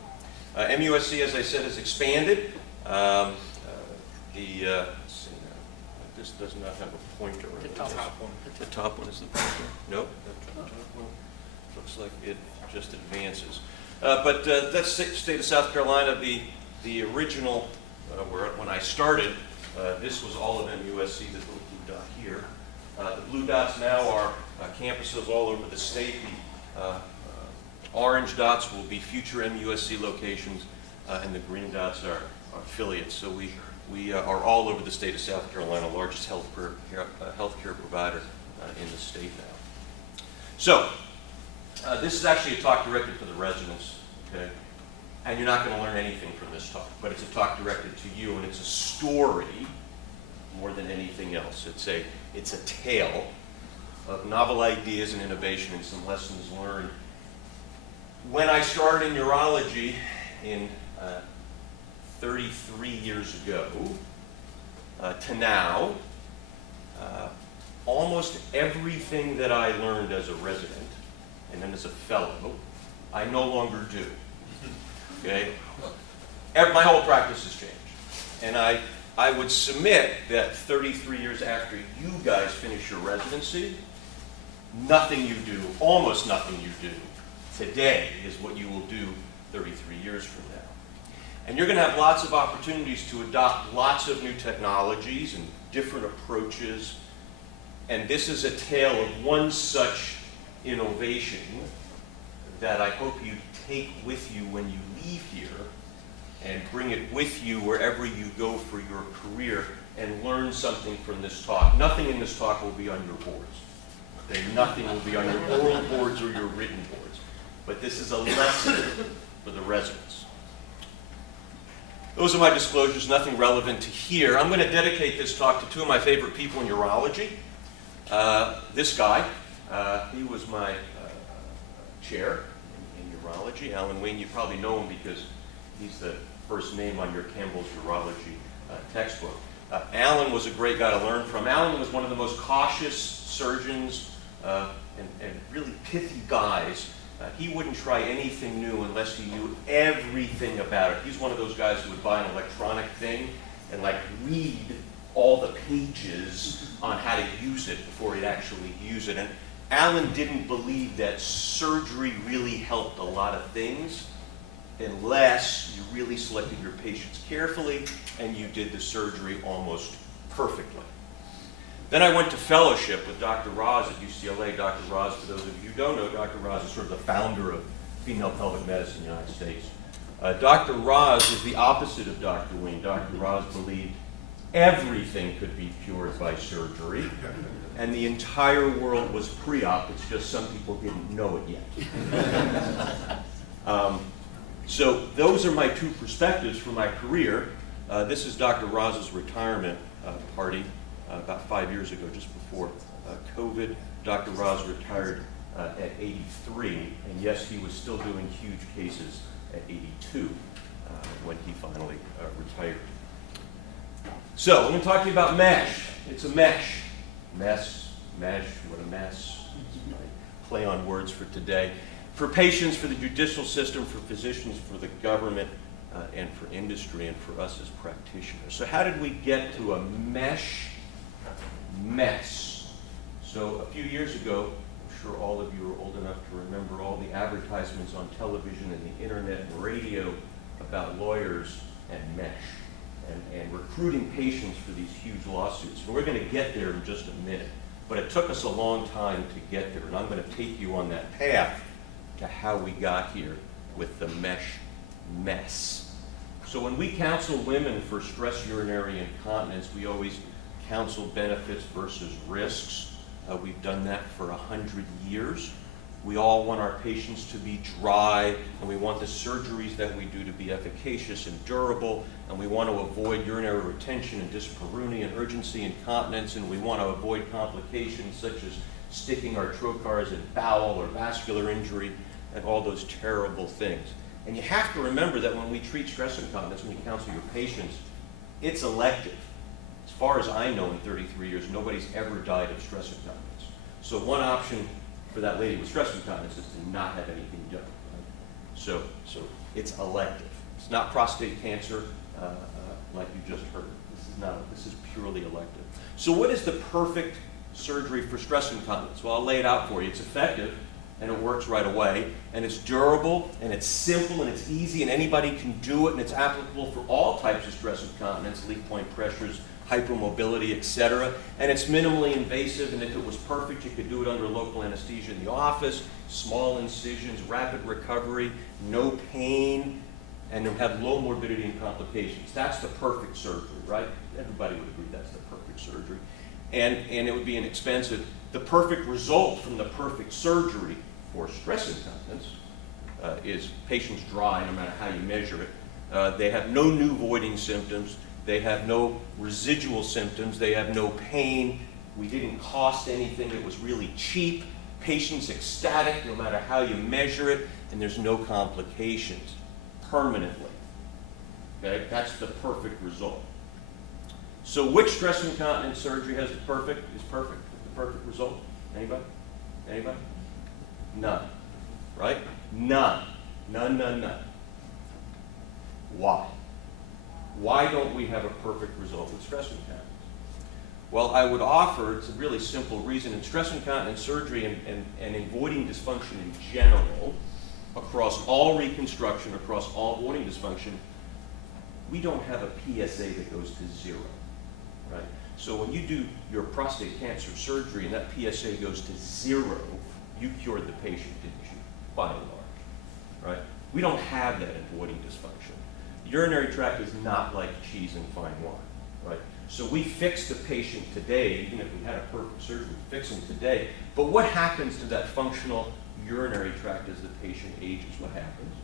MUSC, as I said, has expanded. Let's see now. This does not have a pointer. The top one. The top one is the pointer. Nope. The top one looks like it just advances. But that's the state of South Carolina. The original, when I started, this was all of MUSC, this little blue dot here. The blue dots now are campuses all over the state. The orange dots will be future MUSC locations, and the green dots are affiliates. So we are all over the state of South Carolina, largest healthcare provider in the state now. So, this is actually a talk directed for the residents, okay? And you're not going to learn anything from this talk, but it's a talk directed to you, and it's a story more than anything else. It's a tale of novel ideas and innovation and some lessons learned. When I started in urology in 33 years ago to now, almost everything that I learned as a resident and then as a fellow, I no longer do. Okay? My whole practice has changed. And I would submit that 33 years after you guys finish your residency, nothing you do, almost nothing you do today is what you will do 33 years from now. And you're going to have lots of opportunities to adopt lots of new technologies and different approaches. And this is a tale of one such innovation that I hope you take with you when you leave here and bring it with you wherever you go for your career and learn something from this talk. Nothing in this talk will be on your boards. Okay? Nothing will be on your oral boards or your written boards. But this is a lesson for the residents. Those are my disclosures, nothing relevant to here. I'm going to dedicate this talk to two of my favorite people in urology. This guy, he was my chair in urology. Alan Wayne, you probably know him because he's the first name on your Campbell's Urology textbook. Alan was a great guy to learn from. Alan was one of the most cautious surgeons and really pithy guys. He wouldn't try anything new unless he knew everything about it. He's one of those guys who would buy an electronic thing and like read all the pages on how to use it before he'd actually use it. And Alan didn't believe that surgery really helped a lot of things unless you really selected your patients carefully and you did the surgery almost perfectly. Then I went to fellowship with Dr. Roz at UCLA. Dr. Roz, for those of you who don't know, Dr. Roz is sort of the founder of female pelvic medicine in the United States. Dr. Roz is the opposite of Dr. Wayne. Dr. Roz believed everything could be cured by surgery, and the entire world was pre-op. It's just some people didn't know it yet. So those are my two perspectives for my career. This is Dr. Roz's retirement party about 5 years ago, just before COVID. Dr. Roz retired at 83, and yes, he was still doing huge cases at 82 when he finally retired. So I'm going to talk to you about mesh. It's a mesh. Mess, mesh, what a mess. Play on words for today. For patients, for the judicial system, for physicians, for the government, and for industry, and for us as practitioners. So how did we get to a mesh mess? So a few years ago, I'm sure all of you are old enough to remember all the advertisements on television and the internet and radio about lawyers and mesh and recruiting patients for these huge lawsuits. And we're going to get there in just a minute. But it took us a long time to get there, and I'm going to take you on that path to how we got here with the mesh mess. So when we counsel women for stress urinary incontinence, we always counsel benefits versus risks. We've done that for 100 years. We all want our patients to be dry, and we want the surgeries that we do to be efficacious and durable, and we want to avoid urinary retention and dyspareunia and urgency incontinence, and we want to avoid complications such as sticking our trocars in bowel or vascular injury and all those terrible things. And you have to remember that when we treat stress incontinence, when you counsel your patients, it's elective. As far as I know in 33 years, nobody's ever died of stress incontinence. So one option for that lady with stress incontinence is to not have anything done. Right? So it's elective. It's not prostate cancer like you just heard. This is purely elective. So what is the perfect surgery for stress incontinence? Well, I'll lay it out for you. It's effective, and it works right away, and it's durable, and it's simple, and it's easy, and anybody can do it, and it's applicable for all types of stress incontinence, leak point pressures, hypermobility, etc. And it's minimally invasive, and if it was perfect, you could do it under local anesthesia in the office, small incisions, rapid recovery, no pain, and have low morbidity and complications. That's the perfect surgery, right? Everybody would agree that's the perfect surgery. And it would be inexpensive. The perfect result from the perfect surgery for stress incontinence is patients dry, no matter how you measure it. They have no new voiding symptoms. They have no residual symptoms. They have no pain. We didn't cost anything. It was really cheap. Patients ecstatic, no matter how you measure it, and there's no complications permanently. Okay, that's the perfect result. So which stress incontinence surgery is perfect? The perfect result? Anybody? Anybody? None. Right? None. None. Why? Why don't we have a perfect result with stress incontinence? Well, I would offer, it's a really simple reason, in stress incontinence surgery and avoiding dysfunction in general, across all reconstruction, across all voiding dysfunction, we don't have a PSA that goes to 0, right? So when you do your prostate cancer surgery and that PSA goes to 0, you cured the patient, didn't you? By and large, right? We don't have that in voiding dysfunction. Urinary tract is not like cheese and fine wine, right? So we fix the patient today, even if we had a perfect surgery, we fix them today. But what happens to that functional urinary tract as the patient ages? What happens?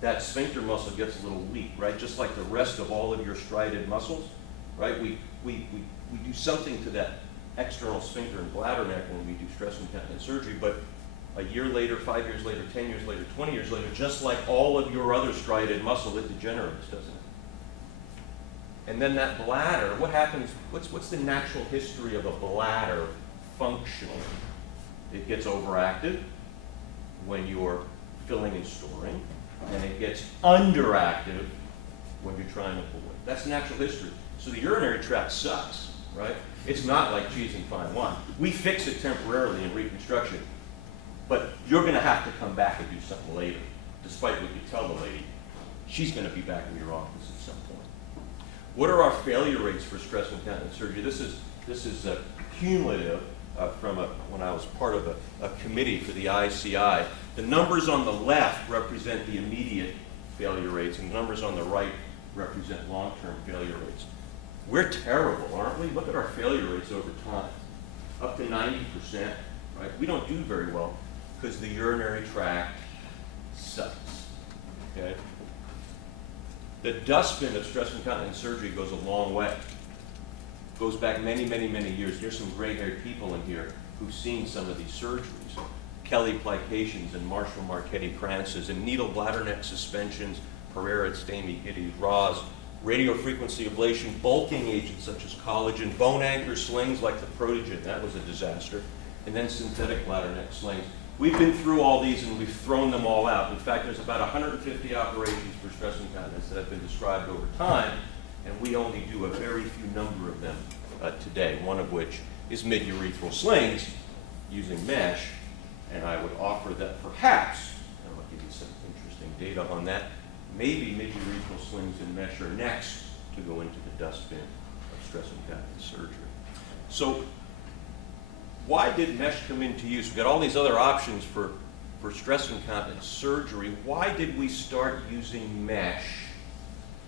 That sphincter muscle gets a little weak, right? Just like the rest of all of your striated muscles, right? We do something to that external sphincter and bladder neck when we do stress incontinence surgery, but a year later, 5 years later, 10 years later, 20 years later, just like all of your other striated muscle, it degenerates, doesn't it? And then that bladder, what happens, what's the natural history of a bladder functioning? It gets overactive when you're filling and storing, and it gets underactive when you're trying to pull it. That's natural history. So the urinary tract sucks, right? It's not like cheese and fine wine. We fix it temporarily in reconstruction, but you're gonna have to come back and do something later, despite what you tell the lady. She's gonna be back in your office at some point. What are our failure rates for stress incontinence surgery? This is cumulative from when I was part of a committee for the ICI. The numbers on the left represent the immediate failure rates, and the numbers on the right represent long-term failure rates. We're terrible, aren't we? Look at our failure rates over time. Up to 90%, right? We don't do very well because the urinary tract sucks, okay? The dustbin of stress incontinence surgery goes a long way. Goes back many, many, many years. There's some gray-haired people in here who've seen some of these surgeries. Kelly plications and Marshall Marchetti Kranzes and needle bladder neck suspensions, Pereira, Stamey, Giddy, Roz, radiofrequency ablation, bulking agents such as collagen, bone anchor slings like the Protogen, that was a disaster, and then synthetic bladder neck slings. We've been through all these and we've thrown them all out. In fact, there's about 150 operations for stress incontinence that have been described over time, and we only do a very few number of them today, one of which is mid-urethral slings using mesh, and I would offer that perhaps, and I'll give you some interesting data on that, maybe mid-urethral slings and mesh are next to go into the dustbin of stress incontinence surgery. So why did mesh come into use? We've got all these other options for stress incontinence surgery. Why did we start using mesh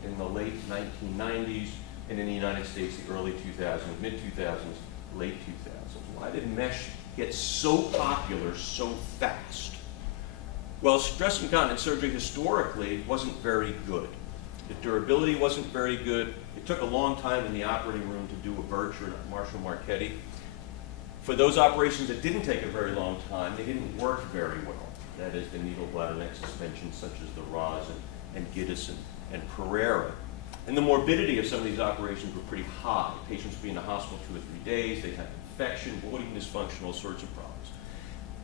in the late 1990s and in the United States, the early 2000s, mid-2000s, late 2000s? Why did mesh get so popular so fast? Well, stress incontinence surgery historically wasn't very good. The durability wasn't very good. It took a long time in the operating room to do a Birch or a Marshall Marchetti. For those operations that didn't take a very long time, they didn't work very well. That is, the needle bladder neck suspensions such as the Roz and Giddis and Pereira. And the morbidity of some of these operations were pretty high. Patients would be in the hospital 2 or 3 days. They'd have infection, voiding dysfunction, all sorts of problems.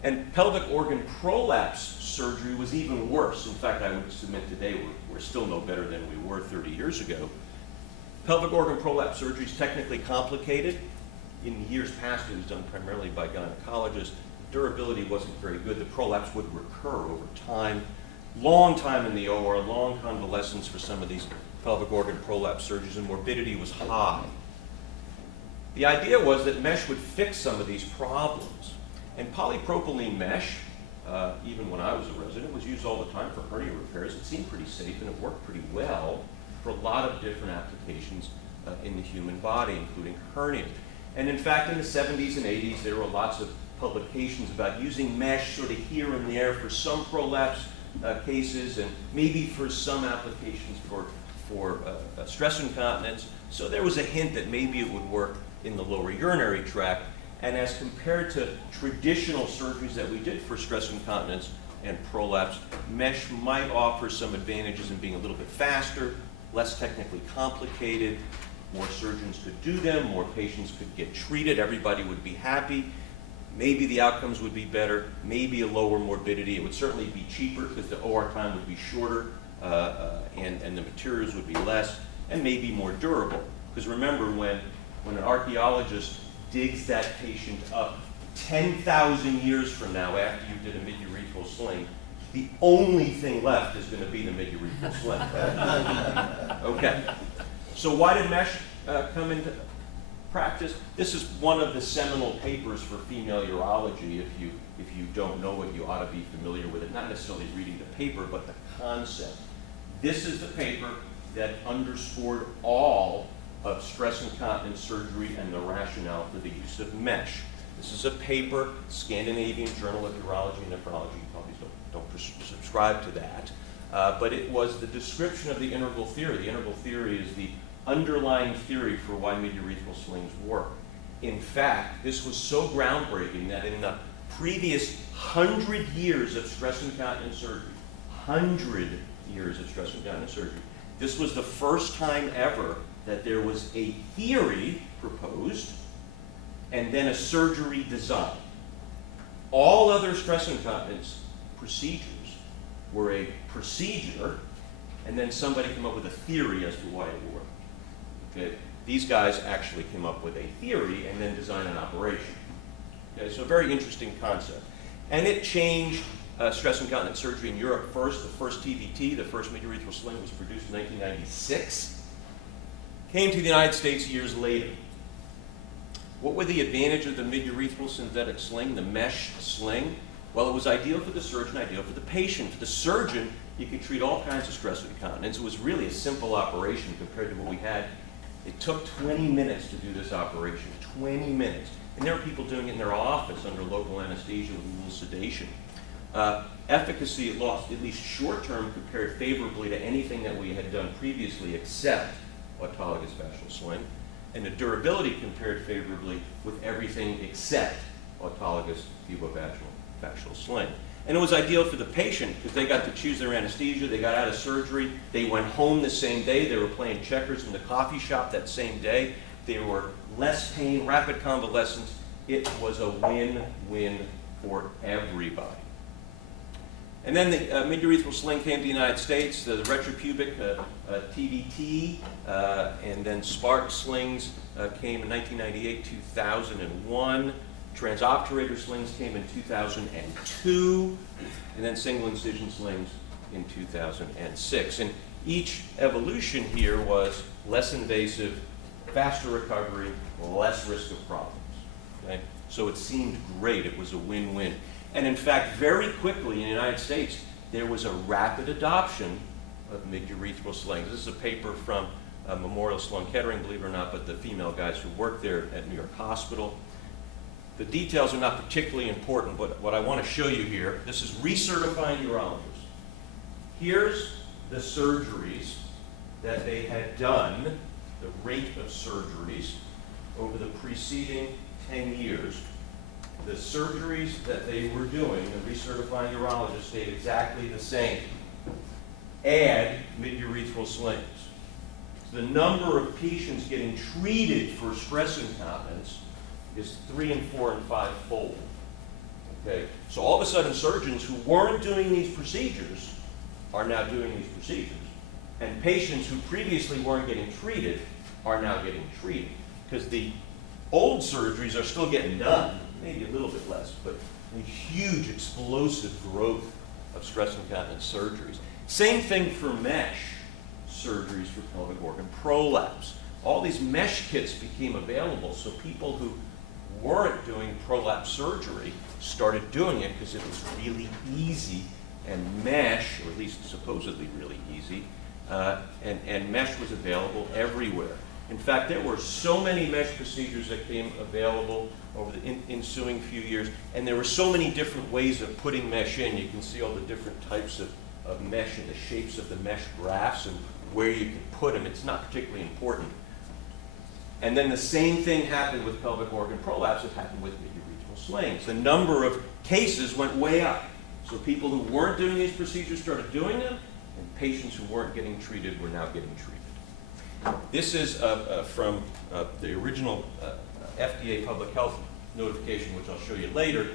And pelvic organ prolapse surgery was even worse. In fact, I would submit today we're still no better than we were 30 years ago. Pelvic organ prolapse surgery is technically complicated. In years past, it was done primarily by gynecologists. Durability wasn't very good. The prolapse would recur over time. Long time in the OR, long convalescence for some of these pelvic organ prolapse surgeries, and morbidity was high. The idea was that mesh would fix some of these problems. And polypropylene mesh, even when I was a resident, was used all the time for hernia repairs. It seemed pretty safe and it worked pretty well for a lot of different applications in the human body, including hernia. And in fact, in the 70s and 80s, there were lots of publications about using mesh sort of here and there for some prolapse cases and maybe for some applications for stress incontinence. So there was a hint that maybe it would work in the lower urinary tract. And as compared to traditional surgeries that we did for stress incontinence and prolapse, mesh might offer some advantages in being a little bit faster, less technically complicated. More surgeons could do them, more patients could get treated, everybody would be happy. Maybe the outcomes would be better, maybe a lower morbidity. It would certainly be cheaper because the OR time would be shorter and the materials would be less. and may be more durable. Because remember, when an archaeologist digs that patient up 10,000 years from now after you did a mid-urethral sling, the only thing left is going to be the mid-urethral sling. Okay. So why did mesh come into practice? This is one of the seminal papers for female urology. If you don't know it, you ought to be familiar with it. Not necessarily reading the paper, but the concept. This is the paper that underscored all of stress incontinence surgery and the rationale for the use of mesh. This is a paper, Scandinavian Journal of Urology and Nephrology. You probably don't subscribe to that. But it was the description of the integral theory. The integral theory is the underlying theory for why mid-urethral slings work. In fact, this was so groundbreaking that in the previous 100 years of stress incontinence surgery, 100 years of stress incontinence surgery, this was the first time ever that there was a theory proposed and then a surgery design. All other stress incontinence procedures were a procedure and then somebody came up with a theory as to why it worked. Okay? These guys actually came up with a theory and then designed an operation. Okay? So a very interesting concept. And it changed stress incontinence surgery in Europe first. The first TVT, the first mid-urethral sling, was produced in 1996. Came to the United States years later. What were the advantages of the mid-urethral synthetic sling, the mesh sling? Well, it was ideal for the surgeon, ideal for the patient. For the surgeon, you could treat all kinds of stress incontinence. It was really a simple operation compared to what we had. It took 20 minutes to do this operation, 20 minutes. And there were people doing it in their office under local anesthesia with a little sedation. Efficacy, it lost, at least short-term, compared favorably to anything that we had done previously except autologous fascial sling. And the durability compared favorably with everything except autologous pubovaginal fascial sling. And it was ideal for the patient because they got to choose their anesthesia, they got out of surgery, they went home the same day, they were playing checkers in the coffee shop that same day, they were less pain, rapid convalescence. It was a win-win for everybody. And then the mid-urethral sling came to the United States, the retropubic TVT, and then spark slings came in 1998, 2001. Transobturator slings came in 2002, and then single incision slings in 2006. And each evolution here was less invasive, faster recovery, less risk of problems. Okay? So it seemed great. It was a win-win. And in fact, very quickly in the United States, there was a rapid adoption of mid-urethral slings. This is a paper from Memorial Sloan Kettering, believe it or not, but the female guys who worked there at New York Hospital. The details are not particularly important, but what I want to show you here, this is recertifying urologists. Here's the surgeries that they had done, the rate of surgeries over the preceding 10 years. The surgeries that they were doing, the recertifying urologists, stayed exactly the same. Add mid-urethral slings. So the number of patients getting treated for stress incontinence is 3 and 4 and 5-fold. Okay? So all of a sudden, surgeons who weren't doing these procedures are now doing these procedures. And patients who previously weren't getting treated are now getting treated. Because the old surgeries are still getting done, maybe a little bit less, but a huge explosive growth of stress incontinence surgeries. Same thing for mesh surgeries for pelvic organ prolapse. All these mesh kits became available, so people who weren't doing prolapse surgery started doing it because it was really easy, and mesh, or at least supposedly really easy, and mesh was available everywhere. In fact, there were so many mesh procedures that came available over the ensuing few years, and there were so many different ways of putting mesh in. You can see all the different types of mesh and the shapes of the mesh grafts and where you can put them. It's not particularly important. And then the same thing happened with pelvic organ prolapse. It happened with mid-urethral slings. The number of cases went way up. So people who weren't doing these procedures started doing them, and patients who weren't getting treated were now getting treated. This is from the original FDA public health notification, which I'll show you later.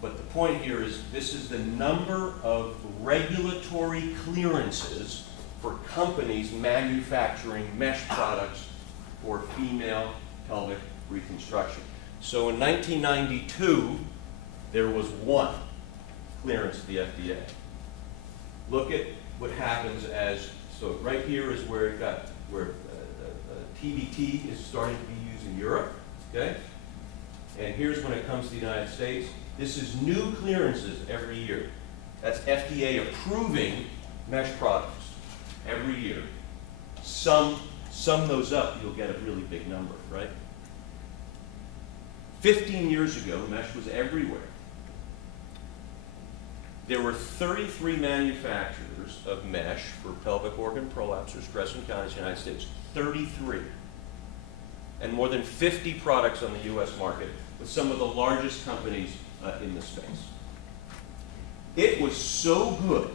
But the point here is this is the number of regulatory clearances for companies manufacturing mesh products for female pelvic reconstruction. So in 1992, there was one clearance to the FDA. Look at what happens as, so right here is where it got, where TBT is starting to be used in Europe, okay? And here's when it comes to the United States. This is new clearances every year. That's FDA approving mesh products every year. Sum those up, you'll get a really big number, right? 15 years ago, mesh was everywhere. There were 33 manufacturers of mesh for pelvic organ prolapse or stress and counties in the United States. 33. And more than 50 products on the US market with some of the largest companies in the space. It was so good,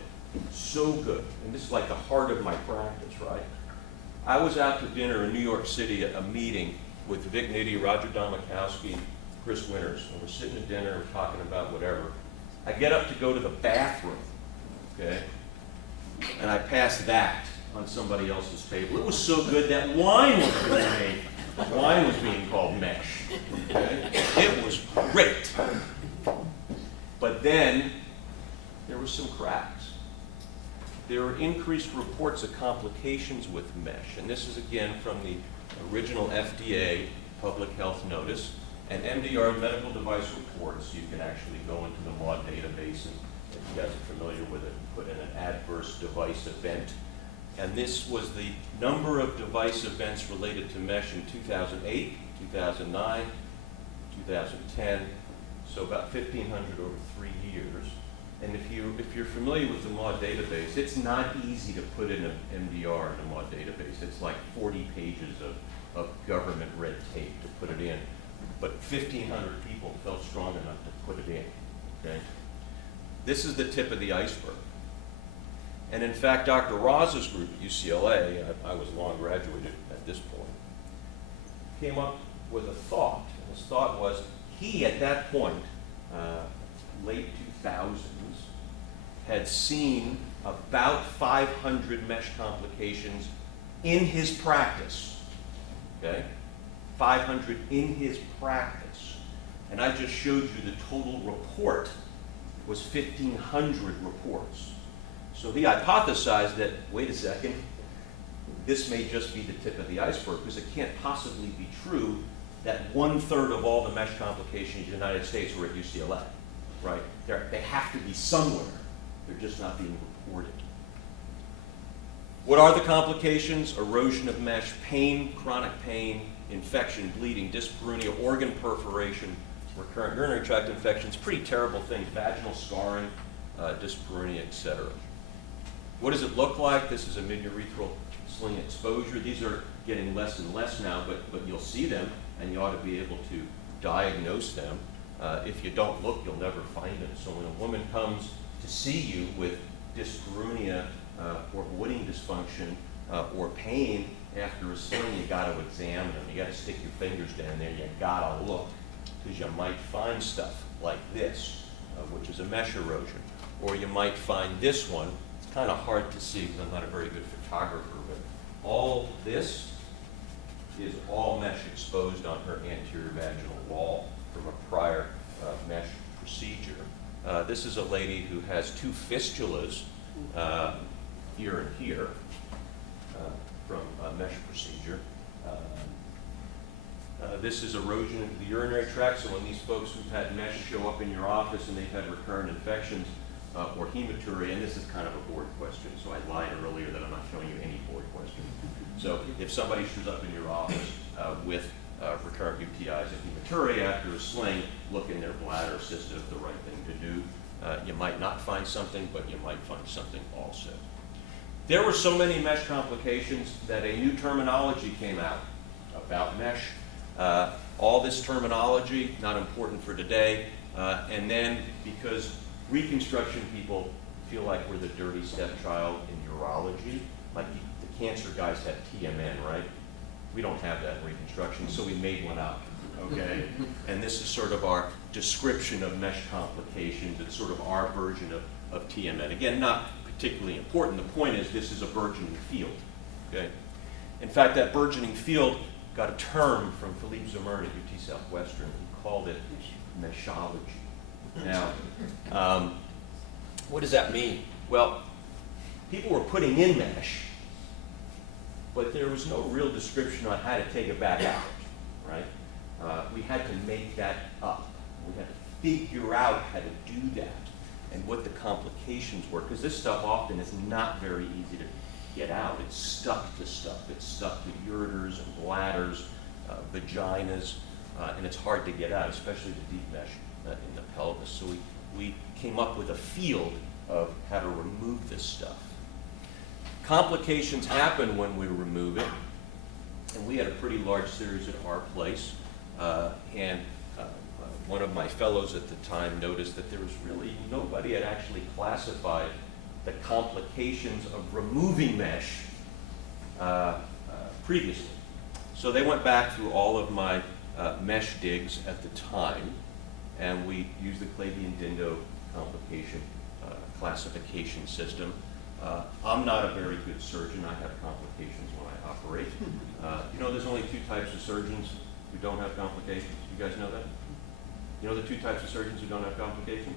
and this is like the heart of my practice, right? I was out to dinner in New York City at a meeting with Vic Nitti, Roger Domikowski, Chris Winters, and we're sitting at dinner and talking about whatever. I get up to go to the bathroom, okay? And I pass that on somebody else's table. It was so good that wine was being made. Wine was being called mesh, okay? It was great. But then there were some cracks. There were increased reports of complications with mesh, and this is again from the original FDA public health notice and MDR medical device reports. You can actually go into the MAUD database, and if you guys are familiar with it, put in an adverse device event. And this was the number of device events related to mesh in 2008, 2009, 2010, so about 1,500 over 3 years. And if you're familiar with the MAUD database, it's not easy to put in an MDR in the MAUD database. It's like 40 pages of government red tape to put it in. But 1,500 people felt strong enough to put it in, okay? This is the tip of the iceberg. And in fact, Dr. Roz's group at UCLA, I was long graduated at this point, came up with a thought. And his thought was, he at that point, late 2000s, had seen about 500 mesh complications in his practice, okay? 500 in his practice. And I just showed you the total report was 1,500 reports. So he hypothesized that, wait a second, this may just be the tip of the iceberg, because it can't possibly be true that 1/3 of all the mesh complications in the United States were at UCLA, right? They have to be somewhere. They're just not being reported. What are the complications? Erosion of mesh, pain, chronic pain, infection, bleeding, dyspareunia, organ perforation, recurrent urinary tract infections, pretty terrible things, vaginal scarring, dyspareunia, etc. What does it look like? This is a midurethral sling exposure. These are getting less and less now, but you'll see them, and you ought to be able to diagnose them. If you don't look, you'll never find them. So when a woman comes to see you with dyspareunia or voiding dysfunction or pain after a sling, you got to examine them. You got to stick your fingers down there. You got to look, because you might find stuff like this, which is a mesh erosion, or you might find this one. It's kind of hard to see because I'm not a very good photographer, but all this is all mesh exposed on her anterior vaginal wall from a prior mesh procedure. This is a lady who has 2 fistulas here and here from a mesh procedure. This is erosion into the urinary tract, so when these folks who've had mesh show up in your office and they've had recurrent infections or hematuria, and this is kind of a board question, so I lied earlier that I'm not showing you any board question. So if somebody shows up in your office with recurrent UTIs and hematuria after a sling, look in their bladder, cyst is the right thing to do. You might not find something, but you might find something also. There were so many mesh complications that a new terminology came out about mesh. All this terminology, not important for today, and then because reconstruction people feel like we're the dirty stepchild in urology, like the cancer guys have TMN, right? We don't have that in reconstruction, so we made one up, okay? And this is sort of our description of mesh complications. It's sort of our version of TMN. Again, not particularly important. The point is this is a burgeoning field, okay? In fact, that burgeoning field got a term from Philippe Zimmerman at UT Southwestern. He called it meshology. Now, what does that mean? Well, people were putting in mesh, but there was no real description on how to take it back out, right? We had to make that up. We had to figure out how to do that and what the complications were, because this stuff often is not very easy to get out. It's stuck to stuff. It's stuck to ureters and bladders, vaginas, and it's hard to get out, especially the deep mesh in the pelvis. So we came up with a field of how to remove this stuff. Complications happen when we remove it, and we had a pretty large series at our place, and one of my fellows at the time noticed that there was really nobody had actually classified the complications of removing mesh previously. So they went back through all of my mesh digs at the time, and we used the Clavian-Dindo complication classification system. I'm not a very good surgeon. I have complications when I operate. You know there's only two types of surgeons who don't have complications? You guys know that? You know the two types of surgeons who don't have complications?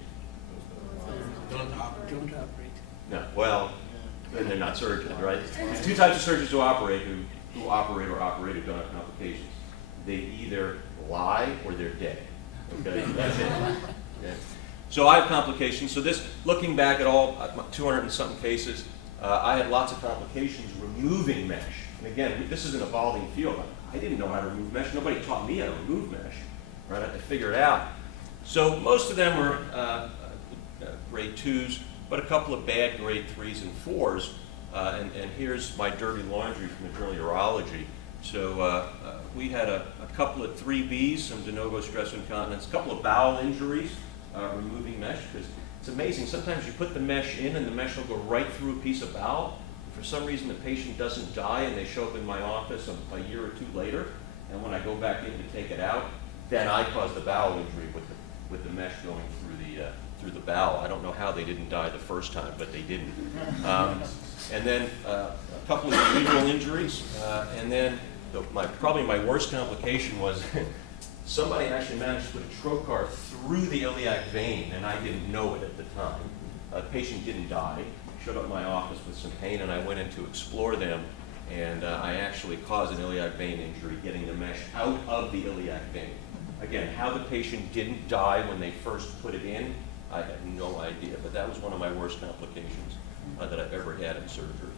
Don't operate. No, well, then they're not surgeons, right? There's two types of surgeons who operate who operate or operate who don't have complications. They either lie or they're dead. Okay, that's it. Okay. So I have complications. So this, looking back at all 200 and something cases, I had lots of complications removing mesh. And again, this is an evolving field. I didn't know how to remove mesh. Nobody taught me how to remove mesh. Right? I had to figure it out. So most of them were grade 2s, but a couple of bad grade 3s and 4s. And here's my dirty laundry from the Journal of Urology. So we had a couple of 3Bs, some de novo stress incontinence, a couple of bowel injuries, removing mesh, because it's amazing. Sometimes you put the mesh in and the mesh will go right through a piece of bowel. For some reason, the patient doesn't die and they show up in my office a year or two later. And when I go back in to take it out, then I caused the bowel injury with the mesh going through the bowel. I don't know how they didn't die the first time, but they didn't. And then a couple of cerebral injuries, and then probably my worst complication was somebody actually managed to put a trocar through the iliac vein, and I didn't know it at the time. The patient didn't die. Showed up in my office with some pain, and I went in to explore them, and I actually caused an iliac vein injury getting the mesh out of the iliac vein. Again, how the patient didn't die when they first put it in, I have no idea, but that was one of my worst complications that I've ever had in surgery.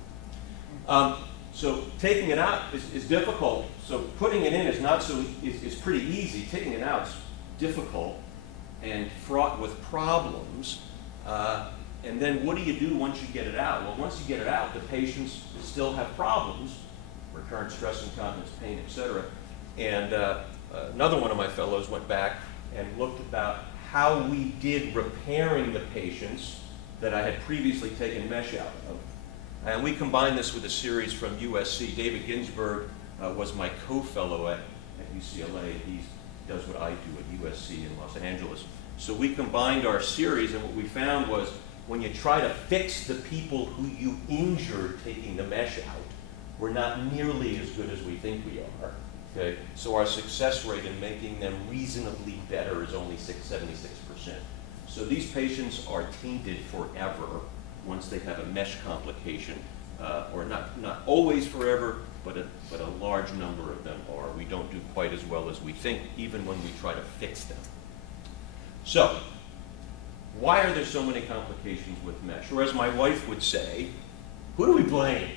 So taking it out is difficult. So putting it in is pretty easy. Taking it out is difficult and fraught with problems. And then what do you do once you get it out? Well, once you get it out, the patients still have problems, recurrent stress incontinence, pain, etc. And another one of my fellows went back and looked about how we did repairing the patients that I had previously taken mesh out of. And we combined this with a series from USC. David Ginsburg was my co-fellow at UCLA. He does what I do at USC in Los Angeles. So we combined our series, and what we found was when you try to fix the people who you injured taking the mesh out, we're not nearly as good as we think we are. Okay? So our success rate in making them reasonably better is only 76%. So these patients are tainted forever once they have a mesh complication, or not always forever, but a large number of them are. We don't do quite as well as we think, even when we try to fix them. So, why are there so many complications with mesh? Or as my wife would say, who do we blame?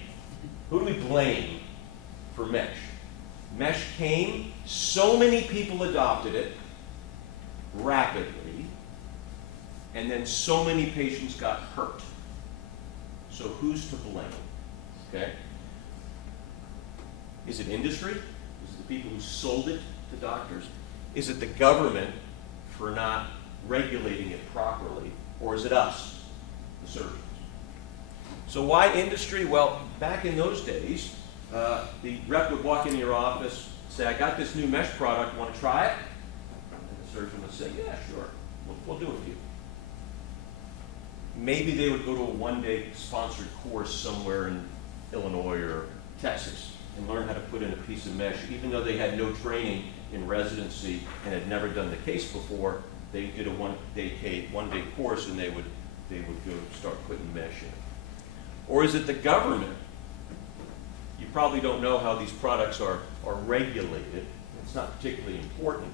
Who do we blame for mesh? Mesh came, so many people adopted it rapidly, and then so many patients got hurt. So who's to blame? Okay? Is it industry? Is it the people who sold it to doctors? Is it the government for not regulating it properly? Or is it us, the surgeons? So why industry? Well, back in those days, the rep would walk into your office, say, I got this new mesh product, want to try it? And the surgeon would say, yeah, sure, we'll do it for you. maybe they would go to a one-day sponsored course somewhere in Illinois or Texas and learn how to put in a piece of mesh, even though they had no training in residency and had never done the case before. They did a one-day course, and they would go start putting mesh in. Or is it the government? You probably don't know how these products are regulated. It's not particularly important,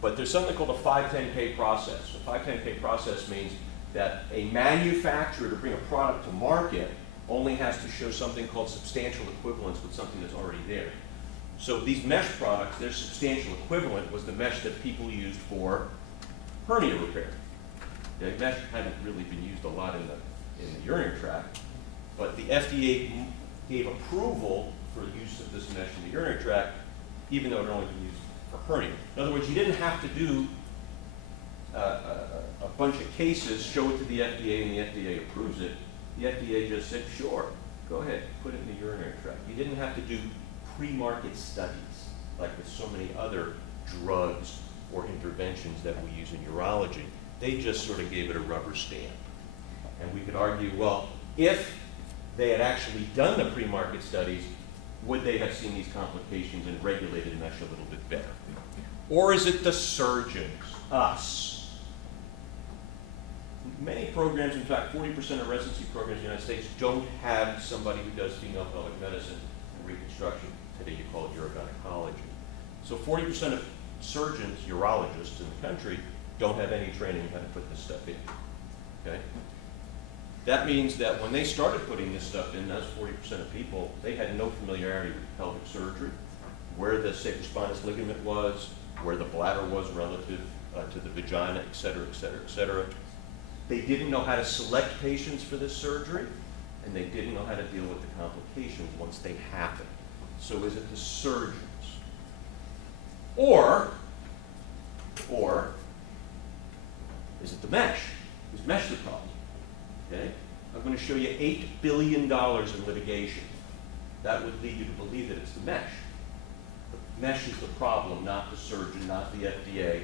but there's something called a 510K process. A 510K process means that a manufacturer, to bring a product to market, only has to show something called substantial equivalence with something that's already there. So these mesh products, their substantial equivalent was the mesh that people used for hernia repair. The mesh hadn't really been used a lot in the urinary tract, but the FDA gave approval for use of this mesh in the urinary tract, even though it had only been used for hernia. In other words, you didn't have to do a bunch of cases, show it to the FDA, and the FDA approves it. The FDA just said, sure, go ahead, put it in the urinary tract. You didn't have to do pre-market studies like with so many other drugs or interventions that we use in urology. They just sort of gave it a rubber stamp. And we could argue, well, if they had actually done the pre-market studies, would they have seen these complications and regulated mesh a little bit better? Or is it the surgeons, us? Many programs, in fact, 40% of residency programs in the United States don't have somebody who does female pelvic medicine and reconstruction. Today you call it urogynecology. So 40% of surgeons, urologists in the country, don't have any training how to put this stuff in, okay? That means that when they started putting this stuff in, those 40% of people, they had no familiarity with pelvic surgery, where the sacrospinous ligament was, where the bladder was relative to the vagina, et cetera, et cetera, et cetera. They didn't know how to select patients for this surgery, and they didn't know how to deal with the complications once they happened. So is it the surgeons? Or is it the mesh? Is mesh the problem? Okay? I'm going to show you $8 billion in litigation. That would lead you to believe that it's the mesh. The mesh is the problem, not the surgeon, not the FDA,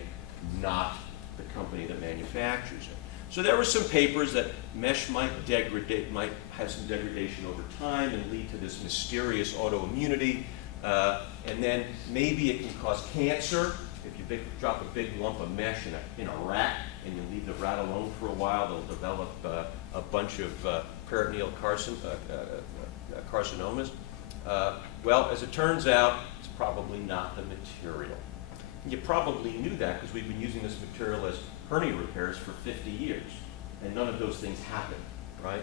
not the company that manufactures it. So there were some papers that mesh might have some degradation over time and lead to this mysterious autoimmunity, and then maybe it can cause cancer. If you drop a big lump of mesh in a rat and you leave the rat alone for a while, they'll develop a bunch of peritoneal carcinomas. Well, as it turns out, it's probably not the material. And you probably knew that because we've been using this material as hernia repairs for 50 years, and none of those things happened, right?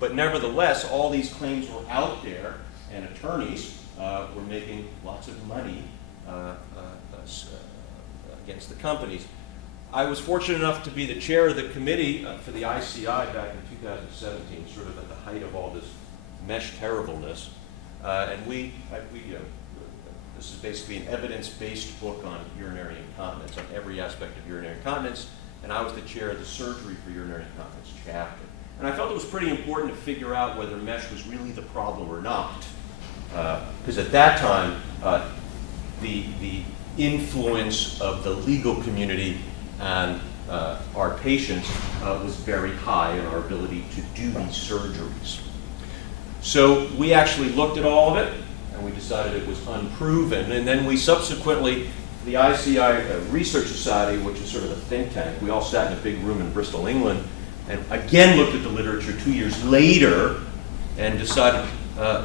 But nevertheless, all these claims were out there, and attorneys were making lots of money against the companies. I was fortunate enough to be the chair of the committee for the ICI back in 2017, sort of at the height of all this mesh terribleness, and this is basically an evidence-based book on urinary incontinence, on every aspect of urinary incontinence, and I was the chair of the surgery for urinary incontinence chapter. And I felt it was pretty important to figure out whether mesh was really the problem or not. Because at that time, the influence of the legal community on our patients was very high in our ability to do these surgeries. So we actually looked at all of it, and we decided it was unproven. And then we subsequently, the ICI Research Society, which is sort of a think tank, we all sat in a big room in Bristol, England, and again looked at the literature 2 years later and decided,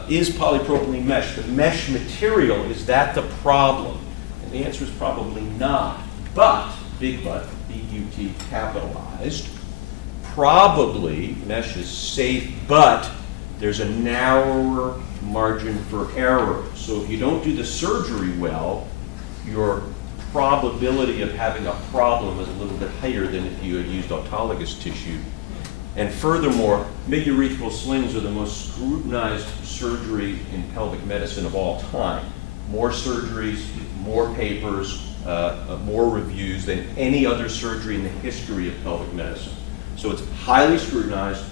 is polypropylene mesh, the mesh material, is that the problem? And the answer is probably not. But, big but, B-U-T capitalized, probably mesh is safe, but there's a narrower margin for error. So if you don't do the surgery well, your probability of having a problem is a little bit higher than if you had used autologous tissue. And furthermore, midurethral slings are the most scrutinized surgery in pelvic medicine of all time. More surgeries, more papers, more reviews than any other surgery in the history of pelvic medicine. So it's highly scrutinized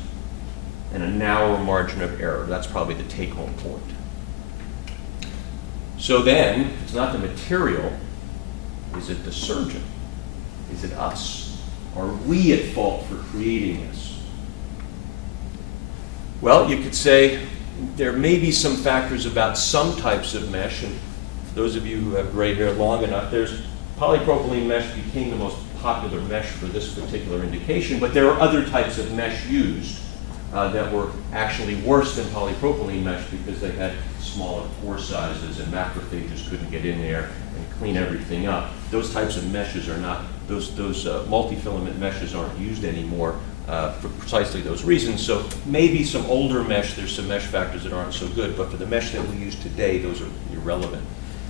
and a narrower margin of error. That's probably the take-home point. So then, it's not the material, is it the surgeon? Is it us? Are we at fault for creating this? Well, you could say there may be some factors about some types of mesh, and for those of you who have gray hair long enough, polypropylene mesh became the most popular mesh for this particular indication, but there are other types of mesh used that were actually worse than polypropylene mesh because they had smaller pore sizes and macrophages couldn't get in there and clean everything up. Those types of meshes are not, those multi-filament meshes aren't used anymore for precisely those reasons. So maybe some older mesh, there's some mesh factors that aren't so good, but for the mesh that we use today, those are irrelevant.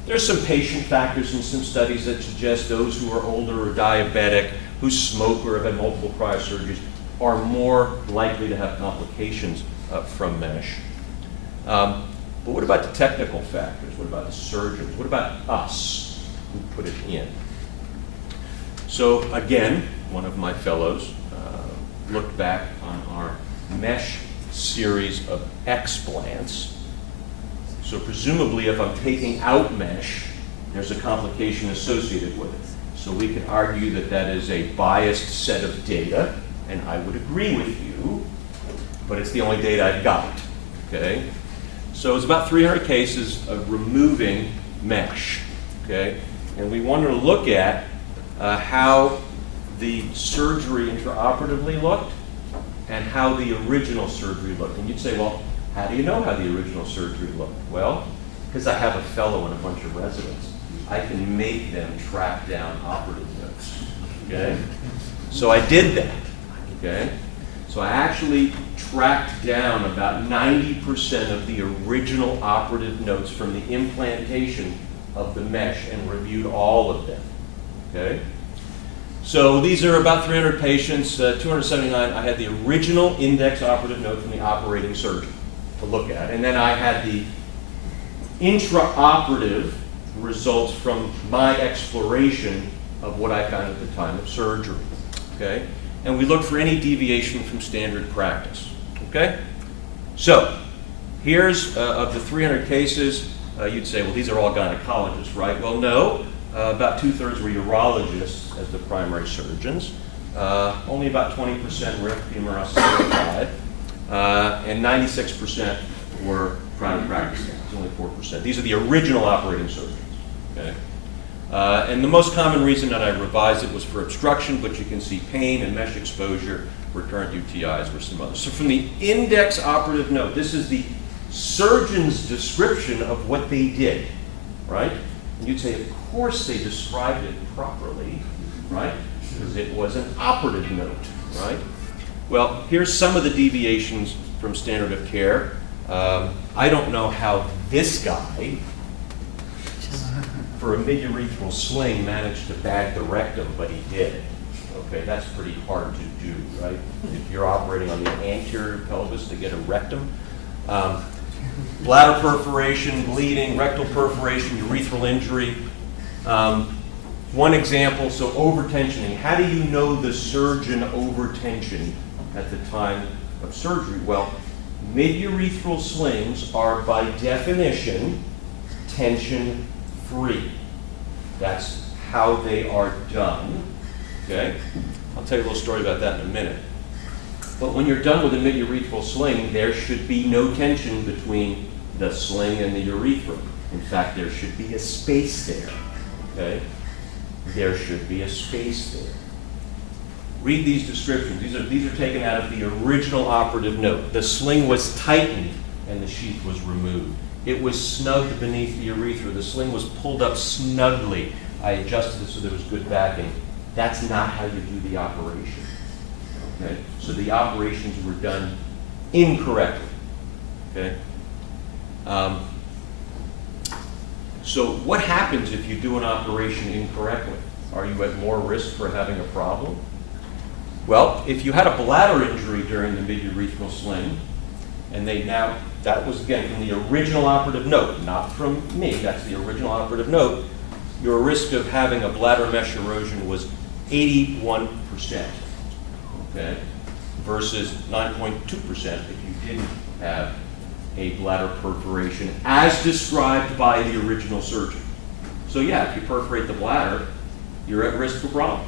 There's some patient factors in some studies that suggest those who are older or diabetic, who smoke or have had multiple cryosurgeries, are more likely to have complications from mesh. But what about the technical factors? What about the surgeons? What about us who put it in? So again, one of my fellows looked back on our mesh series of explants. So presumably if I'm taking out mesh, there's a complication associated with it. So we could argue that that is a biased set of data, and I would agree with you, but it's the only data I've got, okay? So it's about 300 cases of removing mesh, okay? And we wanted to look at how the surgery intraoperatively looked and how the original surgery looked. And you'd say, well, how do you know how the original surgery looked? Well, because I have a fellow and a bunch of residents. I can make them track down operative notes, okay? So I did that, okay? So I actually tracked down about 90% of the original operative notes from the implantation of the mesh and reviewed all of them, okay? So these are about 300 patients, 279. I had the original index operative note from the operating surgeon to look at. And then I had the intraoperative results from my exploration of what I found at the time of surgery, okay? And we looked for any deviation from standard practice, okay? So here's, of the 300 cases, you'd say, well, these are all gynecologists, right? Well, no. About 2/3 were urologists as the primary surgeons. Only about 20% were FP-MRS certified, and 96% were private practicing. It's only 4%. These are the original operating surgeons. Okay? And the most common reason that I revised it was for obstruction, but you can see pain and mesh exposure, recurrent UTIs, were some others. So from the index operative note, this is the surgeon's description of what they did, right? And you'd say, of course they described it properly, right? Because it was an operative note, right? Well, here's some of the deviations from standard of care. I don't know how this guy, for a mid-urethral sling, managed to bag the rectum, but he did. Okay, that's pretty hard to do, right? If you're operating on the anterior pelvis to get a rectum. Bladder perforation, bleeding, rectal perforation, urethral injury. One example, so overtensioning. How do you know the surgeon overtensioned at the time of surgery? Well, mid-urethral slings are by definition tension-free. That's how they are done, okay? I'll tell you a little story about that in a minute. But when you're done with a mid-urethral sling, there should be no tension between the sling and the urethra. In fact, there should be a space there, okay? There should be a space there. Read these descriptions. These are taken out of the original operative note. The sling was tightened and the sheath was removed. It was snugged beneath the urethra. The sling was pulled up snugly. I adjusted it so there was good backing. That's not how you do the operation. Okay? So the operations were done incorrectly. Okay? So what happens if you do an operation incorrectly? Are you at more risk for having a problem? Well, if you had a bladder injury during the mid-urethral sling, and that was again from the original operative note, not from me, that's the original operative note, your risk of having a bladder mesh erosion was 81%, okay, versus 9.2% if you didn't have a bladder perforation as described by the original surgeon. So yeah, if you perforate the bladder, you're at risk for problems.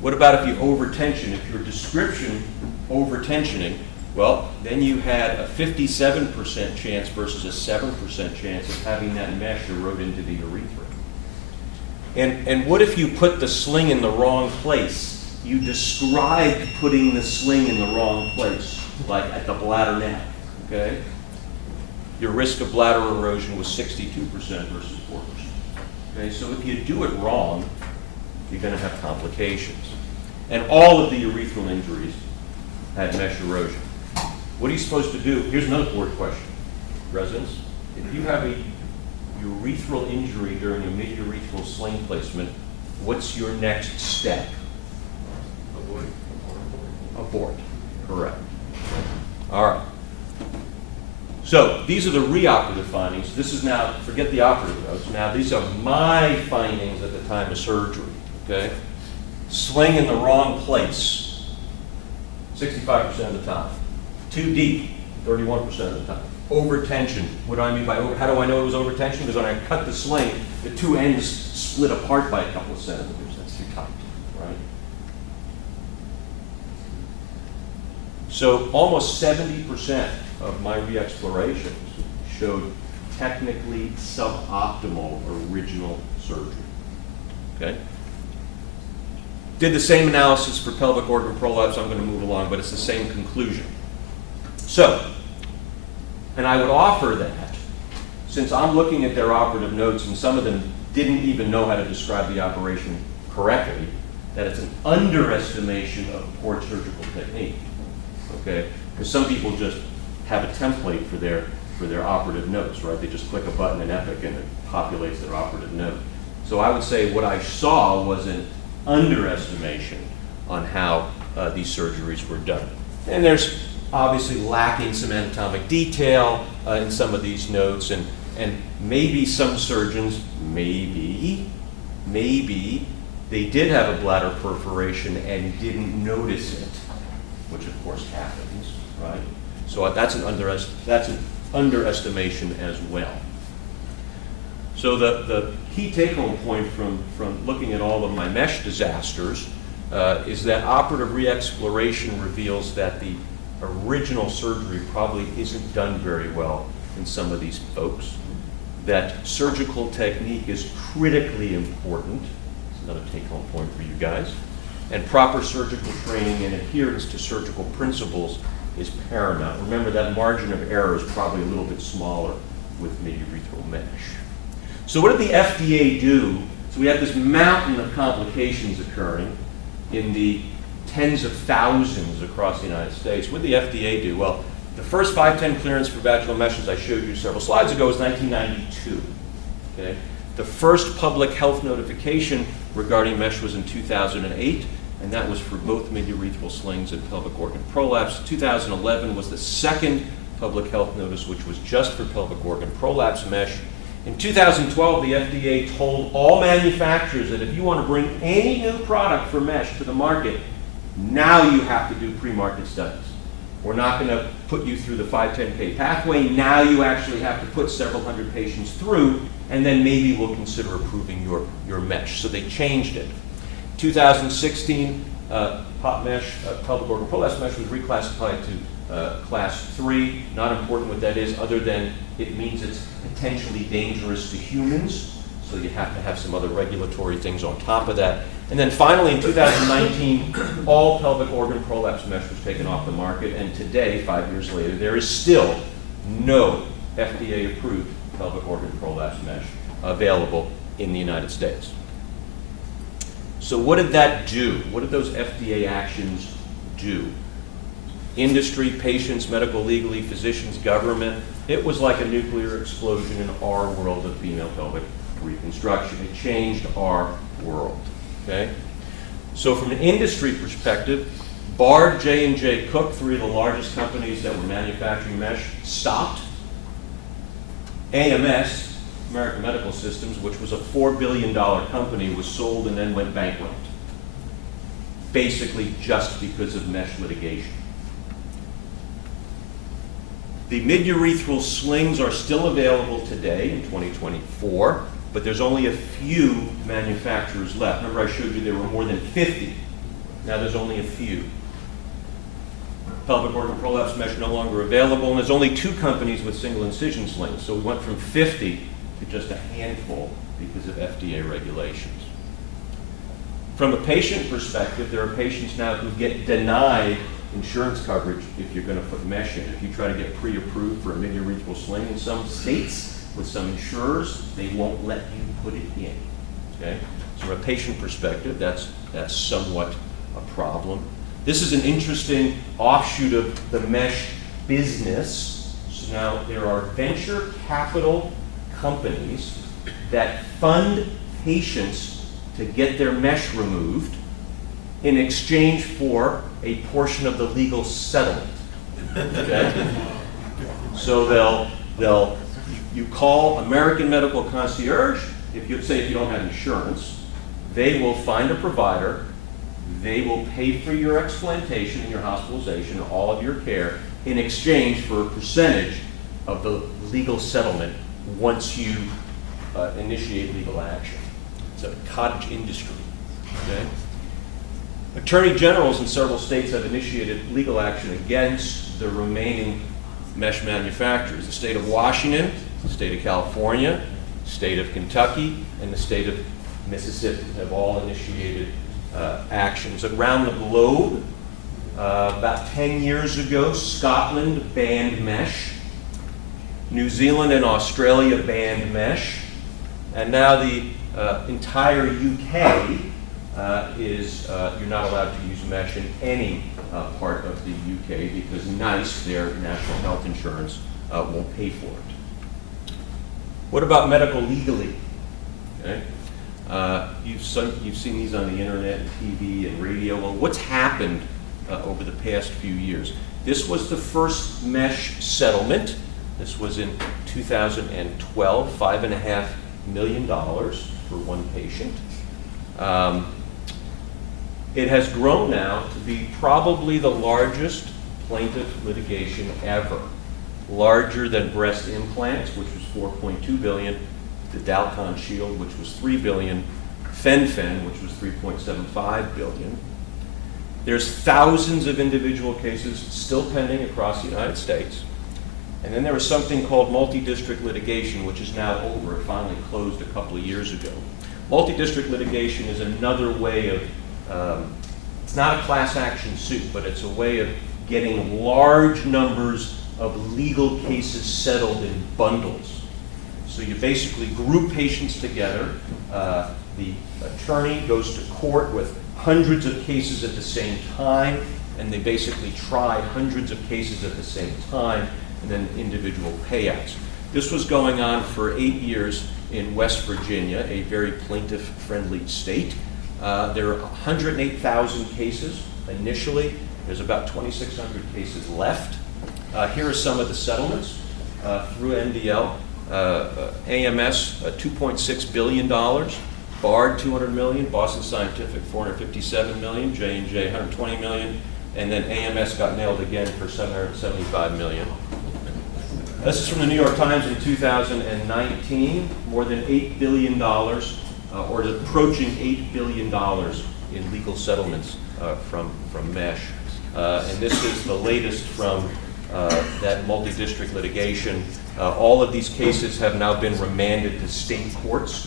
What about if you overtension? If your description overtensioning Well, then you had a 57% chance versus a 7% chance of having that mesh erode into the urethra. And what if you put the sling in the wrong place? You described putting the sling in the wrong place, like at the bladder neck, okay? Your risk of bladder erosion was 62% versus 4%. Okay, so if you do it wrong, you're going to have complications. And all of the urethral injuries had mesh erosion. What are you supposed to do? Here's another board question. Residents, if you have a urethral injury during a mid-urethral sling placement, what's your next step? Avoid. Abort. Correct. All right. So these are the reoperative findings. This is now, forget the operative notes. Now these are my findings at the time of surgery, okay? Sling in the wrong place, 65% of the time. Too deep, 31% of the time. Overtension, what do I mean by over? How do I know it was overtension? Because when I cut the sling, the two ends split apart by a couple of centimeters. That's too tight, right? So almost 70% of my re-explorations showed technically suboptimal original surgery, okay? Did the same analysis for pelvic organ prolapse. I'm going to move along, but it's the same conclusion. So, and I would offer that, since I'm looking at their operative notes and some of them didn't even know how to describe the operation correctly, that it's an underestimation of poor surgical technique, okay? Because some people just have a template for their operative notes, right? They just click a button in Epic and it populates their operative note. So I would say what I saw was an underestimation on how these surgeries were done. And there's obviously lacking some anatomic detail in some of these notes, and maybe some surgeons, maybe they did have a bladder perforation and didn't notice it, which of course happens, right? So that's an underestimation as well. So the key take-home point from looking at all of my mesh disasters is that operative re-exploration reveals that the original surgery probably isn't done very well in some of these folks, that surgical technique is critically important. It's another take-home point for you guys. And proper surgical training and adherence to surgical principles is paramount. Remember that margin of error is probably a little bit smaller with mid-urethral mesh. So what did the FDA do? So we have this mountain of complications occurring in the tens of thousands across the United States. What did the FDA do? Well, the first 510 clearance for vaginal meshes I showed you several slides ago was 1992. Okay? The first public health notification regarding mesh was in 2008, and that was for both mid-urethral slings and pelvic organ prolapse. 2011 was the second public health notice, which was just for pelvic organ prolapse mesh. In 2012, the FDA told all manufacturers that if you want to bring any new product for mesh to the market, now you have to do pre-market studies. We're not going to put you through the 510K pathway. Now you actually have to put several hundred patients through, and then maybe we'll consider approving your mesh. So they changed it. 2016, POP mesh, pelvic organ prolapse mesh, was reclassified to class 3. Not important what that is, other than it means it's potentially dangerous to humans. So you have to have some other regulatory things on top of that. And then finally, in 2019, all pelvic organ prolapse mesh was taken off the market. And today, 5 years later, there is still no FDA-approved pelvic organ prolapse mesh available in the United States. So what did that do? What did those FDA actions do? Industry, patients, medical, legally, physicians, government. It was like a nuclear explosion in our world of female pelvic reconstruction. It changed our world, okay? So from an industry perspective, Bard, J&J, Cook, 3 of the largest companies that were manufacturing mesh, stopped. AMS, American Medical Systems, which was a $4 billion company, was sold and then went bankrupt, basically just because of mesh litigation. The mid-urethral slings are still available today in 2024, but there's only a few manufacturers left. Remember I showed you there were more than 50. Now there's only a few. pelvic organ prolapse mesh no longer available, and there's only 2 companies with single incision slings. So we went from 50 to just a handful because of FDA regulations. From a patient perspective, there are patients now who get denied insurance coverage if you're going to put mesh in. If you try to get pre-approved for a medial-reachable sling in some states with some insurers, they won't let you put it in. Okay? So from a patient perspective, that's somewhat a problem. This is an interesting offshoot of the mesh business. So now there are venture capital companies that fund patients to get their mesh removed in exchange for a portion of the legal settlement. Okay? So you call American Medical Concierge, if you don't have insurance, they will find a provider, they will pay for your explantation and your hospitalization and all of your care in exchange for a percentage of the legal settlement once you initiate legal action. It's a cottage industry. Okay? Attorney generals in several states have initiated legal action against the remaining mesh manufacturers. The state of Washington, the state of California, the state of Kentucky, and the state of Mississippi have all initiated actions. Around the globe, about 10 years ago, Scotland banned mesh. New Zealand and Australia banned mesh. And now the entire UK you're not allowed to use mesh in any part of the UK because NICE, their national health insurance, won't pay for it. What about medical legally? Okay. You've seen these on the internet and TV and radio. Well, what's happened over the past few years? This was the first mesh settlement. This was in 2012, $5.5 million for one patient. It has grown now to be probably the largest plaintiff litigation ever. Larger than breast implants, which was $4.2 billion, the Dalcon Shield, which was $3 billion, Fen-Phen, which was $3.75 billion. There's thousands of individual cases still pending across the United States. And then there was something called multi-district litigation, which is now over. It finally closed a couple of years ago. Multi-district litigation is another way of, it's not a class action suit, but it's a way of getting large numbers of legal cases settled in bundles. So you basically group patients together. The attorney goes to court with hundreds of cases at the same time, and they basically try hundreds of cases at the same time, and then individual payouts. This was going on for 8 years in West Virginia, a very plaintiff-friendly state. There are 108,000 cases initially. There's about 2,600 cases left. Here are some of the settlements through MDL. AMS, $2.6 billion. Bard, $200 million. Boston Scientific, $457 million. J&J, $120 million. And then AMS got nailed again for $775 million. This is from the New York Times in 2019. More than $8 billion, or approaching $8 billion in legal settlements from mesh. And this is the latest from that multi-district litigation. All of these cases have now been remanded to state courts.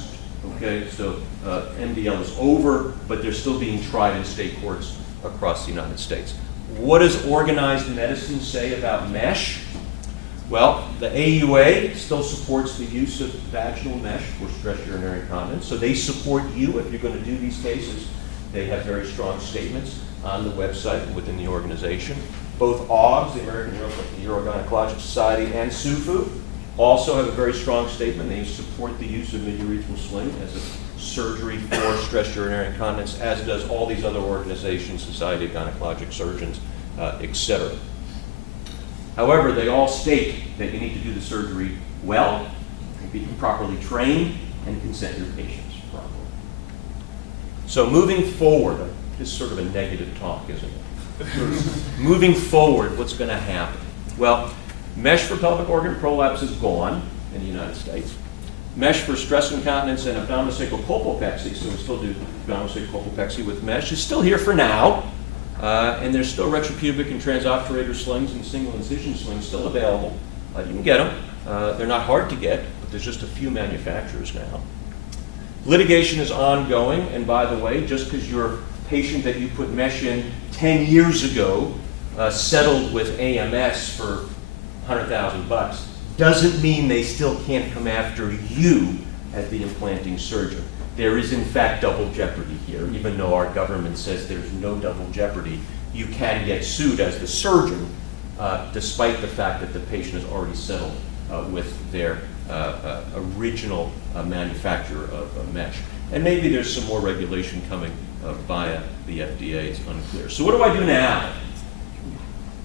Okay, so MDL is over, but they're still being tried in state courts across the United States. What does organized medicine say about mesh? Well, the AUA still supports the use of vaginal mesh for stress urinary incontinence. So they support you if you're going to do these cases. They have very strong statements on the website and within the organization. Both AUGS, the American Urogynecologic Society, and SUFU also have a very strong statement. They support the use of midurethral sling as a surgery for stress urinary incontinence, as does all these other organizations, Society of Gynecologic Surgeons, etc. However, they all state that you need to do the surgery well, be properly trained, and consent your patients properly. So moving forward, this is sort of a negative talk, isn't it? Moving forward, what's going to happen? Well, mesh for pelvic organ prolapse is gone in the United States. Mesh for stress incontinence and abdominosacral colpopexy, so we still do abdominosacral colpopexy with mesh, is still here for now. And there's still retropubic and transobturator slings and single incision slings still available. You can get them. They're not hard to get, but there's just a few manufacturers now. Litigation is ongoing, and by the way, just because your patient that you put mesh in 10 years ago settled with AMS for $100,000 doesn't mean they still can't come after you as the implanting surgeon. There is in fact double jeopardy here, even though our government says there's no double jeopardy. You can get sued as the surgeon, despite the fact that the patient has already settled with their original manufacturer of mesh. And maybe there's some more regulation coming via the FDA, it's unclear. So what do I do now?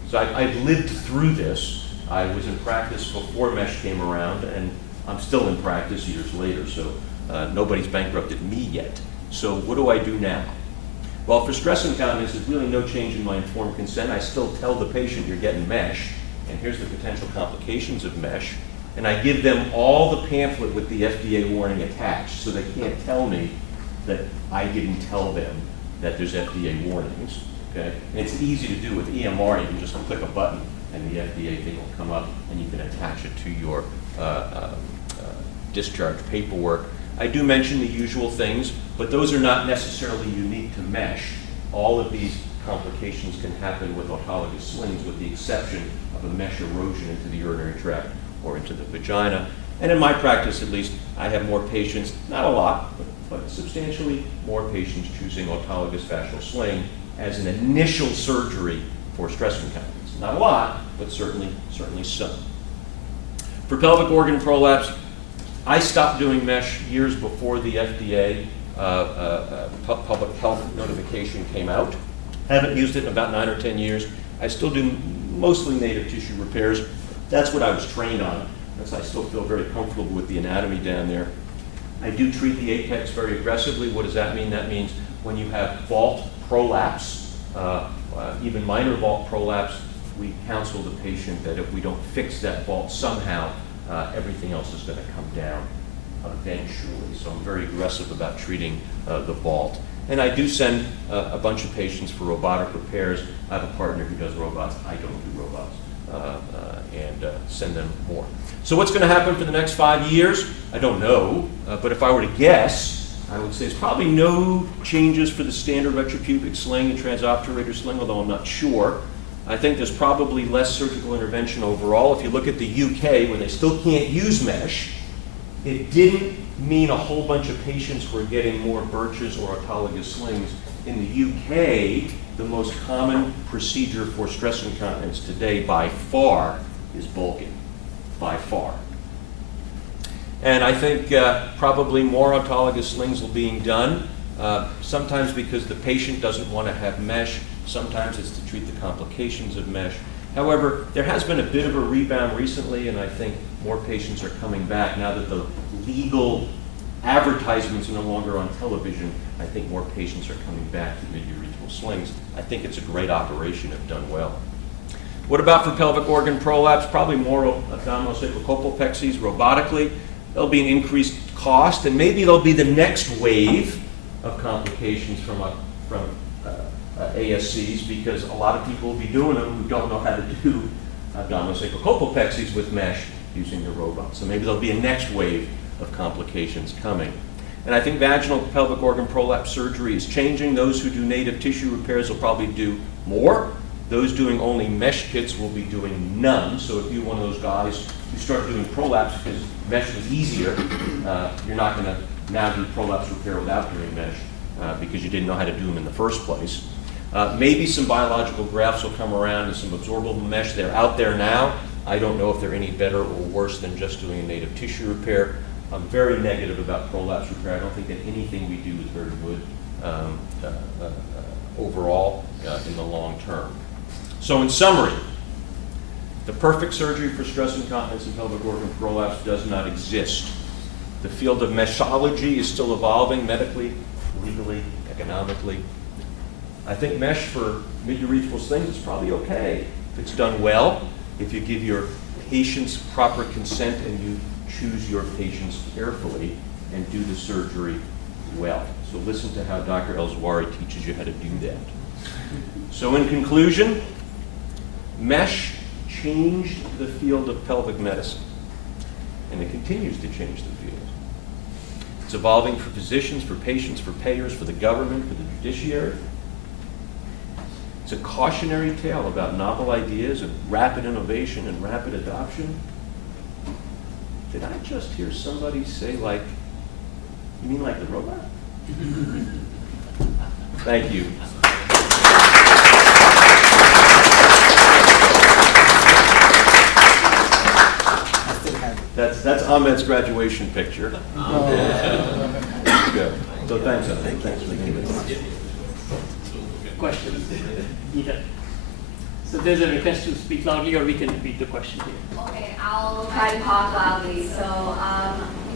So I've lived through this. I was in practice before mesh came around, and I'm still in practice years later, so nobody's bankrupted me yet. So what do I do now? Well, for stress incontinence, there's really no change in my informed consent. I still tell the patient you're getting mesh, and here's the potential complications of mesh. And I give them all the pamphlet with the FDA warning attached, so they can't tell me that I didn't tell them that there's FDA warnings. Okay? And it's easy to do with EMR. You can just click a button, and the FDA thing will come up, and you can attach it to your discharge paperwork. I do mention the usual things, but those are not necessarily unique to mesh. All of these complications can happen with autologous slings, with the exception of a mesh erosion into the urinary tract or into the vagina. And in my practice, at least, I have more patients, not a lot, but substantially more patients choosing autologous fascial sling as an initial surgery for stress incontinence. Not a lot, but certainly some. For pelvic organ prolapse, I stopped doing mesh years before the FDA public health notification came out. Haven't used it in about 9 or 10 years. I still do mostly native tissue repairs. That's what I was trained on. That's, I still feel very comfortable with the anatomy down there. I do treat the apex very aggressively. What does that mean? That means when you have vault prolapse, even minor vault prolapse, we counsel the patient that if we don't fix that vault somehow, everything else is going to come down eventually. So I'm very aggressive about treating the vault. And I do send a bunch of patients for robotic repairs. I have a partner who does robots. I don't do robots. And send them more. So what's going to happen for the next 5 years? I don't know, but if I were to guess, I would say there's probably no changes for the standard retropubic sling and transobturator sling, although I'm not sure. I think there's probably less surgical intervention overall. If you look at the UK, where they still can't use mesh, it didn't mean a whole bunch of patients were getting more birches or autologous slings. In the UK, the most common procedure for stress incontinence today by far is bulking, by far. And I think probably more autologous slings are being done, sometimes because the patient doesn't want to have mesh, sometimes it's to treat the complications of mesh. However, there has been a bit of a rebound recently, and I think more patients are coming back now that the legal advertisements are no longer on television. I think more patients are coming back to mid-urethral slings. I think it's a great operation if done well. What about for pelvic organ prolapse? Probably more abdominal sacrocolpopexy robotically. There'll be an increased cost, and maybe there'll be the next wave of complications from ASCs, because a lot of people will be doing them who don't know how to do abdominal sacrocolpopexy with mesh using the robot. So maybe there'll be a next wave of complications coming. And I think vaginal pelvic organ prolapse surgery is changing. Those who do native tissue repairs will probably do more. Those doing only mesh kits will be doing none. So if you're one of those guys who start doing prolapse because mesh was easier, you're not going to now do prolapse repair without doing mesh because you didn't know how to do them in the first place. Maybe some biological grafts will come around and some absorbable mesh. They're out there now. I don't know if they're any better or worse than just doing a native tissue repair. I'm very negative about prolapse repair. I don't think that anything we do is very good overall in the long term. So in summary, the perfect surgery for stress incontinence and pelvic organ prolapse does not exist. The field of meshology is still evolving medically, legally, economically. I think mesh for mid-urethral slings is probably okay if it's done well, if you give your patients proper consent and you choose your patients carefully and do the surgery well. So listen to how Dr. Elzwari teaches you how to do that. So in conclusion, mesh changed the field of pelvic medicine, and it continues to change the field. It's evolving for physicians, for patients, for payers, for the government, for the judiciary. It's a cautionary tale about novel ideas and rapid innovation and rapid adoption. Did I just hear somebody say, like, you mean like the robot? Thank you. That's Ahmed's graduation picture. Good. So thanks, Ahmed. Thanks for being here. Questions? Yeah. So there's a request to speak loudly, or we can repeat the question here. Okay, I'll try to talk loudly. So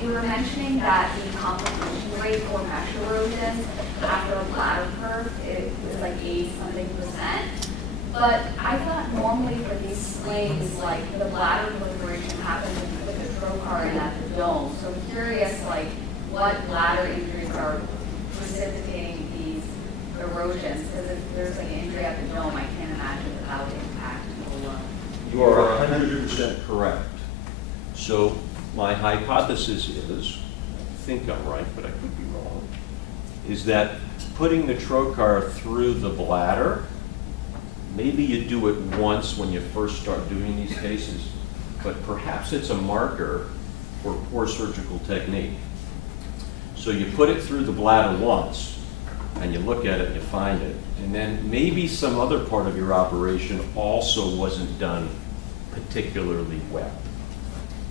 you were mentioning that the complication rate for mesh erosion after a bladder curve it was like 80-something%. But I thought normally for these slings, like the bladder proliferation happens with the trocar and at the dome. So I'm curious, like, what bladder injuries are precipitating these erosions? Because if there's like an injury at the dome, I can't imagine that that would impact the lung. You are 100% correct. So my hypothesis is, I think I'm right, but I could be wrong, is that putting the trocar through the bladder, maybe you do it once when you first start doing these cases, but perhaps it's a marker for poor surgical technique. So you put it through the bladder once, and you look at it and you find it, and then maybe some other part of your operation also wasn't done particularly well.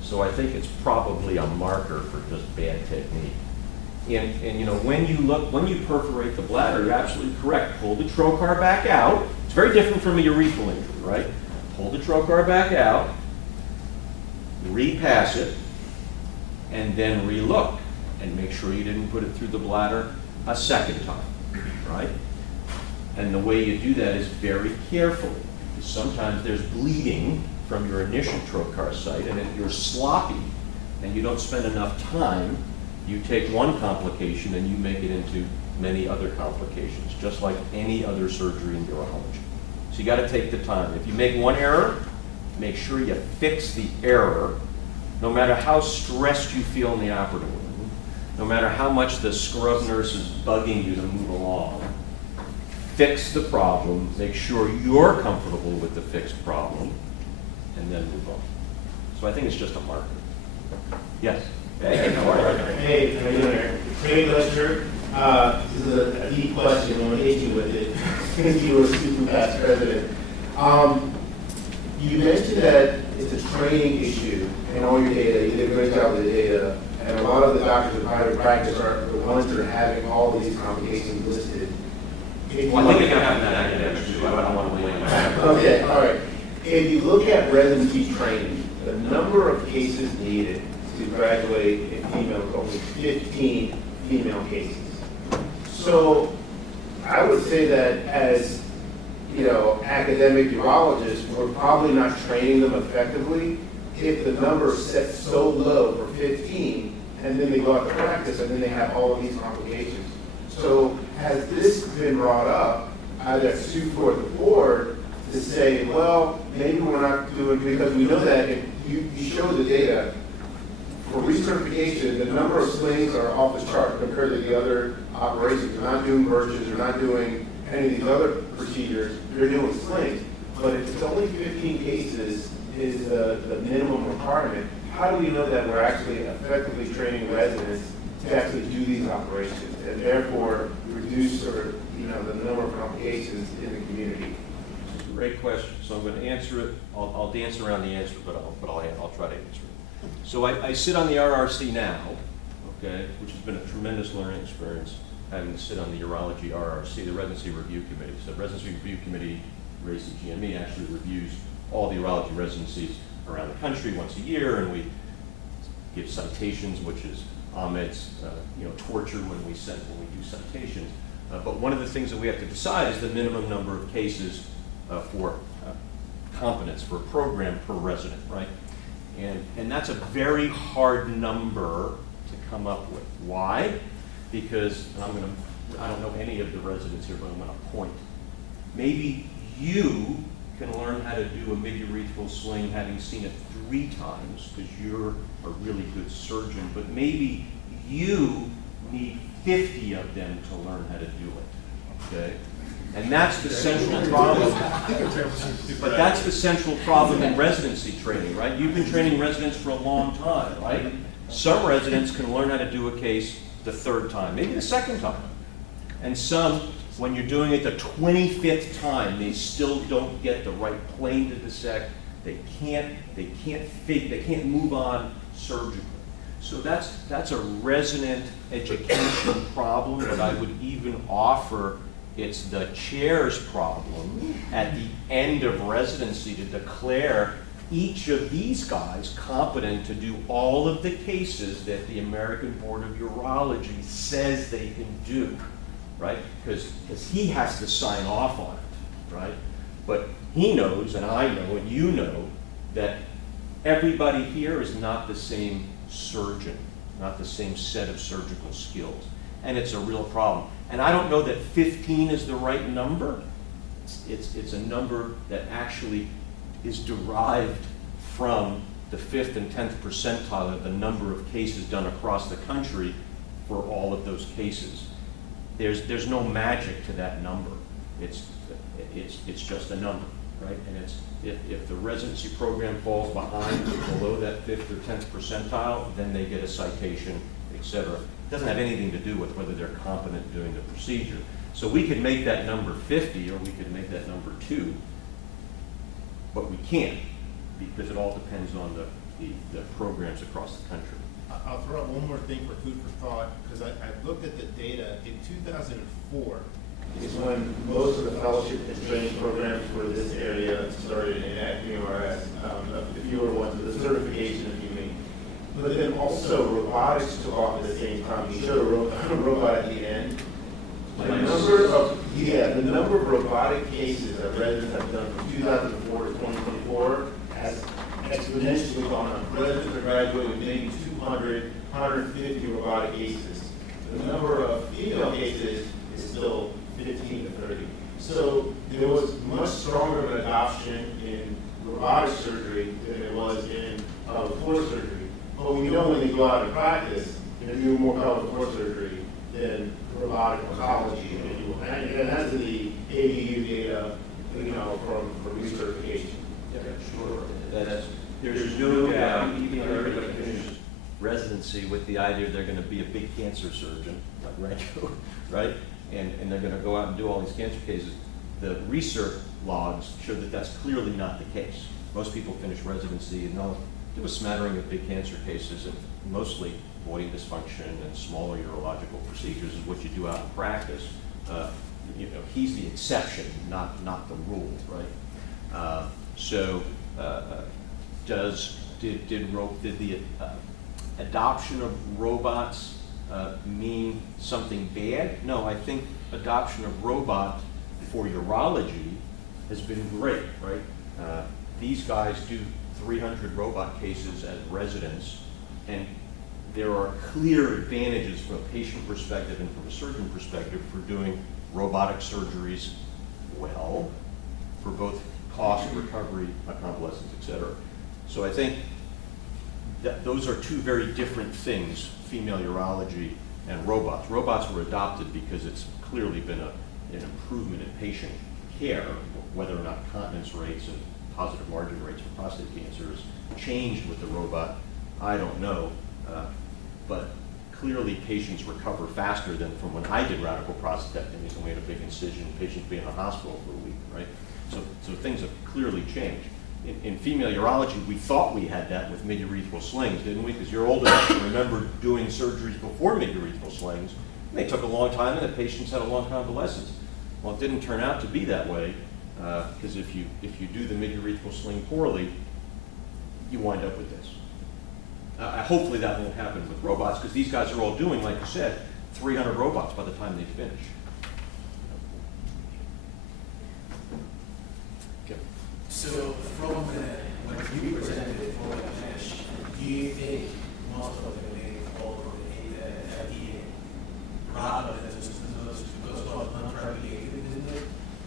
So I think it's probably a marker for just bad technique. And you know, when you perforate the bladder, you're absolutely correct. Pull the trocar back out. It's very different from a urethral injury, right? Pull the trocar back out, repass it, and then relook and make sure you didn't put it through the bladder a second time, right? And the way you do that is very carefully. Sometimes there's bleeding from your initial trocar site, and if you're sloppy and you don't spend enough time, you take one complication and you make it into many other complications, just like any other surgery in urology. So you got to take the time. If you make one error, make sure you fix the error, no matter how stressed you feel in the operating room, no matter how much the scrub nurse is bugging you to move along. Fix the problem, make sure you're comfortable with the fixed problem, and then move on. So I think it's just a marker. Yes? Hey, how are you? Hey, how you doing? Great lecture. This is a deep question. I'm going to hit you with it since you were super past president. You mentioned that it's a training issue in all your data. You did a great job with the data. And a lot of the doctors in private practice are the ones that are having all of these complications listed. Well, I think I have that academic too. I don't want to blame that. Okay, all right. If you look at residency training, the number of cases needed to graduate in females, only 15 female cases. So I would say that as, you know, academic urologists, we're probably not training them effectively if the number is set so low for 15, and then they go out to practice, and then they have all of these complications. So has this been brought up, either at SUCO or the board, to say, well, maybe we're not doing, because we know that if you show the data, for recertification, the number of slings are off the chart compared to the other operations. They're not doing birches, they're not doing any of these other procedures, they're doing slings. But if it's only 15 cases is the minimum requirement, how do we know that we're actually effectively training residents to actually do these operations and therefore reduce or, you know, the number of complications in the community? Great question. So I'm going to answer it. I'll dance around the answer, but I'll try to answer it. So I sit on the RRC now, okay, which has been a tremendous learning experience, having to sit on the Urology RRC, the Residency Review Committee. So the Residency Review Committee, raised at GME, actually reviews all the urology residencies around the country once a year, and we give citations, which is Ahmed's torture when we do citations. But one of the things that we have to decide is the minimum number of cases for competence for a program per resident, right? And that's a very hard number to come up with. Why? because I don't know any of the residents here, but I'm gonna point. Maybe you can learn how to do a mid-urethral sling having seen it 3 times, because you're a really good surgeon, but maybe you need 50 of them to learn how to do it, okay? And that's the central problem. But that's the central problem in residency training, right? You've been training residents for a long time, right? Some residents can learn how to do a case the 3rd time, maybe the 2nd time. And some, when you're doing it the 25th time, they still don't get the right plane to dissect. They can't move on surgically. So that's a resident education problem, but I would even offer it's the chair's problem at the end of residency to declare each of these guys competent to do all of the cases that the American Board of Urology says they can do, right? Because he has to sign off on it, right? But he knows, and I know, and you know, that everybody here is not the same surgeon, not the same set of surgical skills. And it's a real problem. And I don't know that 15 is the right number. It's a number that actually is derived from the 5th and 10th percentile of the number of cases done across the country for all of those cases. There's no magic to that number. It's just a number, right? And it's if the residency program falls behind or below that 5th or 10th percentile, then they get a citation, et cetera. It doesn't have anything to do with whether they're competent doing the procedure. So we could make that number 50 or we could make that number 2, but we can't because it all depends on the programs across the country. I'll throw out one more thing for food for thought, because I looked at the data. In 2004 is when most of the fellowship and training programs for this area started at URS. If you were one, the certification, if you mean. But then also robotics took off at the same time. You showed a robot at the end. The number of robotic cases that residents have done from 2004 to 2024 has exponentially gone up. Residents are graduating with maybe 200, 150 robotic cases. The number of female cases is still 15 to 30. So there was much stronger of an adoption in robotic surgery than there was in pelvic floor surgery. But we know when they go out and practice, they do more pelvic floor surgery than robotic oncology. And that's the ABU data, from recertification. Yeah, sure. There's no doubt, even though everybody finishes residency with the idea they're going to be a big cancer surgeon, like Ranko, right? And they're going to go out and do all these cancer cases. The research logs show that that's clearly not the case. Most people finish residency and they'll do a smattering of big cancer cases, and mostly voiding dysfunction and smaller urological procedures is what you do out in practice. He's the exception, not the rule, right? Did the adoption of robots mean something bad? No, I think adoption of robot for urology has been great, right? These guys do 300 robot cases as residents, and there are clear advantages from a patient perspective and from a surgeon perspective for doing robotic surgeries well, for both cost, recovery, convalescence, et cetera. So I think that those are 2 very different things, female urology and robots. Robots were adopted because it's clearly been an improvement in patient care. Whether or not continence rates and positive margin rates for prostate cancer has changed with the robot, I don't know. But clearly patients recover faster than from when I did radical prostatectomies and we had a big incision, patients being in the hospital for a week, right? So things have clearly changed. In female urology, we thought we had that with mid-urethral slings, didn't we? Because you're old enough to remember doing surgeries before mid-urethral slings. And they took a long time and the patients had a long convalescence. Well, it didn't turn out to be that way, because if you do the mid-urethral sling poorly, you wind up with this. Hopefully that won't happen with robots, because these guys are all doing, like you said, 300 robots by the time they finish. Okay. So from what you presented for the finish, do you think most of them may fall from the FDA? lot of it is because of unregulated business.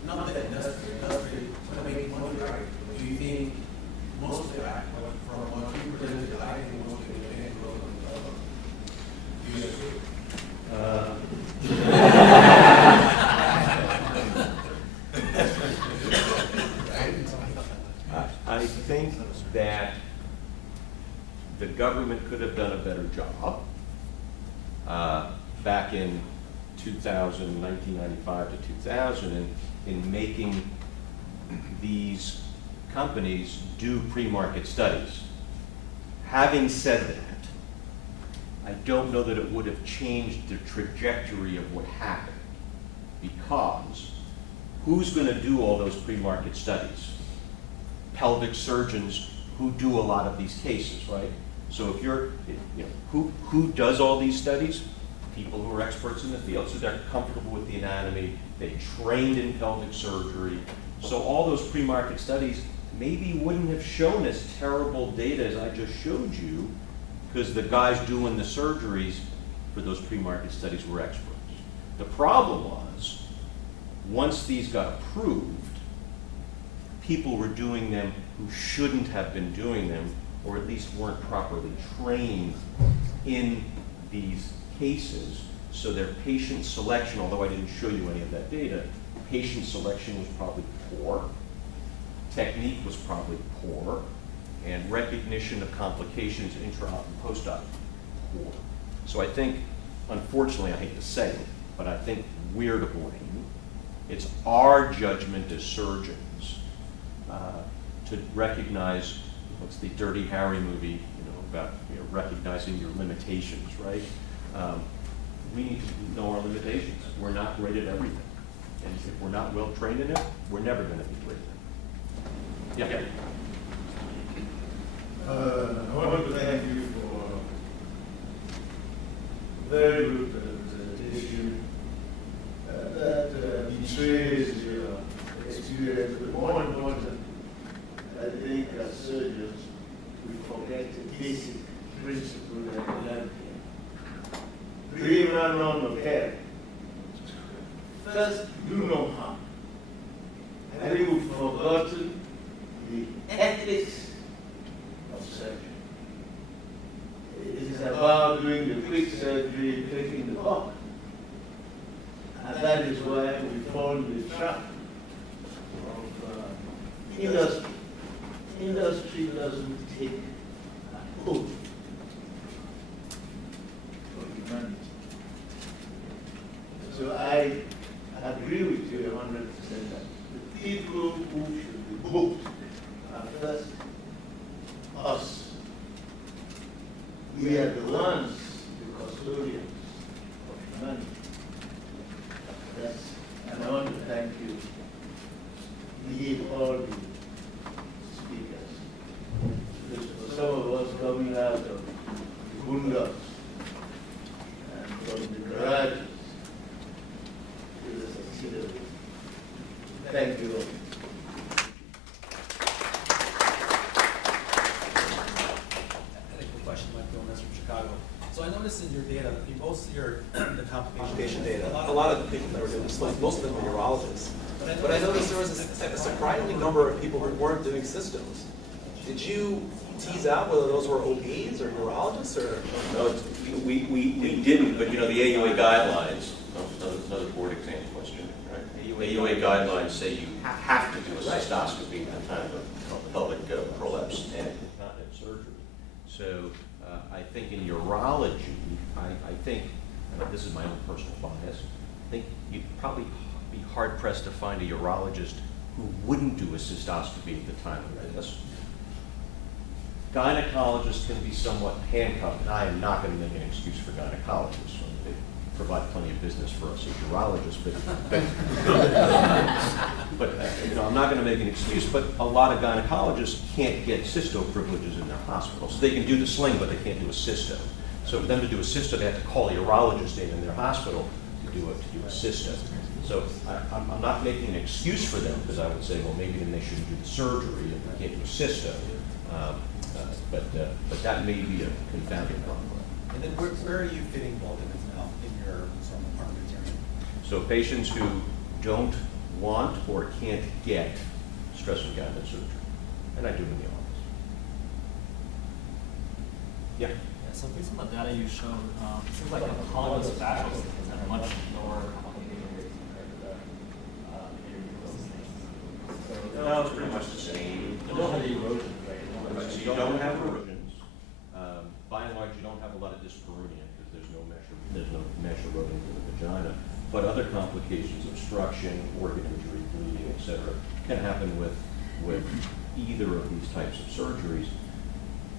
Not that industry to make money, right? Do you think most of that, from what you presented, I think most of it is growth on the do you agree? I think that the government could have done a better job back in 1995 to 2000 in making these companies do pre-market studies. Having said that, I don't know that it would have changed the trajectory of what happened, because who's going to do all those pre-market studies? Pelvic surgeons who do a lot of these cases, right? So if you're, who does all these studies? People who are experts in the field, so they're comfortable with the anatomy, they trained in pelvic surgery. So all those pre-market studies maybe wouldn't have shown as terrible data as I just showed you, because the guys doing the surgeries for those pre-market studies were experts. The problem was, once these got approved, people were doing them who shouldn't have been doing them, or at least weren't properly trained in these cases. So their patient selection, although I didn't show you any of that data, patient selection was probably poor, technique was probably poor, and recognition of complications intra-op and post-op poor. So I think, unfortunately, I hate to say it, but I think we're to blame. It's our judgment as surgeons to recognize, what's the Dirty Harry movie, about recognizing your limitations, right? We need to know our limitations. We're not great at everything. And if we're not well trained in it, we're never going to be great at it. Yeah. I want to thank you for a very good presentation that betrays your experience. But more important, I think as surgeons, we forget the basic principle that we learned here. Dream and none of care. First, do no harm. I think we've forgotten the ethics of surgery. It is about doing the quick surgery, clicking the box. And that is why we fall in the trap of industry. Industry doesn't take a oath for humanity. So I agree with you 100% that the people who should be booked are first us. We are the ones, the custodians of humanity. And I want to thank you. Leave all the speakers. Because for some of us coming out of the boondocks and from the garages, it is considerable. Thank you all. So I noticed in your data, in most of your the complication data, a lot of the people that were doing this, most of them were urologists. But I noticed there was a surprising number of people who weren't doing systems. Did you tease out whether those were OBs or urologists or? No, we didn't, but the AUA guidelines, another board exam question, right? AUA guidelines say you have to do a cystoscopy at the time of pelvic prolapse and incontinence surgery. So I think in urology, I think, and this is my own personal bias, I think you'd probably be hard pressed to find a urologist who wouldn't do a cystoscopy at the time of this. Gynecologists can be somewhat handcuffed, and I am not going to make an excuse for gynecologists. They provide plenty of business for us as urologists, but I'm not going to make an excuse, but a lot of gynecologists can't get cysto privileges in their hospital. So they can do the sling, but they can't do a cysto. So for them to do a cysto, they have to call a urologist in their hospital to do a cysto. So I'm not making an excuse for them, because I would say, well, maybe then they shouldn't do the surgery if they can't do a cysto. But that may be a confounding problem. And then where are you fitting bulkins now in your So patients who don't want or can't get stress incontinence surgery, and I do in the office. Yeah. So based on the data you showed, it seems like the autologous fascial systems have much lower complication rates compared to the intermucosal systems. No, it's pretty much the same. You don't have the erosion, right? Right, so you don't have erosions. By and large, you don't have a lot of dyspareunia because there's no mesh eroding to the vagina. But other complications, obstruction, organ injury, bleeding, etc., can happen with either of these types of surgeries.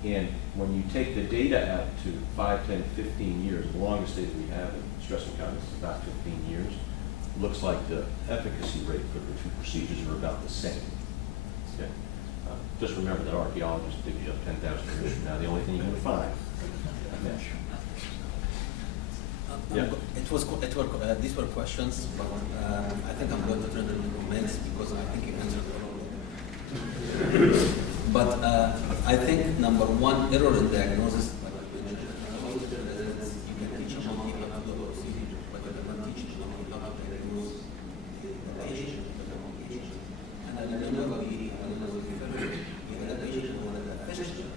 And when you take the data out to 5, 10, 15 years, the longest data we have in stress incontinence is about 15 years, looks like the efficacy rate for the two procedures are about the same. Okay? Just remember that archaeologists dig you up 10,000 years from now. The only thing you're going to find is mesh. Yeah. These were questions, but I think I'm going to turn them into comments because I think you answered all of them. But I think number one, error in diagnosis. You can teach a monkey how to do a procedure, but you cannot teach a monkey how to diagnose the patient with the complication. And I remember we had a patient who had a fistula,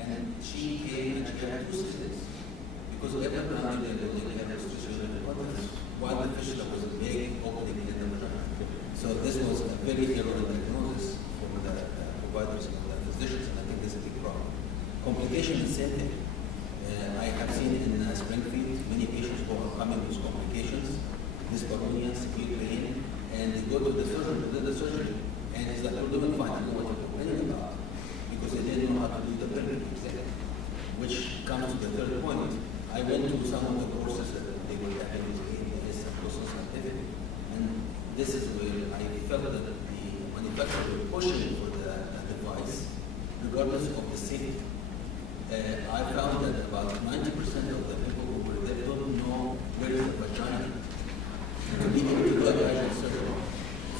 and she came and she had 2 cysts. Because every time they had a fistula, while the fistula was a big opening in the vagina. So this was a very error diagnosis from the providers and the physicians, and I think this is a big problem. Complication is the same thing. I have seen in Springfield many patients who are coming with complications, dyspareunia, severe pain, and they go to the surgeon, they did the surgery, and he's like, we're doing fine, I don't know what you're complaining about, because they didn't know how to do the pregnancy, which comes to the third point. I went to some of the courses that they were having with ABS and also scientific, and this is where I felt that the manufacturer were pushing for the device, regardless of the safety. I found that about 90% of the people who were there don't know where is the vagina to be able to do a vaginal surgery.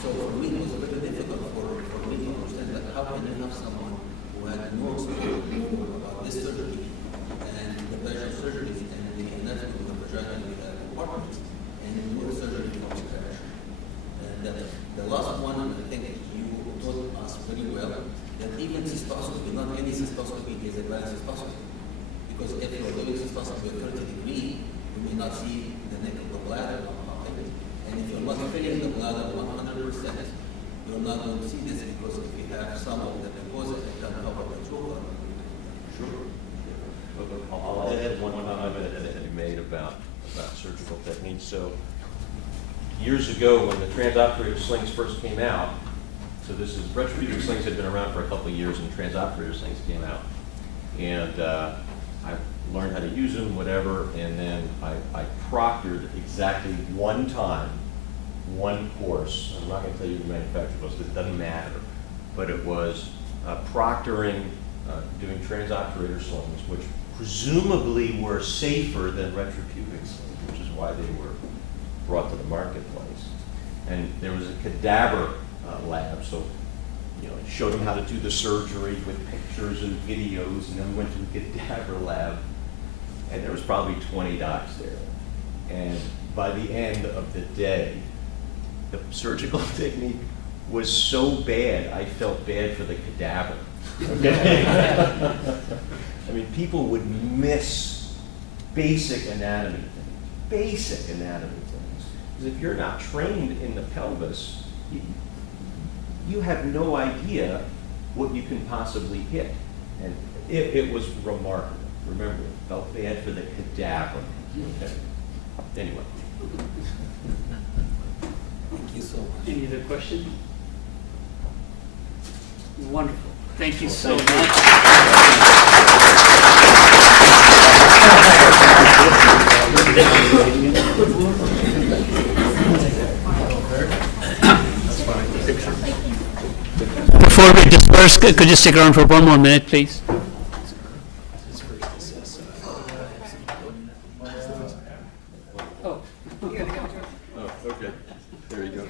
So for me, it was very difficult for me to understand that how can you have someone who had no experience before about this surgery and the vaginal surgery and the anatomy of the vagina and the compartments and do the surgery from scratch. And the last one, I think you told us very well, that even cystoscopy, not any cystoscopy is a valid cystoscopy. Because if you're doing cystoscopy at 30 degrees, you may not see the neck of the bladder. And if you're not filling the bladder 100%, you're not going to see this because if you have some of the mucosa that can help with the true. Sure. I'll add one comment that you made about surgical techniques. So years ago when the transoperative slings first came out, so this is, retropubic slings had been around for a couple of years and transoperative slings came out. And I learned how to use them, whatever, and then I proctored exactly one time, one course. I'm not going to tell you the manufacturer was, it doesn't matter, but it was proctoring, doing transoperator slings, which presumably were safer than retropubic slings, which is why they were brought to the marketplace. And there was a cadaver lab, so it showed them how to do the surgery with pictures and videos, and then we went to the cadaver lab, and there was probably 20 docs there. And by the end of the day, the surgical technique was so bad, I felt bad for the cadaver. Okay? I mean, people would miss basic anatomy things, because if you're not trained in the pelvis, you have no idea what you can possibly hit. And it was remarkable. Remember, it felt bad for the cadaver. Okay. Anyway. Thank you so much. Any other questions? Wonderful. Thank you so much. Before we disperse, could you stick around for one more minute, please? Oh, okay. There you go.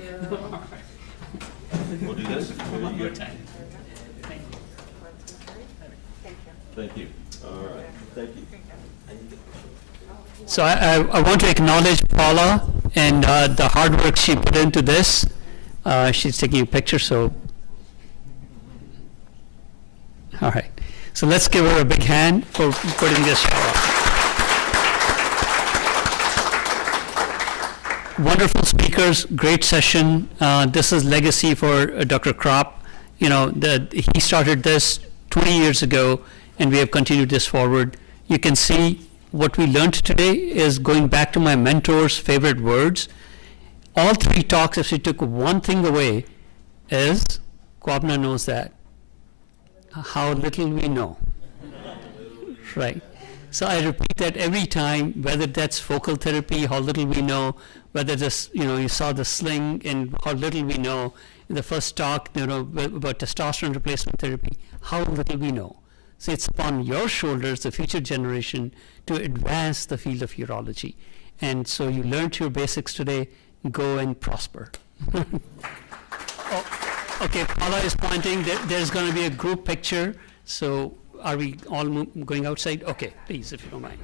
We'll do this. There you go. Thank you. All right. Thank you. So I want to acknowledge Paula and the hard work she put into this. She's taking a picture, so. All right. So let's give her a big hand for putting this show up. Wonderful speakers, great session. This is legacy for Dr. Kropp. You know, he started this 20 years ago, and we have continued this forward. You can see what we learned today is going back to my mentor's favorite words. All three talks, if she took one thing away, is Kwabna knows that. How little we know. Right. So I repeat that every time, whether that's focal therapy, how little we know, whether this, you know, you saw the sling and how little we know. In the first talk, you know, about testosterone replacement therapy, how little we know. So it's upon your shoulders, the future generation, to advance the field of urology. And so you learned your basics today, go and prosper. Oh, okay, Paula is pointing, there's going to be a group picture. So are we all going outside? Okay, please, if you don't mind.